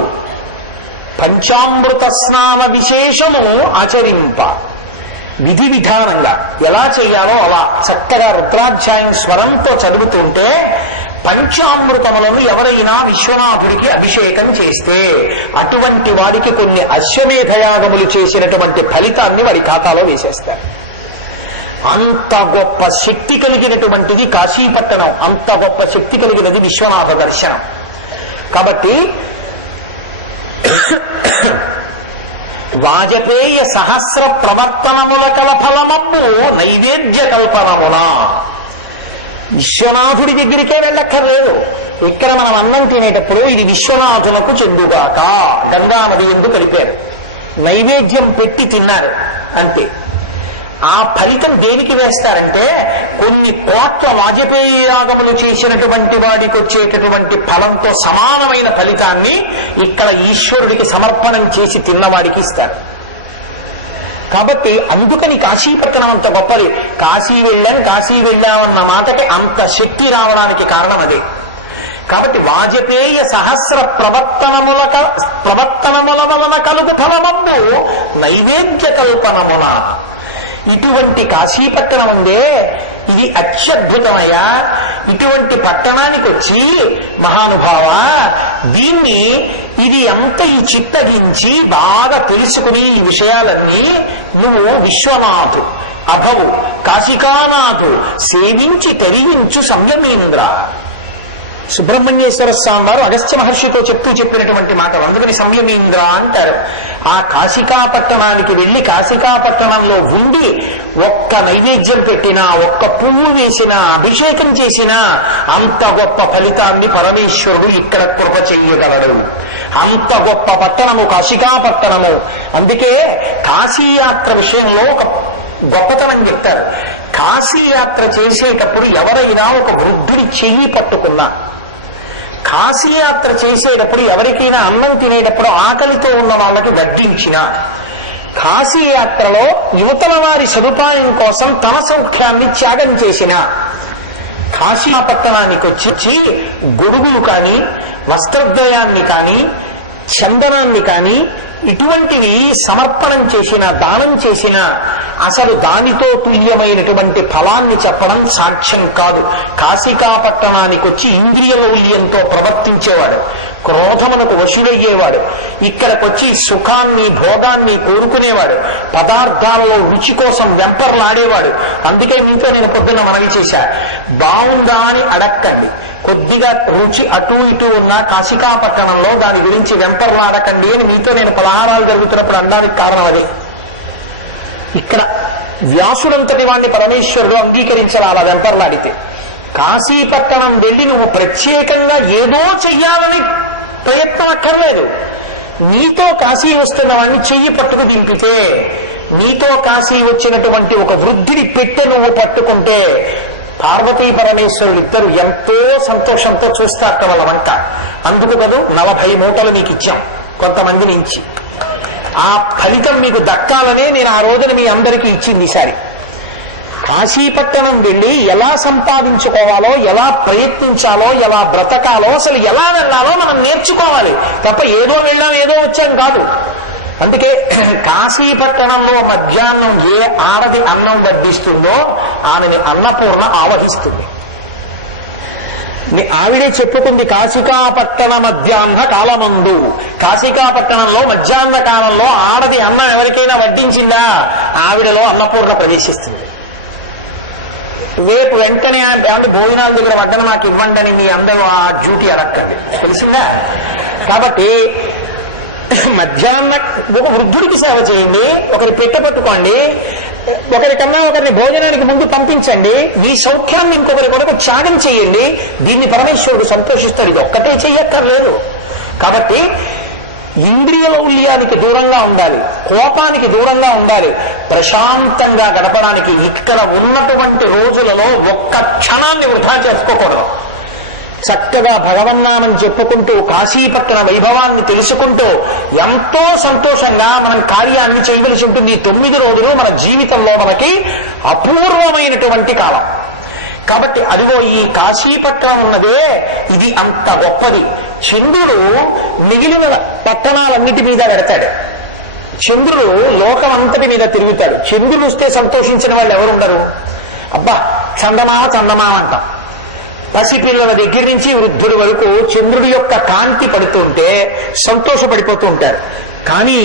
పంచామృత స్నాన విశేషము ఆచరింప. విధి విధానంగా ఎలా చేయాలో అలా చక్కగా రుద్రాధ్యాయం స్వరంతో చదువుతుంటే పంచామృతములను ఎవరైనా విశ్వనాథుడికి అభిషేకం చేస్తే అటువంటి వాడికి కొన్ని అశ్వమేధయాగములు చేసినటువంటి ఫలితాన్ని వాడి ఖాతాలో వేసేస్తారు. అంత గొప్ప శక్తి కలిగినటువంటిది కాశీపట్టణం. అంత గొప్ప శక్తి కలిగినది విశ్వనాథ దర్శనం. కాబట్టి వాజపేయ సహస్ర ప్రవర్తనముల కల ఫలమబ్బు నైవేద్య కల్పనమున. విశ్వనాథుడి దగ్గరికే వెళ్ళక్కర్లేదు. ఇక్కడ మనం అన్నం తినేటప్పుడు ఇది విశ్వనాథులకు చెందుగాక గంగా నది ఎందుకు కలిపారు, నైవేద్యం పెట్టి తిన్నారు అంతే. ఆ ఫలితం దేనికి వేస్తారంటే కొన్ని కోట్ల వాజపేయ యాగములు చేసినటువంటి వాడికి వచ్చేటటువంటి ఫలంతో సమానమైన ఫలితాన్ని ఇక్కడ ఈశ్వరుడికి సమర్పణం చేసి తిన్నవాడికి ఇస్తారు. కాబట్టి అందుకని కాశీపట్టణం అంత గొప్పది. కాశీ వెళ్ళామన్న మాటకి అంత శక్తి రావడానికి కారణం అదే. కాబట్టి వాజపేయ సహస్ర ప్రవర్తనముల వలన కలుగు ఫలమబ్బు నైవేద్య కల్పనమున. ఇటువంటి కాశీపట్టణం ఉందే, ఇది అత్యద్భుతమయ్యా. ఇటువంటి పట్టణానికి వచ్చి మహానుభావ దీన్ని ఇది ఎంత ఈ చిత్తగించి బాగా తెలుసుకుని ఈ విషయాలన్నీ నువ్వు విశ్వనాథు అభవు కాశికానాథు సేవించి తరించు సంయమేంద్ర. సుబ్రహ్మణ్యేశ్వర స్వామి వారు అగస్త్య మహర్షితో చెప్పినటువంటి మాట. అందుకని సంయమేంద్ర అంటారు. ఆ కాశికాపట్టణానికి వెళ్లి కాశికాపట్టణంలో ఉండి ఒక్క నైవేద్యం పెట్టినా, ఒక్క పువ్వు వేసినా, అభిషేకం చేసినా అంత గొప్ప ఫలితాన్ని పరమేశ్వరుడు ఇక్కడ కృప చెయ్యగలడు. అంత గొప్ప పట్టణము కాశికాపట్టణము. అందుకే కాశీయాత్ర విషయంలో ఒక గొప్పతనం చెప్తారు. కాశీయాత్ర చేసేటప్పుడు ఎవరైనా ఒక వృద్ధుడి చెయ్యి పట్టుకున్నా, కాశీయాత్ర చేసేటప్పుడు ఎవరికైనా అన్నం తినేటప్పుడు ఆకలితో ఉన్న వాళ్ళకి వడ్డించిన, కాశీయాత్రలో యువతల వారి సదుపాయం కోసం తన సౌఖ్యాన్ని త్యాగం చేసిన, కాశీపట్టణానికి వచ్చి గొడుగులు కానీ వస్త్రద్వయాన్ని కానీ చందనాన్ని కానీ ఇటువంటివి సమర్పణం చేసిన, దానం చేసిన అసలు దానితో తుల్యమైనటువంటి ఫలాన్ని చెప్పడం సాధ్యం కాదు. కాశీపట్టణానికి వచ్చి ఇంద్రియ లౌల్యంతో ప్రవర్తించేవాడు, క్రోధమునకు వశుడయ్యేవాడు, ఇక్కడికొచ్చి సుఖాన్ని భోగాన్ని కోరుకునేవాడు, పదార్థాలలో రుచి కోసం వెంపర్లాడేవాడు. అందుకే మీతో నేను పొద్దున్న మనవి చేశా, బాగుందా అని అడక్కండి, కొద్దిగా రుచి అటు ఇటు ఉన్న కాశీపట్టణంలో దాని గురించి వెంపర్లాడకండి అని మీతో నేను పలహారాలు జరుగుతున్నప్పుడు అనడానికి కారణం అదే. ఇక్కడ వ్యాసుడంతటి వాణ్ణి పరమేశ్వరుడు అంగీకరించాలి అలా వెంపర్లాడితే. కాశీపట్టణం వెళ్ళి నువ్వు ప్రత్యేకంగా ఏదో చెయ్యాలని ప్రయత్నం అక్కర్లేదు. నీతో కాశీ వస్తున్న వాడిని చెయ్యి పట్టుకు దింపితే, నీతో కాశీ వచ్చినటువంటి ఒక వృద్ధిని పెట్టె నువ్వు పట్టుకుంటే పార్వతీ పరమేశ్వరులు ఇద్దరు ఎంతో సంతోషంతో చూస్తారట వాళ్ళ వంట. అందుకు కదా 40 మూటలు మీకు ఇచ్చాం కొంతమంది నుంచి. ఆ ఫలితం మీకు దక్కాలనే నేను ఆ రోజున మీ అందరికీ ఇచ్చింది. ఈసారి కాశీపట్టణం వెళ్ళి ఎలా సంపాదించుకోవాలో, ఎలా ప్రయత్నించాలో, ఎలా బ్రతకాలో, అసలు ఎలా వెళ్ళాలో మనం నేర్చుకోవాలి తప్ప ఏదో వెళ్ళాం ఏదో వచ్చాం కాదు. అందుకే కాశీపట్టణంలో మధ్యాహ్నం ఏ ఆడది అన్నం వడ్డిస్తుందో ఆమెని అన్నపూర్ణ ఆవహిస్తుంది. ఆవిడే చెప్పుకుంది, కాశీపట్టణ మధ్యాహ్న కాలమందు. కాశీపట్టణంలో మధ్యాహ్న కాలంలో ఆడది అన్నం ఎవరికైనా వడ్డించిందా ఆవిడలో అన్నపూర్ణ ప్రవేశిస్తుంది. రేపు వెంటనే భోజనాల దగ్గర వడ్డన నాకు ఇవ్వండి అని మీ అందరూ ఆ డ్యూటీ అడక్కండి, తెలిసిందా? కాబట్టి మధ్యాహ్న ఒక వృద్ధుడికి సేవ చేయండి, ఒకరి పెట్టె పట్టుకోండి, ఒకరికన్నా ఒకరిని భోజనానికి ముందు పంపించండి, మీ సౌఖ్యాన్ని ఇంకొకరి కొరకు త్యాగం చేయండి. దీన్ని పరమేశ్వరుడు సంతోషిస్తాడు. ఇది ఒక్కటే చెయ్యక్కర్లేదు. కాబట్టి ఇంద్రియ లౌల్యానికి దూరంగా ఉండాలి, కోపానికి దూరంగా ఉండాలి, ప్రశాంతంగా గడపడానికి ఇక్కడ ఉన్నటువంటి రోజులలో ఒక్క క్షణాన్ని వృధా చేసుకోకూడదు. చక్కగా భగవన్నామని చెప్పుకుంటూ కాశీపట్టణ వైభవాన్ని తెలుసుకుంటూ ఎంతో సంతోషంగా మనం కార్యాన్ని చేయవలసి ఉంటుంది. 9 రోజులు మన జీవితంలో మనకి అపూర్వమైనటువంటి కాలం. కాబట్టి అదిగో ఈ కాశీపట్టణం ఉన్నదే ఇది అంత గొప్పది. చంద్రుడు మిగిలిన పట్టణాలన్నిటి మీద పెడతాడు. చంద్రుడు లోకం అంతటి మీద తిరుగుతాడు. చంద్రుడు వస్తే సంతోషించిన వాళ్ళు ఎవరుండరు? అబ్బా చందమామ చందమామ అంటాం. పసిపిల్లల దగ్గర నుంచి వృద్ధుడి వరకు చంద్రుడి యొక్క కాంతి పడుతుంటే సంతోషపడిపోతూ ఉంటారు. కానీ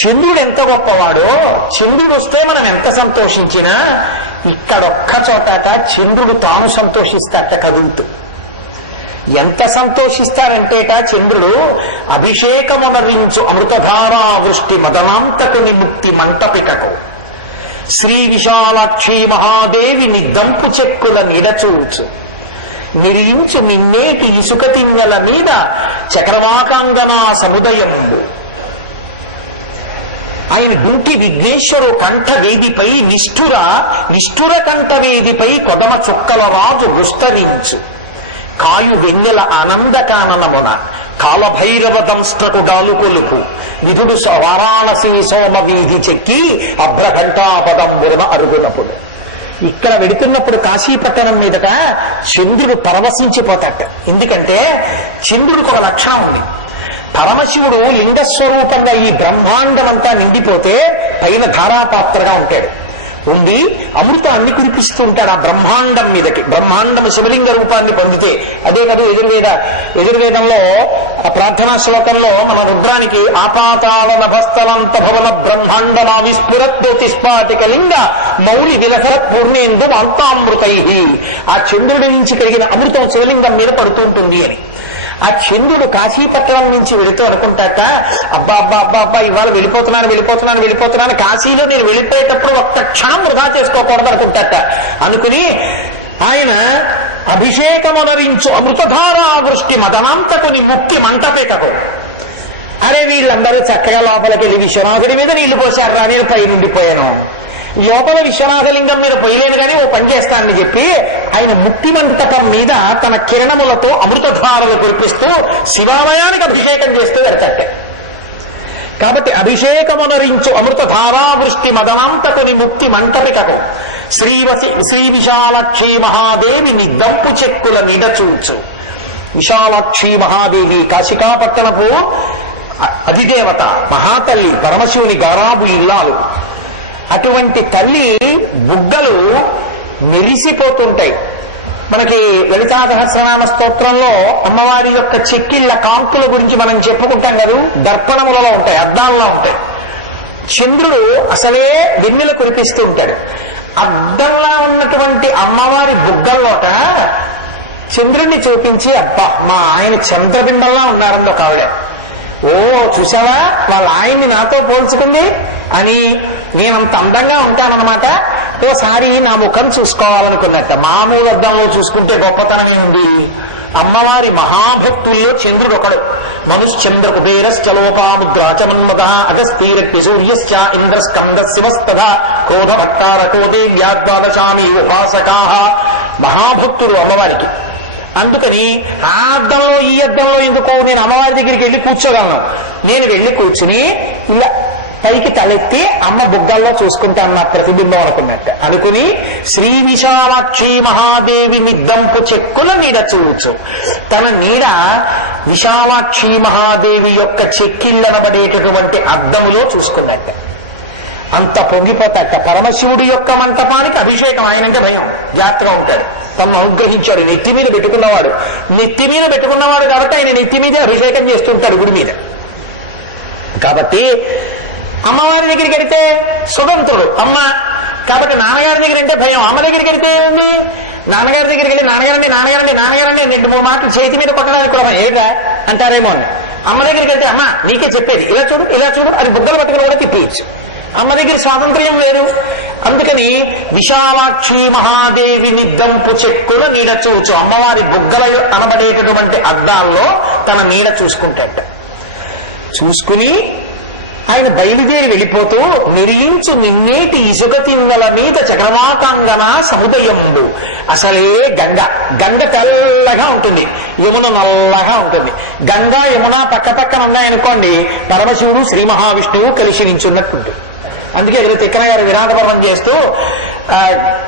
చంద్రుడు ఎంత గొప్పవాడో, చంద్రుడు వస్తే మనం ఎంత సంతోషించినా ఇక్కడొక్క చోటట చంద్రుడు తాను సంతోషిస్తాట కదులుతూ. ఎంత సంతోషిస్తారంటేట చంద్రుడు, అభిషేకమునరించు అమృతధారా వృష్టి మదనాంతకు నిముక్తి మంటపిటకు శ్రీ విశాలాక్షి మహాదేవి నిద్దంపు చెక్కుల నిడచూచు నిరించు నిన్నేటి ఇసుక తిన్నెల మీద చక్రవాకాంగనా సముదయంబు. ఆయన డుంకి విఘ్నేశ్వరు కంఠవేదిపై నిష్ఠుర కంఠవేదిపై కొదమ చుక్కల రాజు విస్తరించు కాయు వెన్నెల ఆనందకాననమున కాలభైరవ దంస్ట్రకు డాలు కొలుపు నిధుడు వారాణసి సోమ వీధి చెక్కి అభ్రఘంటాపదంబురమ అరుగునప్పుడు. ఇక్కడ వెడుతున్నప్పుడు కాశీపట్టణం మీదట చంద్రుడు పరవశించిపోతాట. ఎందుకంటే చంద్రుడికి ఒక లక్షణం ఉంది. పరమశివుడు లింగస్వరూపంగా ఈ బ్రహ్మాండమంతా నిండిపోతే పైన ధారాపాత్రగా ఉంటాడు, ఉండి అమృతాన్ని కురిపిస్తూ ఉంటాడు ఆ బ్రహ్మాండం మీదకి. బ్రహ్మాండం శివలింగ రూపాన్ని పొందితే అదే కదా యజుర్వేదంలో ఆ ప్రార్థనా శ్లోకంలో మన రుద్రానికి ఆపాతాళ నభస్థలంత భవన బ్రహ్మాండమా విస్ఫురద్యోతిస్పాటిక లింగ మౌలి విలసరత్ పూర్ణేందు అంతామృతై. ఆ చంద్రుడి నుంచి కలిగిన అమృతం శివలింగం మీద పడుతూ ఉంటుంది అని. ఆ చంద్రుడు కాశీపట్టణం నుంచి వెళుతూ అనుకుంటాక, అబ్బా అబ్బా అబ్బా అబ్బా ఇవాళ వెళ్ళిపోతున్నాను, కాశీలో నేను వెళ్ళిపోయేటప్పుడు ఒక్క క్షణం వృధా చేసుకోకూడదు అనుకుంటాట. అనుకుని ఆయన అభిషేకమునరించు అమృతధారా వృష్టి మదనాంతకు ముక్తి మంటపేటకు. అరే వీళ్ళందరూ చక్కగా లోపలికి వెళ్ళి విశ్వనాథుడి మీద నీళ్లు పోశారు, నేను పై నుండిపోయాను, లోపల విశ్వనాథలింగం మీద పోయలేను కానీ ఓ పని చేస్తానని చెప్పి ఆయన ముక్తి మంటపం మీద తన కిరణములతో అమృతధారలు కురిపిస్తూ శివాలయానికి అభిషేకం చేస్తూ వెళ్తాట. కాబట్టి అభిషేకమునరించు అమృత ధారావృష్టి మదనాంతకుని ముక్తి మంటపికకు శ్రీ విశాలాక్షి మహాదేవి నిద్దంపు చెక్కుల నిడచూచు. విశాలాక్షి మహాదేవి కాశికాపట్టణపు అధిదేవత, మహాతల్లి, పరమశివుని గారాబు ఇల్లాలు. అటువంటి తల్లి బుగ్గలు మెరిసిపోతుంటాయి. మనకి లలితా సహస్రనామ స్తోత్రంలో అమ్మవారి యొక్క చెక్కిళ్ల కాంతుల గురించి మనం చెప్పుకుంటాం కదా, దర్పణములలో ఉంటాయి, అద్దాల్లో ఉంటాయి. చంద్రుడు అసలే వెన్నెల కురిపిస్తూ ఉంటాడు. అద్దంలా ఉన్నటువంటి అమ్మవారి బుగ్గల్లోట చంద్రుణ్ణి చూపించి, అబ్బా మా ఆయన చంద్రబింబంలా ఉన్నారంది ఒక ఆవిడ. ఓ చూసావా వాళ్ళ ఆయన్ని నాతో పోల్చుకుంది అని నేనంత అందంగా ఉంటానన్నమాట. ఓసారి నా ముఖం చూసుకోవాలనుకున్నట్ట. మామూలు అద్దంలో చూసుకుంటే గొప్పతనమే ఉంది. అమ్మవారి మహాభక్తుల్లో చంద్రుడు ఒకడు. మనుశ్చంద్ర కుబేరశ్చలోపాముద్రాచమన్మద అగస్తీరక్తి సూర్యశ్చ ఇంద్రస్కంద శివస్తథ క్రోధ భట్టారకోదే వ్యాద్వాదశామి ఉపాసకా. మహాభక్తుడు అమ్మవారికి. అందుకని ఆ అద్దంలో ఈ అద్దంలో ఎందుకో నేను అమ్మవారి దగ్గరికి వెళ్ళి కూర్చోగలను. నేను వెళ్ళి కూర్చుని ఇలా పైకి తలెత్తి అమ్మ బుగ్గల్లో చూసుకుంటాను నా ప్రతిబింబం అనుకున్నట్టు అనుకుని శ్రీ విశాలాక్షి మహాదేవి నిద్దంపు చెక్కుల నీడ చూచు. తన నీడ విశాలాక్షి మహాదేవి యొక్క చెక్కిళ్ళనబడేటటువంటి అద్దములో చూసుకున్నట్ట. అంత పొంగిపోతాట. పరమశివుడి యొక్క మంటపానికి అభిషేకం, ఆయనంటే భయం, జాగ్రత్తగా ఉంటాడు. తను అనుగ్రహించాడు. నెత్తి మీద పెట్టుకున్నవాడు కాబట్టి ఆయన నెత్తి మీదే అభిషేకం చేస్తుంటాడు గుడి మీద. కాబట్టి అమ్మవారి దగ్గరికి వెడితే స్వతంత్రుడు అమ్మ కాబట్టి నాన్నగారి దగ్గర అంటే భయం. అమ్మ దగ్గరికి వెడితే ఏముంది, నాన్నగారి దగ్గరికి వెళ్ళి నాన్నగారండి 2-3 మాటలు చేతి మీద కొట్టడానికి కూడా ఏదా అంటారేమో అని. అమ్మ దగ్గరికి వెళ్తే అమ్మ నీకే చెప్పేది, ఇలా చూడు అది బుగ్గలు పట్టుకుని కూడా తిప్పేయచ్చు. అమ్మ దగ్గర స్వాతంత్ర్యం వేరు. అందుకని విశాలాక్షి మహాదేవి నిద్దంపు చెక్కుల నీడ చూచు. అమ్మవారి బుగ్గల అనబడేటటువంటి అద్దాల్లో తన నీడ చూసుకుంటాట. చూసుకుని ఆయన బయలుదేరి వెళ్ళిపోతూ నిరించు నిన్నేటి ఇసుక తిన్నెల మీద చక్రవాకాంగన సముదయంబు. అసలే గంగ తెల్లగా ఉంటుంది, యమున నల్లగా ఉంటుంది. గంగా యమున పక్కన ఉన్నాయనుకోండి, పరమశివుడు శ్రీ మహావిష్ణువు కలిసి నించున్నట్టుంటుంది. అందుకే ఎదురు తిక్కన గారు విరాట పర్వం చేస్తూ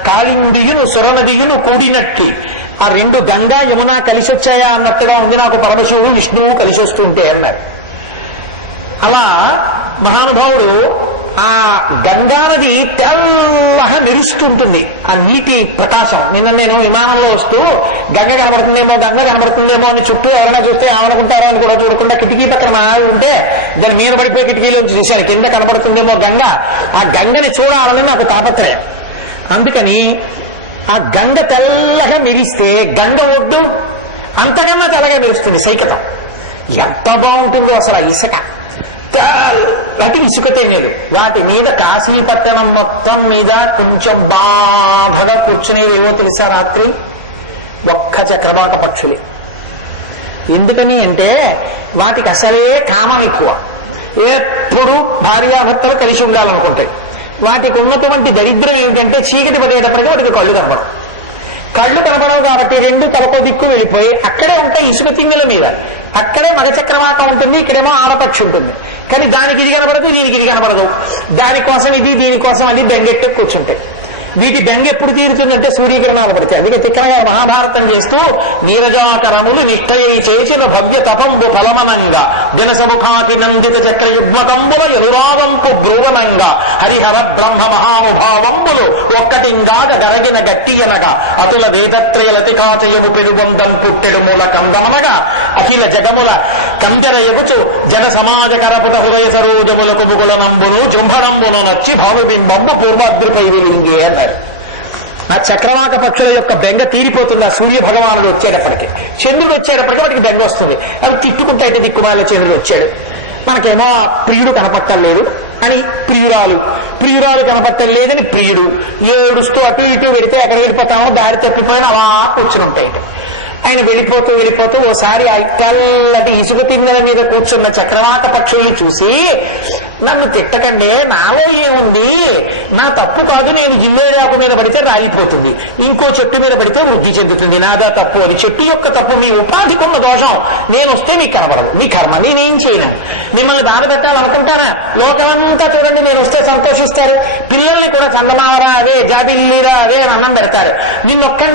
కాళిందియును సురనదియును కూడినట్టి ఆ 2 గంగా యమున కలిసి వచ్చాయా అన్నట్టుగా ఉంది నాకు పరమశివుడు విష్ణువు కలిసి వస్తుంటే అన్నారు. అలా మహానుభావుడు ఆ గంగానది తెల్లగా మెరుస్తుంటుంది, ఆ నీటి ప్రకాశం. నిన్న నేను విమానంలో వస్తూ గంగ కనబడుతుందేమో అని చుట్టూ ఎవరైనా చూస్తే ఏమనుకుంటారో అని కూడా చూడకుండా కిటికీ పక్కన మా ఆవిడ ఉంటే దాని మీద పడిపోయి కిటికీలోంచి చూశాను, కింద కనబడుతుందేమో గంగ. ఆ గంగని చూడాలని నాకు తాపత్రయం. అందుకని ఆ గంగ తెల్లగా మెరిస్తే గంగ ఒడ్డు అంతకన్నా తెల్లగా మెరుస్తుంది సైకతం. ఎంత బాగుంటుందో అసలు ఆ ఇసుక, తెల్లటి ఇసుక తెన్నెలు. వాటి మీద కాశీపట్టణం మొత్తం మీద కొంచెం బాధగా కూర్చునేవేమో తెలుసా రాత్రి ఒక్క చక్రవాక పక్షులే. ఎందుకని అంటే వాటికి అసలే కామం ఎక్కువ, ఎప్పుడు భార్యాభర్తలు కలిసి ఉండాలనుకుంటాయి. వాటికి ఉన్నటువంటి దరిద్రం ఏమిటంటే చీకటి పడేటప్పటికీ వాటికి కళ్ళు కనపడవు కాబట్టి 2 తలకో దిక్కు వెళ్ళిపోయి అక్కడే ఉంటాయి ఇసుక తిన్నెల మీద. అక్కడే మగ చక్రవాకం ఉంటుంది, ఇక్కడేమో ఆడపక్షి ఉంటుంది. కానీ దానికి ఇది కనబడదు, దీనికి ఇది కనబడదు. దానికోసం ఇది, దీనికోసం అది బెంగెట్టు కూర్చుంటాయి. వీటి బెంగ ఎప్పుడు తీరుతుందంటే సూర్యకిరణాలు పడితే. అందుకే తిక్కనగా మహాభారతం చేస్తూ నీరజాకరములు నిష్ఠయై చేసిన భవ్య తపంబు ఫలమనంగా జనసముఖాతి నందిత చక్రయుగ్మకంబుల ఎరురావంపు బ్రువనంగా హరిహర బ్రహ్మ మహానుభావంబులు ఒక్కటింగాగ గరగిన గట్టియనగా అతుల వేదత్రయలతికాచయము పెరుగొందం పుట్టెడు మూల కందమనగా అఖిల జగముల కంజర ఎగుచు జన సమాజకరపుట హృదయ సరోజములకు ముగుల నంబును జృంభణంబును నచ్చి భావబింబంబు పూర్వాద్రిపై విలింగే అన్నారు. ఆ చక్రవాక పక్షుల యొక్క బెంగ తీరిపోతుంది ఆ సూర్య భగవానుడు వచ్చేటప్పటికి. చంద్రుడు వచ్చేటప్పటికి వాటికి బెంగ వస్తుంది. అవి తిట్టుకుంటే అయితే దిక్కుమాల చంద్రుడు వచ్చాడు, మనకేమో ప్రియుడు కనపట్టలేదు అని ప్రియురాలు కనపట్టలేదని ప్రియుడు ఏడుస్తూ అటు ఇటు వెడితే ఎక్కడ వెళ్ళిపోతామో దారి తప్పిపోయిన అలా కూర్చుని ఉంటాయి. ఆయన వెళ్ళిపోతూ ఓసారి ఆ తెల్లటి ఇసుక తిన్నెల మీద కూర్చున్న చక్రవాక పక్షుల్ని చూసి నన్ను తిట్టకండి, నాలో ఏముంది, నా తప్పు కాదు, నేను జిల్లేడాకు మీద పడితే రాలిపోతుంది, ఇంకో చెట్టు మీద పడితే వృద్ధి చెందుతుంది, నాదా తప్పు. అది చెట్టు యొక్క తప్పు, మీ ఉపాధికున్న దోషం. నేను వస్తే మీకు కనబడదు, మీ కర్మ, నేనేం చేయను. మిమ్మల్ని బాధ పెట్టాలనుకుంటారా? లోకమంతా చూడండి, నేను వస్తే సంతోషిస్తారు. పిల్లల్ని కూడా చందమావరా అదే, జాబిల్లిరా అదే అని అన్నం పెడతారు.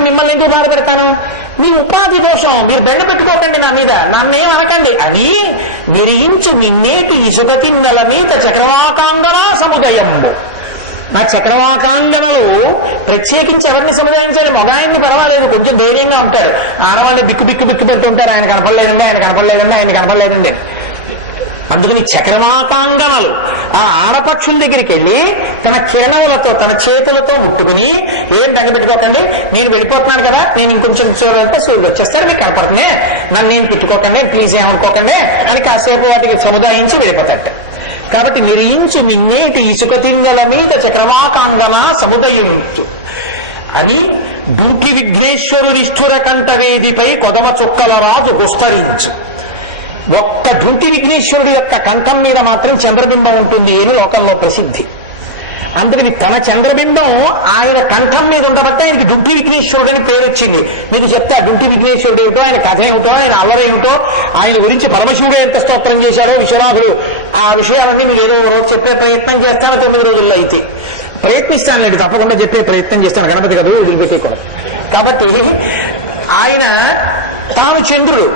మిమ్మల్ని ఎందుకు బాధ పెడతాను? మీ ఉపాధి దోషం, మీరు బెండ పెట్టుకోకండి నా మీద, నన్నేం అనకండి అని విరించు నిన్నేటి ఇసుక తిన్నెల మీద చక్రవాకాంగనా సముదయంబు. నా చక్రవాకాంగనలు ప్రత్యేకించి ఎవరిని సముదాయించాలి? మగాయన్ని పర్వాలేదు, కొంచెం ధైర్యంగా ఉంటారు. ఆడవాళ్ళని బిక్కు బిక్కు బిక్కు పెడుతుంటారు, ఆయన కనపడలేదండి, ఆయన కనపడలేదండి, ఆయన కనపడలేదండి. అందుకని చక్రవాకాంగనలు ఆ ఆడపక్షుల దగ్గరికి వెళ్ళి తన కిరణములతో తన చేతులతో ముట్టుకుని, ఏం దండపెట్టుకోకండి, నేను వెళ్ళిపోతున్నాను కదా, నేను ఇంకొంచెం చూడాలంటే సూర్యుడు వచ్చేస్తారు, మీకు కనపడుతుంది, నన్ను నేను తిట్టుకోకండి, ప్లీజ్ ఏమనుకోకండి అని కాసేపు వాటికి సముదాయించి వెళ్ళిపోతాడు. కాబట్టి నిరించు నిన్నేటి ఇసుక తింగల మీద చక్రవాకాంగన సముదయించు అని డుంకి విఘ్నేశ్వరునిష్ఠుర కంఠవేదిపై కొదమ చుక్కల రాజు గుస్తరించు. ఒక్క డుంటి విఘ్నేశ్వరుడి యొక్క కంఠం మీద మాత్రం చంద్రబింబం ఉంటుంది అని లోకంలో ప్రసిద్ధి. అందుకని తన చంద్రబింబం ఆయన కంఠం మీద ఉండబట్టే ఆయనకి డుంటి విఘ్నేశ్వరుడు అని పేరు వచ్చింది. మీకు చెప్తే ఆ డుంటి విఘ్నేశ్వరుడు ఏమిటో, ఆయన కథ ఏమిటో, ఆయన అల్లరి ఏమిటో, ఆయన గురించి పరమశివుడు ఎంత స్తోత్రం చేశారో విశ్వనాథుడు, ఆ విషయాలన్నీ మీరు ఏదో రోజు చెప్పే ప్రయత్నం చేస్తాను. 9 రోజుల్లో అయితే ప్రయత్నిస్తాను లేండి, తప్పకుండా చెప్పే ప్రయత్నం చేస్తాను. గణపతి కదా వదిలిపెట్టేకూడదు. కాబట్టి ఆయన తాను చంద్రుడు,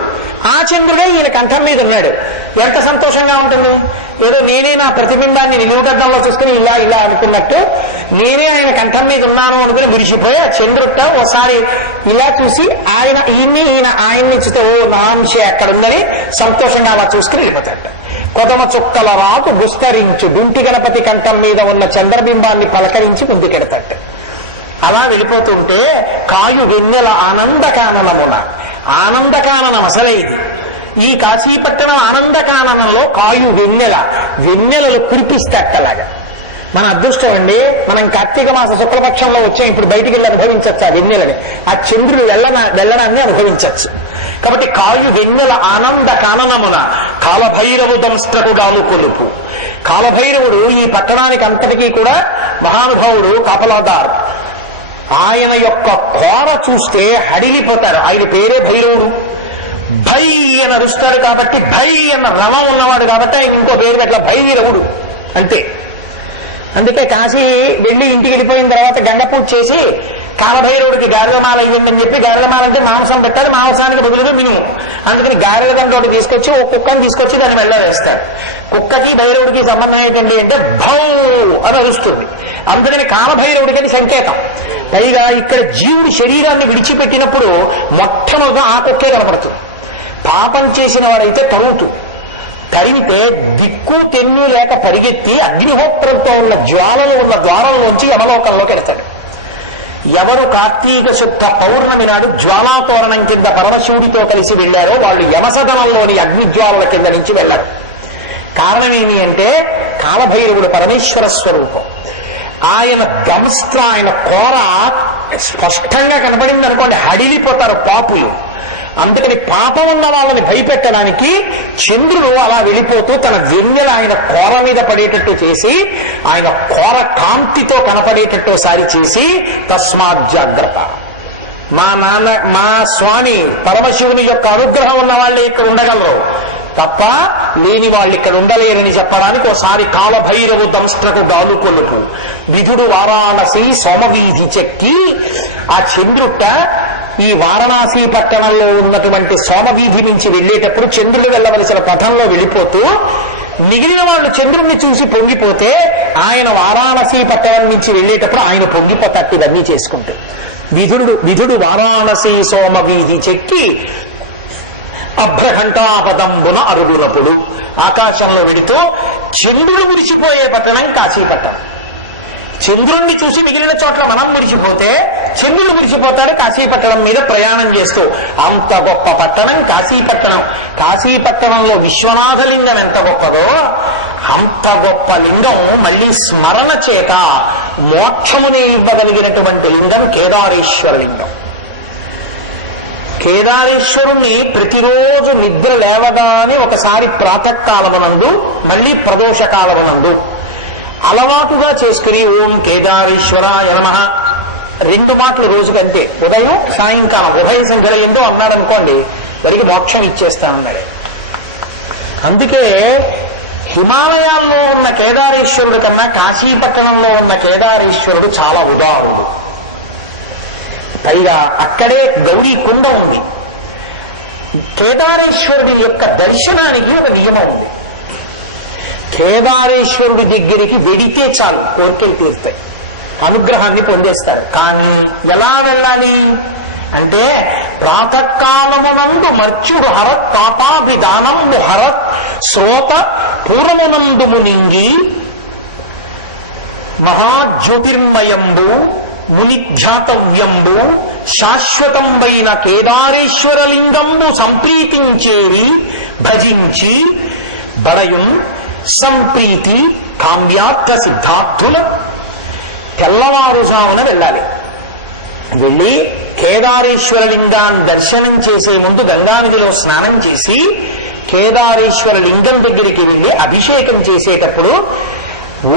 ఆ చంద్రుడే ఈయన కంఠం మీద ఉన్నాడు. ఎంత సంతోషంగా ఉంటుంది. ఏదో నేనే నా ప్రతిబింబాన్ని నిలువుగడ్డంలో చూసుకుని ఇలా ఇలా అనుకున్నట్టు నేనే ఆయన కంఠం మీద ఉన్నాను అనుకుని మురిసిపోయి ఆ చంద్రుట ఓసారి ఇలా చూసి ఈయన ఆయన్ని చూస్తే ఓ నాంశే అక్కడ ఉందని సంతోషంగా అలా చూసుకుని వెళ్ళిపోతాడు. కొదమ చుక్కల రాకు గుస్తరించు డుంటి గణపతి కంఠం మీద ఉన్న చంద్రబింబాన్ని పలకరించి ముందుకెడతాడు. అలా వెళ్ళిపోతుంటే కాయు వెన్నెల ఆనందకాననమున, ఆనందకాననం అసలే ఇది. ఈ కాశీపట్టణం ఆనందకాననంలో కాయు వెన్నెలలు కురిపిస్తట్టలాగా. మన అదృష్టం అండి, మనం కార్తీక మాస శుక్లపక్షంలో వచ్చాం, ఇప్పుడు బయటికి వెళ్ళి అనుభవించచ్చు ఆ వెన్నెలని, ఆ చంద్రుడు వెళ్ళడాన్ని అనుభవించచ్చు. కాబట్టి కాయు వెన్నెల ఆనంద కాననమున కాలభైరవు దంస్ట్రకుడాలు కొలుపు. కాలభైరవుడు ఈ పట్టణానికి అంతటికీ కూడా మహానుభావుడు, కాపలాదార్. ఆయన యొక్క కోర చూస్తే హడిలిపోతారు. ఆయన పేరే భైరవుడు. భై అని అరుస్తాడు కాబట్టి, భై అన్న రవం ఉన్నవాడు కాబట్టి ఆయన ఇంకో పేరు పెట్టల, భైరవుడు అంతే. అందుకే కాశీ వెళ్ళి ఇంటికి వెళ్ళిపోయిన తర్వాత గంగ పూజ చేసి కాలభైరవుడికి గారెలమాల ఇవ్వండి చెప్పి, గారెలమాల అంటే మాంసం పెట్టాలి, మాంసానికి బదులుగా మినుము. అందుకని గారెల దండ ఒకటి తీసుకొచ్చి ఓ కుక్కని తీసుకొచ్చి దాన్ని మెల్ల వేస్తాడు. కుక్కకి భైరవుడికి సంబంధం ఏంటండి అంటే భౌ అని అరుస్తుంది. అందుకని కాలభైరవుడికి అది సంకేతం. పైగా ఇక్కడ జీవుడి శరీరాన్ని విడిచిపెట్టినప్పుడు మొట్టమొదట ఆ కుక్కే కనపడుతుంది. పాపం చేసిన వాడైతే తరిమితే దిక్కు తెన్ను లేక పరిగెత్తి అగ్నిహోత్రంతో ఉన్న జ్వాలలు ఉన్న ద్వారంలోంచి యమలోకంలోకి వెడతాడు. ఎవరు కార్తీక శుద్ధ పౌర్ణమి నాడు జ్వాలాతోరణం కింద పరమశివుడితో కలిసి వెళ్లారో వాళ్ళు యమసదనంలోని అగ్నిజ్వాలల కింద నుంచి వెళ్లారు. కారణం ఏమి అంటే కాలభైరవుడు పరమేశ్వర స్వరూపం. ఆయన దంస్ట్ర, ఆయన కోర స్పష్టంగా కనబడింది అనుకోండి, హడిలిపోతారు పాపులు. అందుకని పాపం ఉన్న వాళ్ళని భయపెట్టడానికి చంద్రుడు అలా వెళ్ళిపోతూ తన వెన్నెల ఆయన కోర మీద పడేటట్టు చేసి, ఆయన కోర కాంతితో కనపడేటట్టు సారి చేసి, తస్మాత్ జాగ్రత్త, మా స్వామి పరమశివుని యొక్క అనుగ్రహం ఉన్న వాళ్ళే ఇక్కడ ఉండగలరు తప్ప లేని వాళ్ళు ఇక్కడ ఉండలేరని చెప్పడానికి ఒకసారి కాలభైరవు దంస్ట్రకు గాలు కొలుపు. విధుడు వారాణసి సోమవీధి చెక్కి, ఆ చంద్రుట ఈ వారణాసి పట్టణంలో ఉన్నటువంటి సోమవీధి నుంచి వెళ్ళేటప్పుడు చంద్రుడు వెళ్ళవలసిన పథంలో వెళ్ళిపోతూ మిగిలిన వాళ్ళు చంద్రుడిని చూసి పొంగిపోతే ఆయన వారాణసి పట్టణం నుంచి వెళ్ళేటప్పుడు ఆయన పొంగిపోతట్టు ఇవన్నీ చేసుకుంటూ విధుడు వారాణసి సోమవీధి చెక్కి అభ్రఘంటాపదంబున అరుగునప్పుడు ఆకాశంలో వెడుతూ చంద్రుడు మురిసిపోయే పట్టణం కాశీపట్టణం. చంద్రుణ్ణి చూసి మిగిలిన చోట్ల మనం మురిసిపోతే చంద్రుడు మురిసిపోతాడు కాశీపట్టణం మీద ప్రయాణం చేస్తూ. అంత గొప్ప పట్టణం కాశీపట్టణం. కాశీపట్టణంలో విశ్వనాథలింగం ఎంత గొప్పదో అంత గొప్ప లింగం మళ్ళీ స్మరణ చేత మోక్షముని ఇవ్వగలిగినటువంటి లింగం కేదారేశ్వర లింగం. కేదారేశ్వరుణ్ణి ప్రతిరోజు నిద్ర లేవగానే ఒకసారి ప్రాతకాలమునందు మళ్ళీ ప్రదోష కాలమునందు అలవాటుగా చేసుకుని ఓం కేదారేశ్వరాయ నమః 2 మాటలు రోజుకంతే, ఉదయం సాయంకాలం ఉభయ సంఖ్యలో ఎందో అన్నాడు అనుకోండి, వారికి మోక్షం ఇచ్చేస్తానన్నాడు. అందుకే హిమాలయాల్లో ఉన్న కేదారేశ్వరుడు కన్నా కాశీపట్టణంలో ఉన్న కేదారేశ్వరుడు చాలా ఉదారుడు. పైగా అక్కడే గౌరీ కుండ ఉంది. కేదారేశ్వరుడి యొక్క దర్శనానికి ఒక నియమం ఉంది. కేదారేశ్వరుడి దగ్గరికి వెడితే చాలు కోరికలు తీరుతాయి, అనుగ్రహాన్ని పొందేస్తారు. కానీ ఎలా వెళ్ళాలి అంటే ప్రాతకాలమునందు మర్చుడు హరత్ పాపాభిదానము హరత్ శ్రోత పూర్వమునందు మునింగి మహాజ్యోతిర్మయంబు మునిధ్యాతవ్యంబు శాశ్వతంబైన కేదారేశ్వరలింగంబు సంప్రీతించేరి భజించి బడయుం సంప్రీతి కామ్యార్థ సిద్ధార్థుల తెల్లవారుజామున వెళ్ళాలి. వెళ్ళి కేదారేశ్వర లింగాన్ని దర్శనం చేసే ముందు గంగానదిలో స్నానం చేసి కేదారేశ్వర లింగం దగ్గరికి వెళ్ళి అభిషేకం చేసేటప్పుడు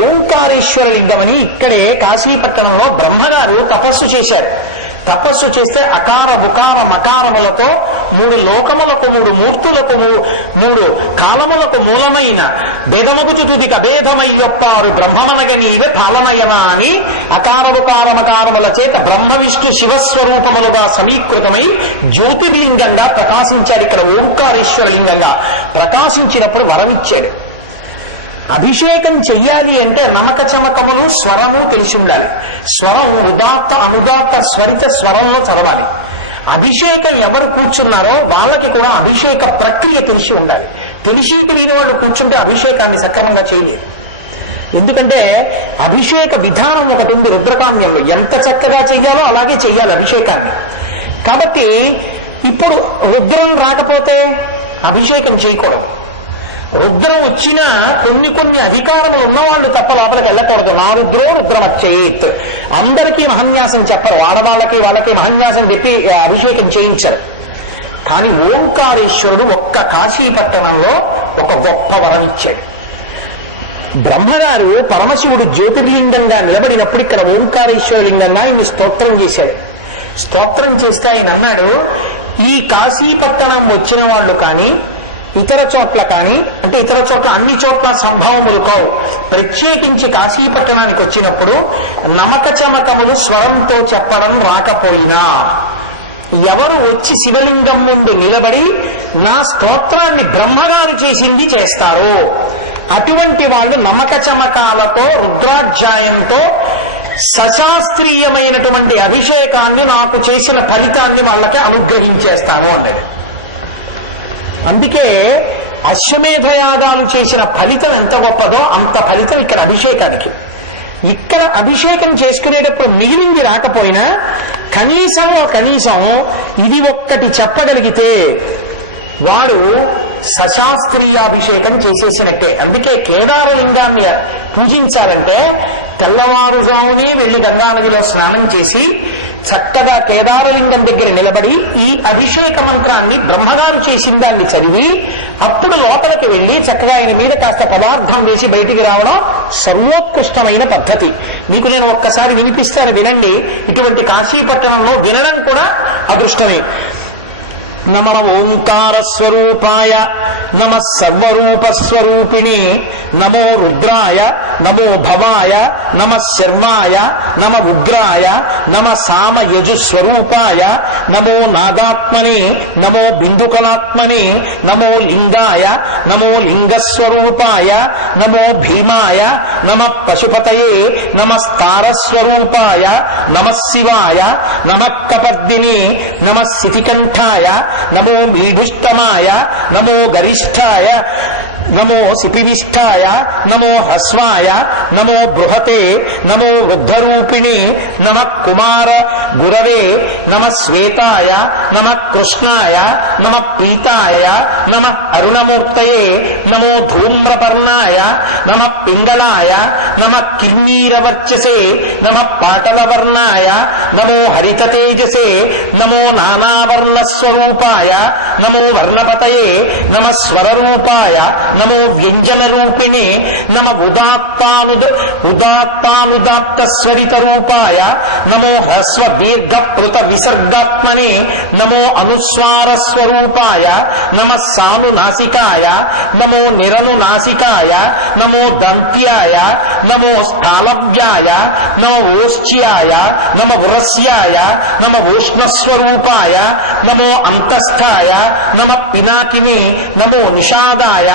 ఓంకారేశ్వర లింగం అని ఇక్కడే కాశీపట్టణంలో బ్రహ్మగారు తపస్సు చేశారు. తపస్సు చేస్తే అకార బుకార మకారములతో 3 లోకములకు 3 మూర్తులకు 3 కాలములకు మూలమైన భేదముగుచు తుదిక భేదమయ్యొప్పారు బ్రహ్మమనగ నీవే పాలనయనా అని అకార బుకార మకారముల చేత బ్రహ్మ విష్ణు శివస్వరూపములుగా సమీకృతమై జ్యోతిర్లింగంగా ప్రకాశించాడు. ఇక్కడ ఓంకారేశ్వర లింగంగా ప్రకాశించినప్పుడు వరమిచ్చాడు. అభిషేకం చెయ్యాలి అంటే నమక చమకములు స్వరము తెలిసి ఉండాలి. స్వరం ఉదాత్త అనుదాత్త స్వరిత స్వరంలో చదవాలి. అభిషేకం ఎవరు కూర్చున్నారో వాళ్ళకి కూడా అభిషేక ప్రక్రియ తెలిసి ఉండాలి. తెలిసి తెలియని వాళ్ళు కూర్చుంటే అభిషేకాన్ని సక్రమంగా చేయలేదు. ఎందుకంటే అభిషేక విధానం ఒకటి ఉంది రుద్రకామ్యంలో, ఎంత చక్కగా చెయ్యాలో అలాగే చెయ్యాలి అభిషేకాన్ని. కాబట్టి ఇప్పుడు రుద్రం రాకపోతే అభిషేకం చేయకూడదు. రుద్రం వచ్చినా కొన్ని అధికారములు ఉన్నవాళ్ళు తప్ప లోపలికి వెళ్ళకూడదు. నా రుద్రో రుద్రమచ్చేత్, అందరికీ మహన్యాసం చెప్పరు, వాళ్ళకి మహన్యాసం చెప్పి అభిషేకం చేయించరు. కానీ ఓంకారేశ్వరుడు ఒక్క కాశీపట్టణంలో ఒక గొప్ప వరం ఇచ్చాడు. బ్రహ్మగారు పరమశివుడు జ్యోతిర్లింగంగా నిలబడినప్పుడు ఇక్కడ ఓంకారేశ్వర లింగంగా ఆయన స్తోత్రం చేశాడు. స్తోత్రం చేస్తే ఆయన అన్నాడు, ఈ కాశీపట్టణం వచ్చిన వాళ్ళు కానీ ఇతర చోట్ల కానీ, అంటే ఇతర చోట్ల అన్ని చోట్ల సంభవములు కావు, ప్రత్యేకించి కాశీపట్టణానికి వచ్చినప్పుడు నమక చమకములు స్వరంతో చెప్పడం రాకపోయినా ఎవరు వచ్చి శివలింగం ముందు నిలబడి నా స్తోత్రాన్ని బ్రహ్మగారు చేసింది చేస్తారో అటువంటి వాళ్ళు నమక చమకాలతో రుద్రాధ్యాయంతో సశాస్త్రీయమైనటువంటి అభిషేకాన్ని నాకు చేసిన ఫలితాన్ని వాళ్ళకి అనుగ్రహించేస్తాను అన్నది. అందుకే అశ్వమేధయాగాలు చేసిన ఫలితం ఎంత గొప్పదో అంత ఫలితం ఇక్కడ అభిషేకానికి. ఇక్కడ అభిషేకం చేసుకునేటప్పుడు మిగిలింది రాకపోయినా కనీసం ఇది ఒక్కటి చెప్పగలిగితే వాడు సశాస్త్రీయాభిషేకం చేసేసినట్టే. అందుకే కేదారలింగాన్ని పూజించాలంటే తెల్లవారుజామునే వెళ్లి గంగానదిలో స్నానం చేసి చక్కగా కేదారలింగం దగ్గర నిలబడి ఈ అభిషేక మంత్రాన్ని బ్రహ్మగారు చేసిన దాన్ని చదివి అప్పుడు లోపలికి వెళ్లి చక్కగా ఆయన మీద కాస్త పదార్థం వేసి బయటికి రావడం సర్వోత్కృష్టమైన పద్ధతి. మీకు నేను ఒక్కసారి వినిపిస్తాను, వినండి. ఇటువంటి కాశీపట్టణంలో వినడం కూడా అదృష్టమే. నమ ఓంకార స్వరూపాయ నమ సర్వరూపస్వరూపిణి నమో రుద్రాయ నమో భవాయ నమ శర్వాయ నమ ఉగ్రాయ నమ సామయజుస్వరూపాయ నమో నాగాత్మని నమో బిందుకలాత్మని నమో లింగాయ నమో లింగస్వరూపాయ నమో భీమాయ నమ పశుపతయే నమస్తారస్వరూపాయ నమ శివాయ నమ కపర్దిని నమ శితికంఠాయ నమో మీఢుష్టమాయ నమో గరిష్ఠాయ నమో సిపివిష్ఠాయ నమో హ్రస్వాయ నమో బృహతే నమో వృద్ధరూపిణి నమ కుమార గురవే నమ శ్వేతాయ నమ కృష్ణాయ నమ పీతాయ నమ అరుణమూర్తయే నమో ధూమ్రపర్ణాయ నమ పింగళాయ నమ కిన్నీరవర్చసే నమ పాటలవర్ణాయ నమో హరిత తేజసే నమో నానావర్ణస్వరూపాయ నమో వర్ణపతయే నమ స్వరరూపాయ నమో వ్యంజన రూపిణి నమ ఉదాత్తానుదాత్త స్వరిత రూపాయ నమో హ్రస్వ దీర్ఘ పృత విసర్గాత్మనే నమో అనుస్వార స్వరూపాయ నమ సానునాసికాయ నమో నిరనునాసికాయ నమో దంత్యాయ నమో స్థాళవ్యాయ నమ ఓష్చ్యాయ నమ ఉరస్యాయ నమ ఉష్ణస్వరూపాయ నమో అంతస్థాయ నమ పినాకిని నమో నిషాదాయ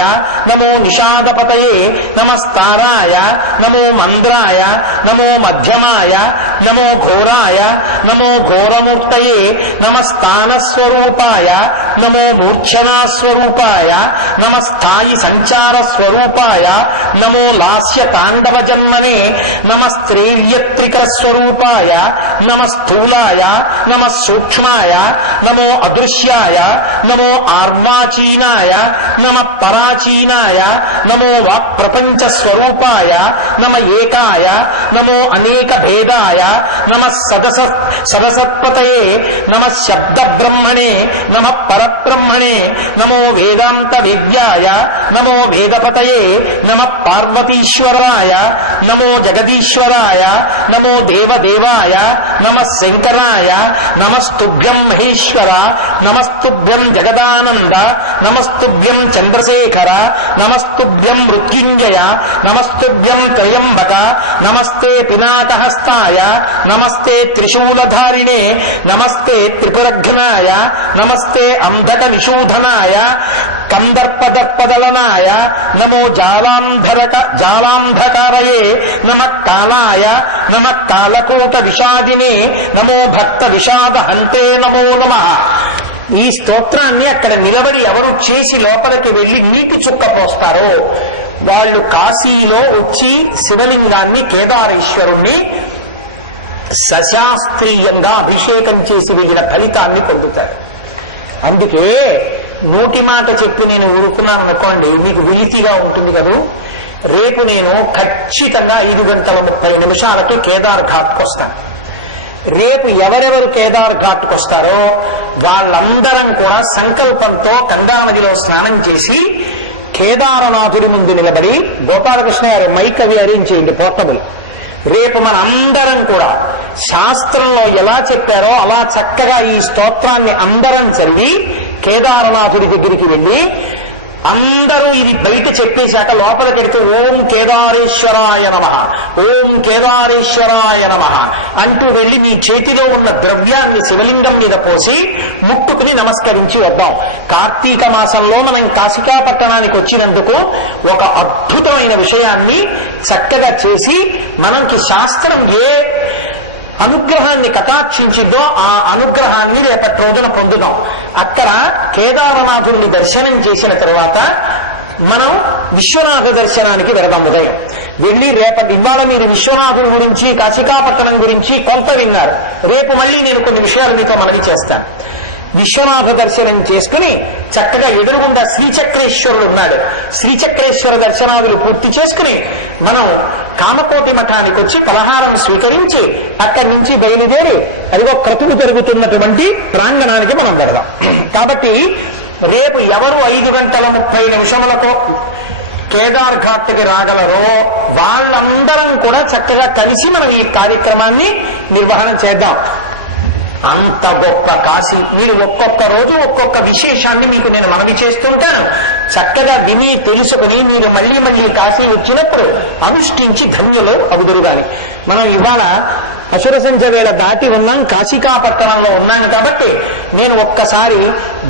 నమో నిషాదపతయే నమస్తారాయ నమో మంద్రాయ నమో మధ్యమాయ నమో ఘోరాయ నమో ఘోరమూర్తయే నమస్థానస్వరూపాయ నమో మూర్ఛనాస్వరూపాయ నమ స్థాయి సంచార స్వరూపాయ నమో లాస్య తాండవ జన్మనే నమ స్త్రైల్యత్రిక స్వరూపాయ నమ స్థూలాయ నమ సూక్ష్మాయ నమో అదృశ్యాయ నమో ఆర్వాచీనాయ నమ పరాచీనాయ నమో వాక్ ప్రపంచ స్వరూపాయ నమ ఏకాయ నమో అనేక భేదాయ నమ సదసత్పతయే నమ శబ్ద బ్రహ్మణే నమ పరబ్రహ్మణే నమో వేదాంత విద్యాయ నమో వేదపతయే నమ పార్వతీశ్వరాయ నమో జగదీశ్వరాయ నమో దేవదేవాయ నమ శంకరాయ నమస్తుభ్యం మహేశ్వర నమస్తుభ్యం జగదానంద నమస్తుభ్యం చంద్రశేఖర నమస్తుభ్యం మృత్యుంజయ నమస్తుభ్యం త్రయంబక నమస్తే పినాకహస్తాయ నమస్తే త్రిశూలధారిణే నమస్తే త్రిపురఘ్నాయ నమస్తే అంధక విశూధనాయ కందర్పదర్పదలనాయ నమో జాలాంధకారయే నమ కాలాయ నమ కాలకూట విషాదినే నమో భక్త విషాద హంతే నమో నమః. ఈ స్తోత్రాన్ని అక్కడ నిలబడి ఎవరు చేసి లోపలికి వెళ్లి నీటి చుక్క పోస్తారో వాళ్ళు కాశీలో వచ్చి శివలింగాన్ని కేదారేశ్వరుణ్ణి సశాస్త్రీయంగా అభిషేకం చేసి వెళ్ళిన ఫలితాన్ని పొందుతారు. అందుకే నోటి మాట చెప్పి నేను ఊరుకున్నాను అనుకోండి, మీకు విలితిగా ఉంటుంది కదా. రేపు నేను ఖచ్చితంగా 5:30 కేదార్ ఘాట్కి వస్తాను. రేపు ఎవరెవరు కేదార్ ఘాట్కి వస్తారో వాళ్ళందరం కూడా సంకల్పంతో గంగానదిలో స్నానం చేసి కేదారనాథుడి ముందు నిలబడి, గోపాలకృష్ణ గారు మైక్ అవి అరేంజ్ చేయండి పోర్టబుల్. రేపు మనందరం కూడా శాస్త్రంలో ఎలా చెప్పారో అలా చక్కగా ఈ స్తోత్రాన్ని అందరం చదివి కేదారనాథుడి దగ్గరికి వెళ్ళి అందరూ ఇది బయట చెప్పేశాక లోపలికెడితే ఓం కేదారేశ్వరాయ నమః, ఓం కేదారేశ్వరాయ నమః అంటూ వెళ్ళి మీ చేతిలో ఉన్న ద్రవ్యాన్ని శివలింగం మీద పోసి ముట్టుకుని నమస్కరించి వద్దాం. కార్తీక మాసంలో మనం కాశికా పట్టణానికి వచ్చినందుకు ఒక అద్భుతమైన విషయాన్ని చక్కగా చేసి మనకి శాస్త్రం ఏ అనుగ్రహాన్ని కటాక్షించిందో ఆ అనుగ్రహాన్ని రేపటి రోజున పొందుదాం. అక్కడ కేదారనాథుడిని దర్శనం చేసిన తర్వాత మనం విశ్వనాథ దర్శనానికి వెళదాం. ఉదయం వెళ్ళి ఇవాళ మీరు విశ్వనాథుడి గురించి కాశికాపట్టణం గురించి కొంత విన్నారు. రేపు మళ్ళీ నేను కొన్ని విషయాలు మీతో మనవి చేస్తాను. విశ్వనాథ దర్శనం చేసుకుని చక్కగా ఎదురుగుండా శ్రీచక్రేశ్వరుడు ఉన్నాడు. శ్రీచక్రేశ్వర దర్శనాదులు పూర్తి చేసుకుని మనం కామకోటి మఠానికి వచ్చి పలహారం స్వీకరించి అక్కడి నుంచి బయలుదేరి అదిగో క్రతువు జరుగుతున్నటువంటి ప్రాంగణానికి మనం వెళదాం. కాబట్టి రేపు ఎవరు 5:30 కేదార్ ఘాట్కి రాగలరో వాళ్ళందరం కూడా చక్కగా కలిసి మనం ఈ కార్యక్రమాన్ని నిర్వహణ చేద్దాం. అంత గొప్ప కాశీ. మీరు ఒక్కొక్క రోజు ఒక్కొక్క విశేషాన్ని మీకు నేను మనవి చేస్తుంటాను. చక్కగా విని తెలుసుకుని మీరు మళ్ళీ మళ్ళీ కాశీ వచ్చినప్పుడు అనుష్ఠించి ధన్యులు అవుదురుగాని. మనం ఇవాళ అసుర సంధ్య వేళ దాటి ఉన్నాం, కాశికాపట్టణంలో ఉన్నాం. కాబట్టి నేను ఒక్కసారి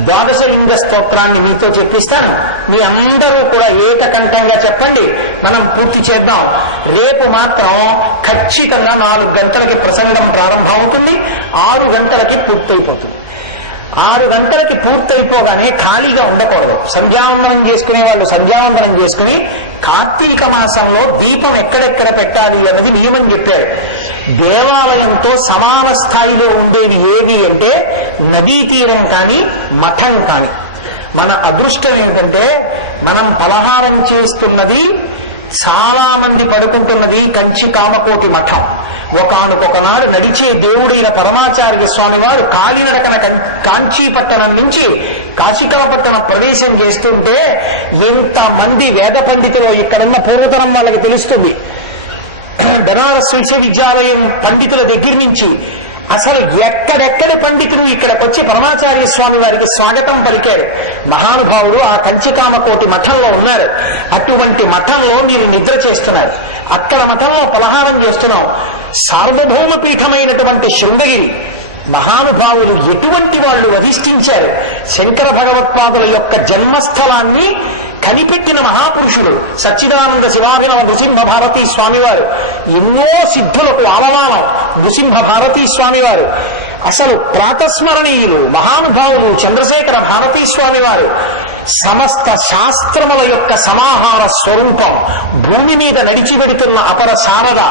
12 లింగ స్తోత్రాన్ని మీతో చెప్పిస్తాను. మీ అందరూ కూడా ఏకకంఠంగా చెప్పండి, మనం పూర్తి చేద్దాం. రేపు మాత్రం ఖచ్చితంగా 4 గంటలకి ప్రసంగం ప్రారంభం అవుతుంది, 6 గంటలకి పూర్తయిపోతుంది. 6 గంటలకి పూర్తయిపోగానే ఖాళీగా ఉండకూడదు. సంధ్యావందనం చేసుకునే వాళ్ళు సంధ్యావందనం చేసుకుని కార్తీక మాసంలో దీపం ఎక్కడెక్కడ పెట్టాలి అన్నది నియమం చెప్పారు. దేవాలయంతో సమాన స్థాయిలో ఉండేవి ఏవి అంటే నదీ తీరం కానీ మఠం కానీ. మన అదృష్టం ఏంటంటే మనం పలహారం చేస్తున్నది, చాలా మంది పడుకుంటున్నది కంచి కామకోటి మఠం. ఒకనొకనాడు నడిచే దేవుడైన పరమాచార్య స్వామి వారు కాలినడకన కాంచీపట్టణం నుంచి కాశికాపట్టణం ప్రవేశం చేస్తుంటే ఎంతమంది వేద పండితులు ఇక్కడున్న పూర్వతరం వాళ్ళకి తెలుస్తుంది. బెనారస్ విశ్వవిద్యాలయం పండితుల దగ్గర నుంచి అసలు ఎక్కడెక్కడి పండితులు ఇక్కడికి వచ్చి పరమాచార్య స్వామి వారికి స్వాగతం పలికారు. మహానుభావుడు ఆ కంచికామకోటి మఠంలో ఉన్నారు. అటువంటి మఠంలో మీరు నిద్ర చేస్తున్నారు, అక్కడ మఠంలో పలహారం చేస్తున్నాం. సార్వభౌమ పీఠమైనటువంటి శృంగగిరి మహానుభావులు ఎటువంటి వాళ్ళు అధిష్ఠించారు. శంకర భగవత్పాదుల యొక్క జన్మస్థలాన్ని కనిపెట్టిన మహాపురుషుడు సచ్చిదానంద శివాభినవ నృసింహ భారతీ స్వామివారు. ఎన్నో సిద్ధులకు ఆలవానం నృసింహ భారతీ స్వామివారు. అసలు ప్రాతస్మరణీయులు మహానుభావులు చంద్రశేఖర భారతీ స్వామివారు. సమస్త శాస్త్రముల యొక్క సమాహార స్వరూపం, భూమి మీద నడిచి వెడుతున్న అపర శారద.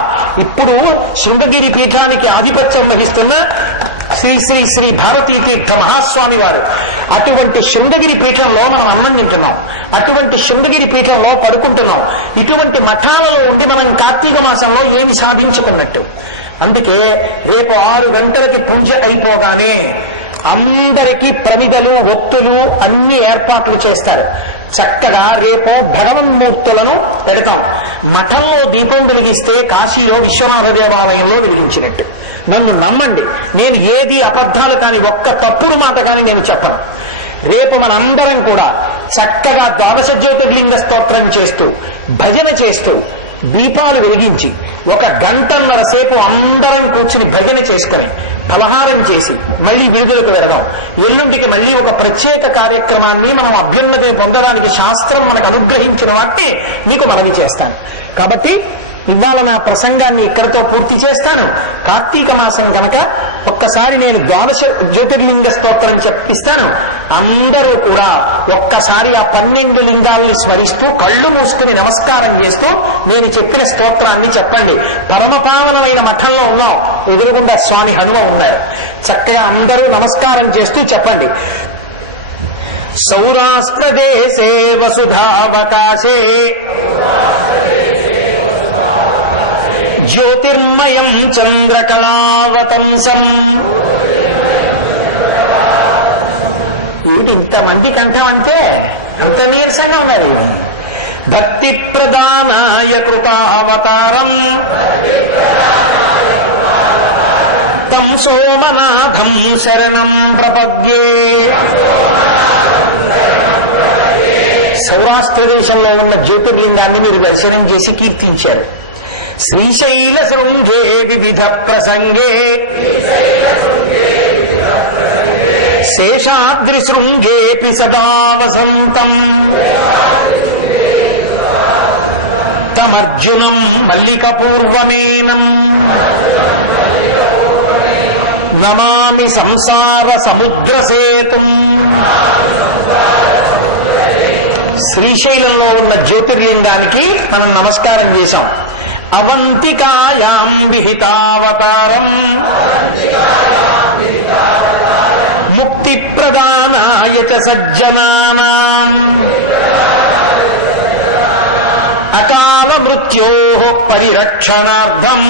ఇప్పుడు శృంగగిరి పీఠానికి ఆధిపత్యం వహిస్తున్న శ్రీ శ్రీ శ్రీ భారతీ తీర్థ మహాస్వామి వారు. అటువంటి శృంగగిరి పీఠంలో మనం అన్నం తింటున్నాం, అటువంటి శృంగగిరి పీఠంలో పడుకుంటున్నాం. ఇటువంటి మఠాలలో ఉండి మనం కార్తీక మాసంలో ఏమి సాధించుకున్నట్టు. అందుకే రేపు 6 గంటలకి పూజ అయిపోగానే అందరికీ ప్రమిదలు, ఒత్తులు అన్ని ఏర్పాట్లు చేస్తారు. చక్కగా రేపు భగవన్మూర్తులను పెడతాం. మఠంలో దీపం వెలిగిస్తే కాశీలో విశ్వనాథ దేవాలయంలో వెలిగించినట్టు. నన్ను నమ్మండి, నేను ఏది అబద్ధాలు కాని, ఒక్క తప్పుడు మాట కాని నేను చెప్పను. రేపు మనందరం కూడా చక్కగా ద్వాదశ జ్యోతిర్లింగ స్తోత్రం చేస్తూ, భజన చేస్తూ, దీపాలు వెలిగించి 1 గంటన్నర సేపు అందరం కూర్చుని భజన చేసుకుని ఫలహారం చేసి మళ్ళీ విడుదలకు వెళదాం. ఎల్లుండికి మళ్ళీ ఒక ప్రత్యేక కార్యక్రమాన్ని మనం అభ్యున్నతిని పొందడానికి శాస్త్రం మనకు అనుగ్రహించిన వాటిని మీకు మనవి చేస్తాను. కాబట్టి ఇవాళ నా ప్రసంగాన్ని ఇక్కడితో పూర్తి చేస్తాను. కార్తీక మాసం కనుక ఒక్కసారి నేను ద్వాదశ జ్యోతిర్లింగ స్తోత్రం చెప్పిస్తాను. అందరూ కూడా ఒక్కసారి ఆ 12 లింగాల్ని స్మరిస్తూ కళ్ళు మూసుకుని నమస్కారం చేస్తూ నేను చెప్పిన స్తోత్రాన్ని చెప్పండి. పరమపావనమైన మఠంలో ఉన్నాం, ఎదురుగుండా స్వామి హనుమ ఉన్నారు. చక్కగా అందరూ నమస్కారం చేస్తూ చెప్పండి. సౌరాష్ట్రదేశే వసుధావకాశే జ్యోతిర్మయం చంద్రకళావతంసం. ఏమిటి ఇంతమంది కంఠం అంటే అంత నీరసంగా ఉన్నది. భక్తి ప్రధానాయ కృతావతారం తం సోమనాథం శరణం ప్రపద్యే. సౌరాష్ట్ర దేశంలో ఉన్న జ్యోతిర్లింగాన్ని మీరు దర్శనం చేసి కీర్తించారు. శ్రీశైల శృంగే వివిధ ప్రసంగే శేషాద్రి శృంగేపి సదా వసంతం తమర్జునం మల్లికపూర్వమేనం నమామి సంసార సముద్ర సేతుం. శ్రీశైలంలో ఉన్న జ్యోతిర్లింగానికి మనం నమస్కారం చేశాం. అవంతికాయాం విహితావతారం ముక్తి ప్రదానాయ చ సజ్జనానాం అకాల మృత్యోః పరిరక్షణార్థం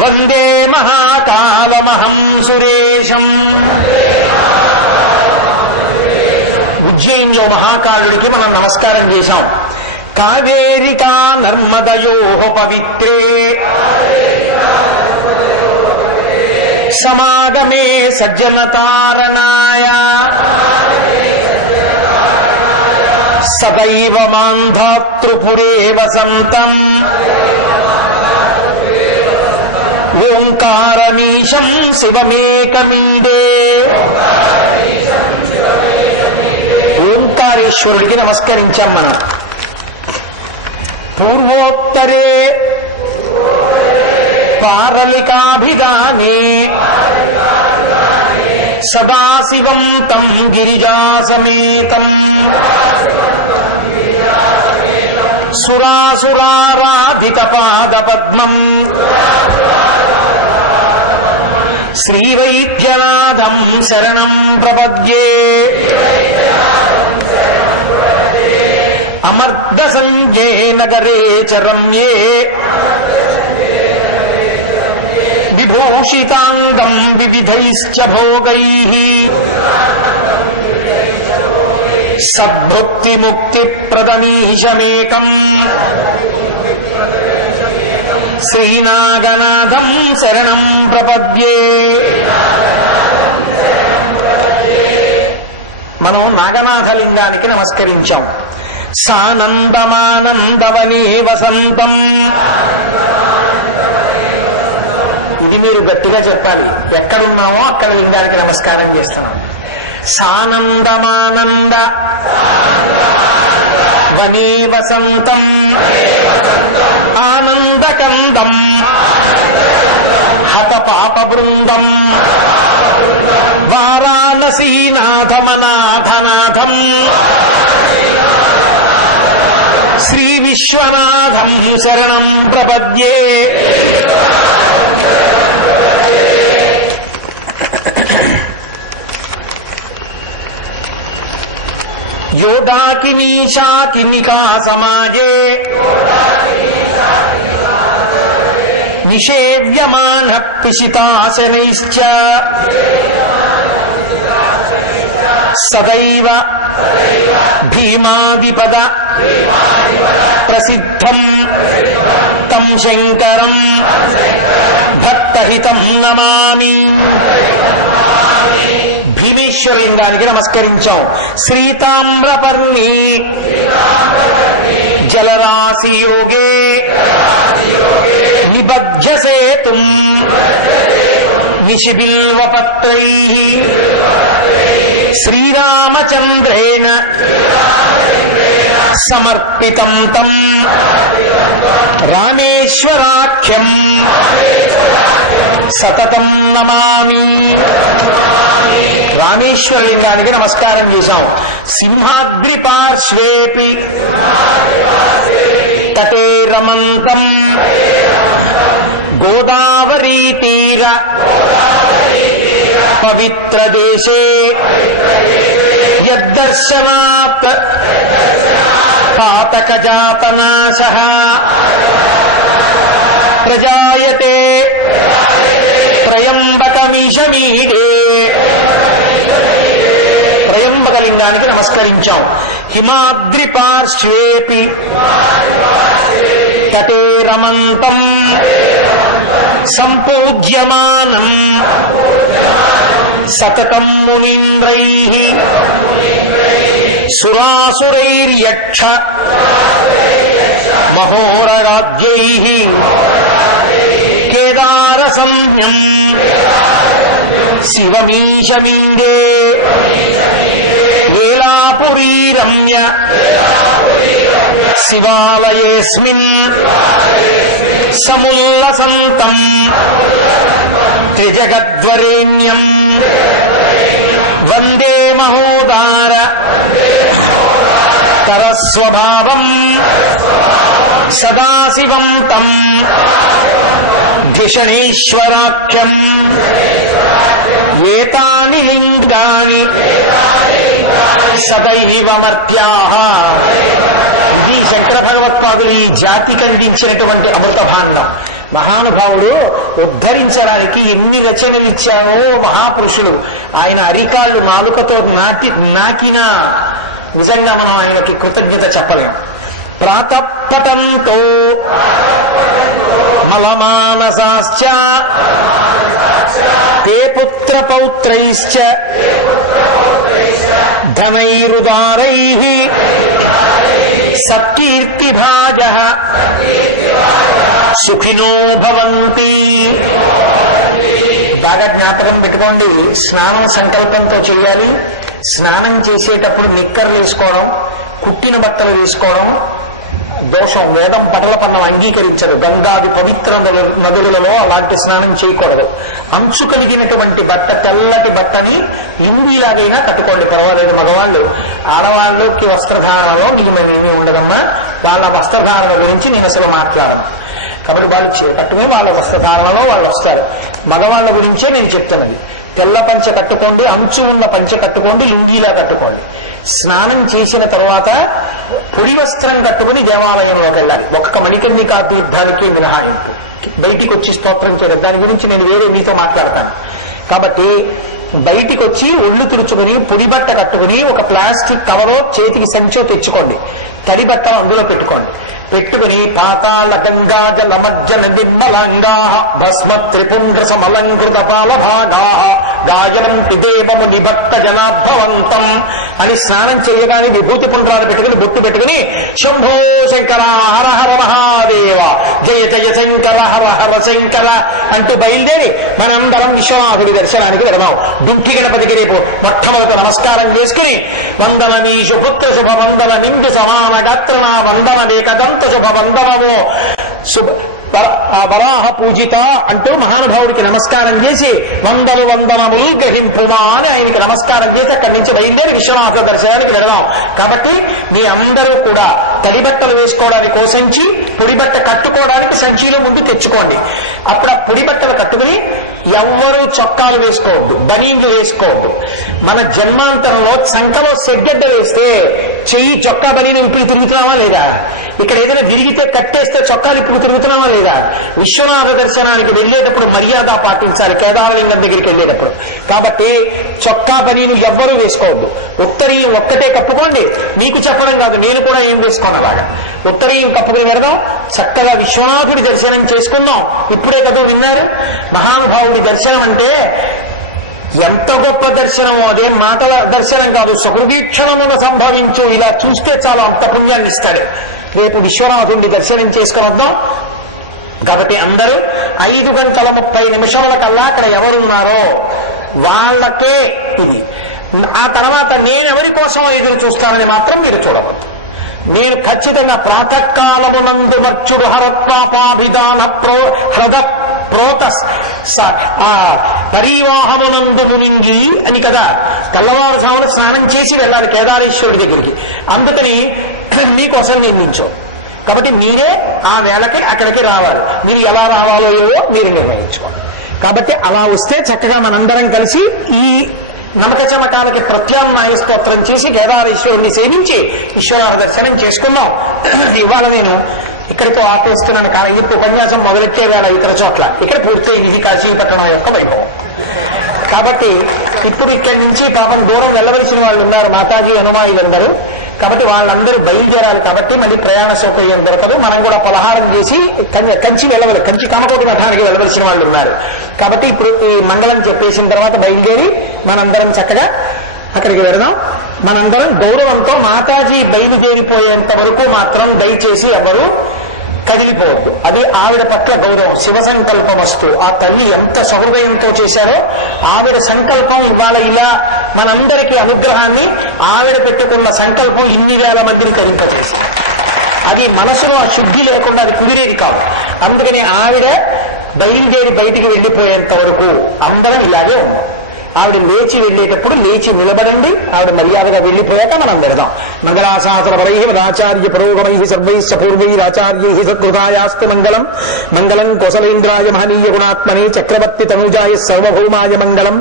వందే మహాకాలమహం సురేశం. ఉజ్జయిన్లో మహాకాలుడికి మనం నమస్కారం చేశాం. కావేరికా నర్మదయోః పవిత్రే సమాగమే సజ్జనతారణాయ సదైవ మాంధాతృపురే వసంతం ఓంకారమీశం శివమేకమీడే. ఓంకారేశ్వరుడికి నమస్కరించాం మనం. పూర్వోత్తరే పారలికాభిధానే సదాశివం తం గిరిజాసమేతం సురాసురారాధిత పాదపద్మం శ్రీవైద్యనాథం శరణం ప్రపద్యే అమర్ద సంజే నగరే చ రమ్యే విభూషితాంగం వివిధైశ్చ భోగైః సద్భుక్తి ముక్తి ప్రదమీశమేకం శ్రీనాగనాథం శరణం ప్రపద్యే. మనం నాగనాథలింగానికి నమస్కరించాం. సానందమానందవనే వసంతం, ఇది మీరు గట్టిగా చెప్పాలి. ఎక్కడున్నామో అక్కడ లింగానికి నమస్కారం చేస్తున్నాం. సానందమానంద వనే వసంతం ఆనందకందం హత పాప బృందం వారాణసీనాథమనాథనాథం శ్రీ విశ్వనాథం శరణం ప్రపద్యే. యోదాకినీ శాకినికా సమాజే నిషేవ్యమాన పిశితాశనైశ్చ సదైవ భీమాదిపద ప్రసిద్ధం తం శంకరం భక్తహితం నమామి. భీమేశ్వరలింగానికి నమస్కరించాం. శ్రీతామ్రపర్ణి జలరాశి యోగే నిబధ్యసేతుం నిశిబిల్వపత్రైః శ్రీరామచంద్రేణ సమర్పితం తం రామేశ్వరాఖ్యం సతతం నమామి. రామేశ్వరలింగానికి నమస్కారం చేశాం. సింహాద్రి పార్శ్వేపి తటే రమంతం గోదావరీ తీర పవిత్ర దేశే యద్దర్శనాత్ పాతక జాతనాశః ప్రజాయతే త్రయంబకమీశమీడే. త్రయంబకలింగానికి నమస్కరించాం. హిమాద్రి పార్శ్వేపి తటే రమంతం సంపూజ్యమానం సతతం మునీంద్రైః సురాసురైర్యక్ష మహోరగాద్యైః కేదార సంజ్ఞం శివమీశమీడే. వేలాపురీ రమ్య శివాలయేస్మిన్ సముల్లసంతం త్రిజగద్వరేణ్యం వందే మహోదార తరస్వభావం సదాశివం తం ధిషణీశ్వరాఖ్యం ఏతాని లింగాని సదైవమర్త్యాః. ఇది శంకర భగవత్పాదులు ఈ జాతికి అందించినటువంటి అమృత భాండం. మహానుభావుడు ఉద్ధరించడానికి ఎన్ని రచనలు ఇచ్చానో మహాపురుషులు. ఆయన అరికాళ్ళు నాలుకతో నాకినా నిజంగా మనం ఆయనకి కృతజ్ఞత చెప్పలేం. ప్రాతఃపటంతో మలమానసాశ్చ తే పుత్ర పౌత్రైశ్చ ధనైరుదారైః సత్కీర్తిభాజః సుఖినో భవంతి. బాగా జ్ఞాపకం పెట్టుకోండి. స్నానం సంకల్పంతో చేయాలి. స్నానం చేసేటప్పుడు నిక్కర్లు వేసుకోవడం, కుట్టిన బట్టలు వేసుకోవడం దోషం. వేదం పటల పన్నం అంగీకరించదు. గంగాది పవిత్ర నదులలో అలాంటి స్నానం చేయకూడదు. అంచు కలిగినటువంటి బట్ట, తెల్లటి బట్టని లుంగీలాగైనా కట్టుకోండి, పర్వాలేదు. మగవాళ్ళు ఆడవాళ్ళకి వస్త్రధారణలో నియమేమీ ఉండదమ్మా. వాళ్ళ వస్త్రధారణ గురించి నేను అసలు మాట్లాడను. కాబట్టి వాళ్ళు చీర కట్టుకుని వాళ్ళ వస్త్రధారణలో వాళ్ళు వస్తారు. మగవాళ్ళ గురించే నేను చెప్తున్నది. తెల్ల పంచ కట్టుకోండి, అంచు ఉన్న పంచ కట్టుకోండి, లుంగీలా కట్టుకోండి. స్నానం చేసిన తర్వాత పొడి వస్త్రం కట్టుకుని దేవాలయంలోకి వెళ్ళాలి. ఒక్క మణికర్ణికా తీర్థానికి మినహాయింపు. బయటికి వచ్చి స్తోత్రం చేయడం, దాని గురించి నేను వేరే మీతో మాట్లాడతాను. కాబట్టి బయటికి వచ్చి ఒళ్ళు తుడుచుకుని పొడి బట్ట కట్టుకుని ఒక ప్లాస్టిక్ కవరో చేతికి సంచో తెచ్చుకోండి. తడి బట్టలు అందులో పెట్టుకోండి. పెట్టుకుని పాతాళ గంగా జలమజ్జన నిర్మలంగా భస్మ త్రిపుండ్ర సమలంకృత పాలభాగా గాయనం పిదేవము నిభక్త జనాభవంతం అని స్నానం చేయగానే విభూతి పుండ్రాలు పెట్టుకుని బొట్టు పెట్టుకుని శంభో శంకర హర హర మహాదేవ జయ జయ శంకర హర హర శంకర అంటూ బయలుదేరి మనందరం విశ్వనాథుడి దర్శనానికి వెళదాం. దుఃఖి గణపతికి రేపు మొట్టమొదట నమస్కారం చేసుకుని వందన నీషు పుత్ర శుభ వందన నిండు సమాన గాత్రనా వందన ఏకదంత శుభ వందనము వరాహ పూజిత అంటూ మహానుభావుడికి నమస్కారం చేసి వందనములు గ్రహింపుమా అని ఆయనకి నమస్కారం చేసి అక్కడి నుంచి బయలుదేరి విశ్వనాథ దర్శనానికి వెళదాం. కాబట్టి మీ అందరూ కూడా తడి బట్టలు వేసుకోవడానికి ఓ సంచి, పొడి బట్ట కట్టుకోవడానికి సంచిలో ముందు తెచ్చుకోండి. అప్పుడు ఆ పొడి బట్టలు కట్టుకుని ఎవ్వరూ చొక్కాలు వేసుకోవద్దు, బనీన్లు వేసుకోవద్దు. మన జన్మాంతరంలో సంఖలో సెగ్గడ్డ వేస్తే చెయ్యి చొక్కా బనీని ఇప్పుడు తిరుగుతున్నావా లేదా? ఇక్కడ ఏదైనా విరిగితే కట్టేస్తే చొక్కాలు ఇప్పుడు తిరుగుతున్నావా లేదా? విశ్వనాథ దర్శనానికి వెళ్ళేటప్పుడు మర్యాద పాటించాలి కేదారలింగం దగ్గరికి వెళ్ళేటప్పుడు. కాబట్టి చొక్కా బనీను ఎవ్వరూ వేసుకోవద్దు. ఉత్తరీయం ఒక్కటే కప్పుకోండి. మీకు చెప్పడం కాదు, నేను కూడా ఏం వేసుకోను అలాగా. ఉత్తరీయం కప్పుకుని వెళదాం. చక్కగా విశ్వనాథుడి దర్శనం చేసుకుందాం. ఇప్పుడే కదా విన్నారు, మహానుభావుడి దర్శనం అంటే ఎంత గొప్ప దర్శనమో. అదే మాటల దర్శనం కాదు, సహృదీక్షణమున సంభవించు. ఇలా చూస్తే చాలా అంత పుణ్యాన్ని ఇస్తాడు. రేపు విశ్వనాథుడిని దర్శనం చేసుకుని వద్దాం. కాబట్టి అందరూ 5:30 కల్లా అక్కడ ఎవరున్నారో వాళ్ళకే ఇది. ఆ తర్వాత నేనెవరి కోసం ఎదురు చూస్తానని మాత్రం మీరు చూడవద్దు. నేను ఖచ్చితంగా ప్రాతకాలమునందు మర్చుడు హరత్వాపాభిధాన హ్రద ప్రోత పరివాహమునందు మునింగి అని కదా తెల్లవారుజామున స్నానం చేసి వెళ్ళాలి కేదారేశ్వరుడి దగ్గరికి. అందుకని మీకోసం నిర్మించు. కాబట్టి మీరే ఆ వేళకి అక్కడికి రావాలి. మీరు ఎలా రావాలో ఏవో మీరు నిర్ణయించుకోండి. కాబట్టి అలా వస్తే చక్కగా మనందరం కలిసి ఈ నమక చమకాలకి ప్రత్యామ్నాయ స్తోత్రం చేసి కేదారేశ్వరుడిని సేవించి ఈశ్వరాల దర్శనం చేసుకున్నాం. ఇవాళ నేను ఇక్కడితో ఆపేస్తున్నాను. కానీ ఇప్పుడు ఉపన్యాసం మొదలెట్టే వేళ ఇతర చోట్ల ఇక్కడ పూర్తయింది. ఇది కాశీపట్టణం యొక్క వైభవం. కాబట్టి ఇప్పుడు ఇక్కడి నుంచి పాపం దూరం వెళ్ళవలసిన వాళ్ళు ఉన్నారు, మాతాజీ హనుమాయిలందరూ. కాబట్టి వాళ్ళందరూ బయలుదేరాలి. కాబట్టి మళ్ళీ ప్రయాణ సౌకర్యం దొరకదు. మనం కూడా పలహారం చేసి కంచి వెళ్ళవలసి, కంచి కామకోటి మఠానికి వెళ్ళవలసిన వాళ్ళు ఉన్నారు. కాబట్టి ఇప్పుడు ఈ మంగళం చెప్పేసిన తర్వాత బయలుదేరి మనందరం చక్కగా అక్కడికి వెళదాం. మనందరం గౌరవంతో మాతాజీ బయలుదేరిపోయేంత వరకు మాత్రం దయచేసి ఎవరు కదిలిపోవద్దు. అది ఆవిడ పట్ల గౌరవం. శివ సంకల్పమస్తు. ఆ తల్లి ఎంత సహృదయంతో చేశారో ఆవిడ సంకల్పం ఇవాళ ఇలా మనందరికీ అనుగ్రహాన్ని ఆవిడ పెట్టుకున్న సంకల్పం ఇన్ని వేల మందిని కరింపజేసి, అది మనసులో ఆ శుద్ధి లేకుండా అది కుదిరేది కాదు. అందుకని ఆవిడ బయలుదేరి బయటికి వెళ్ళిపోయేంత వరకు అందరం ఇలాగే ఉన్నాం. ఆవిడ లేచి వెళ్ళేటప్పుడు లేచి నిలబడండి. ఆవిడ మర్యాదగా వెళ్ళిపోయాక మనం వెళదాం. మంగళాశాసనపరై మదాచార్య పురోగమై సర్వైశ్చ పూర్వైరాచార్యై సత్కృతాయాస్తు మంగళం. మంగళం కోసలేంద్రాయ మహనీయ గుణాత్మనే చక్రవర్తి తనూజాయ సర్వభౌమాయ మంగళం.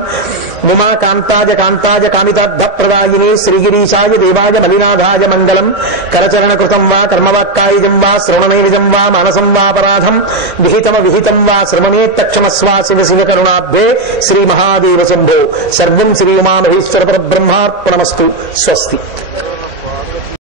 ఉమా కాంతాజ కాంతాజ కామితార్థ ప్రదాయినే శ్రీగిరీశాయ దేవాయ మలినాథాయ మంగళం. కరచరణ కృతం వా కర్మవాక్కాయజం వా శ్రవణనైజం వా మానసం వాపరాధం విహితం వా శ్రవణేత్తక్షమస్వా శివ శివ కరుణాబ్ధే శ్రీ మహాదేవ శంభో. సర్వం శ్రీ ఉమామహేశ్వర పరబ్రహ్మార్పణమస్తు. స్వస్తి.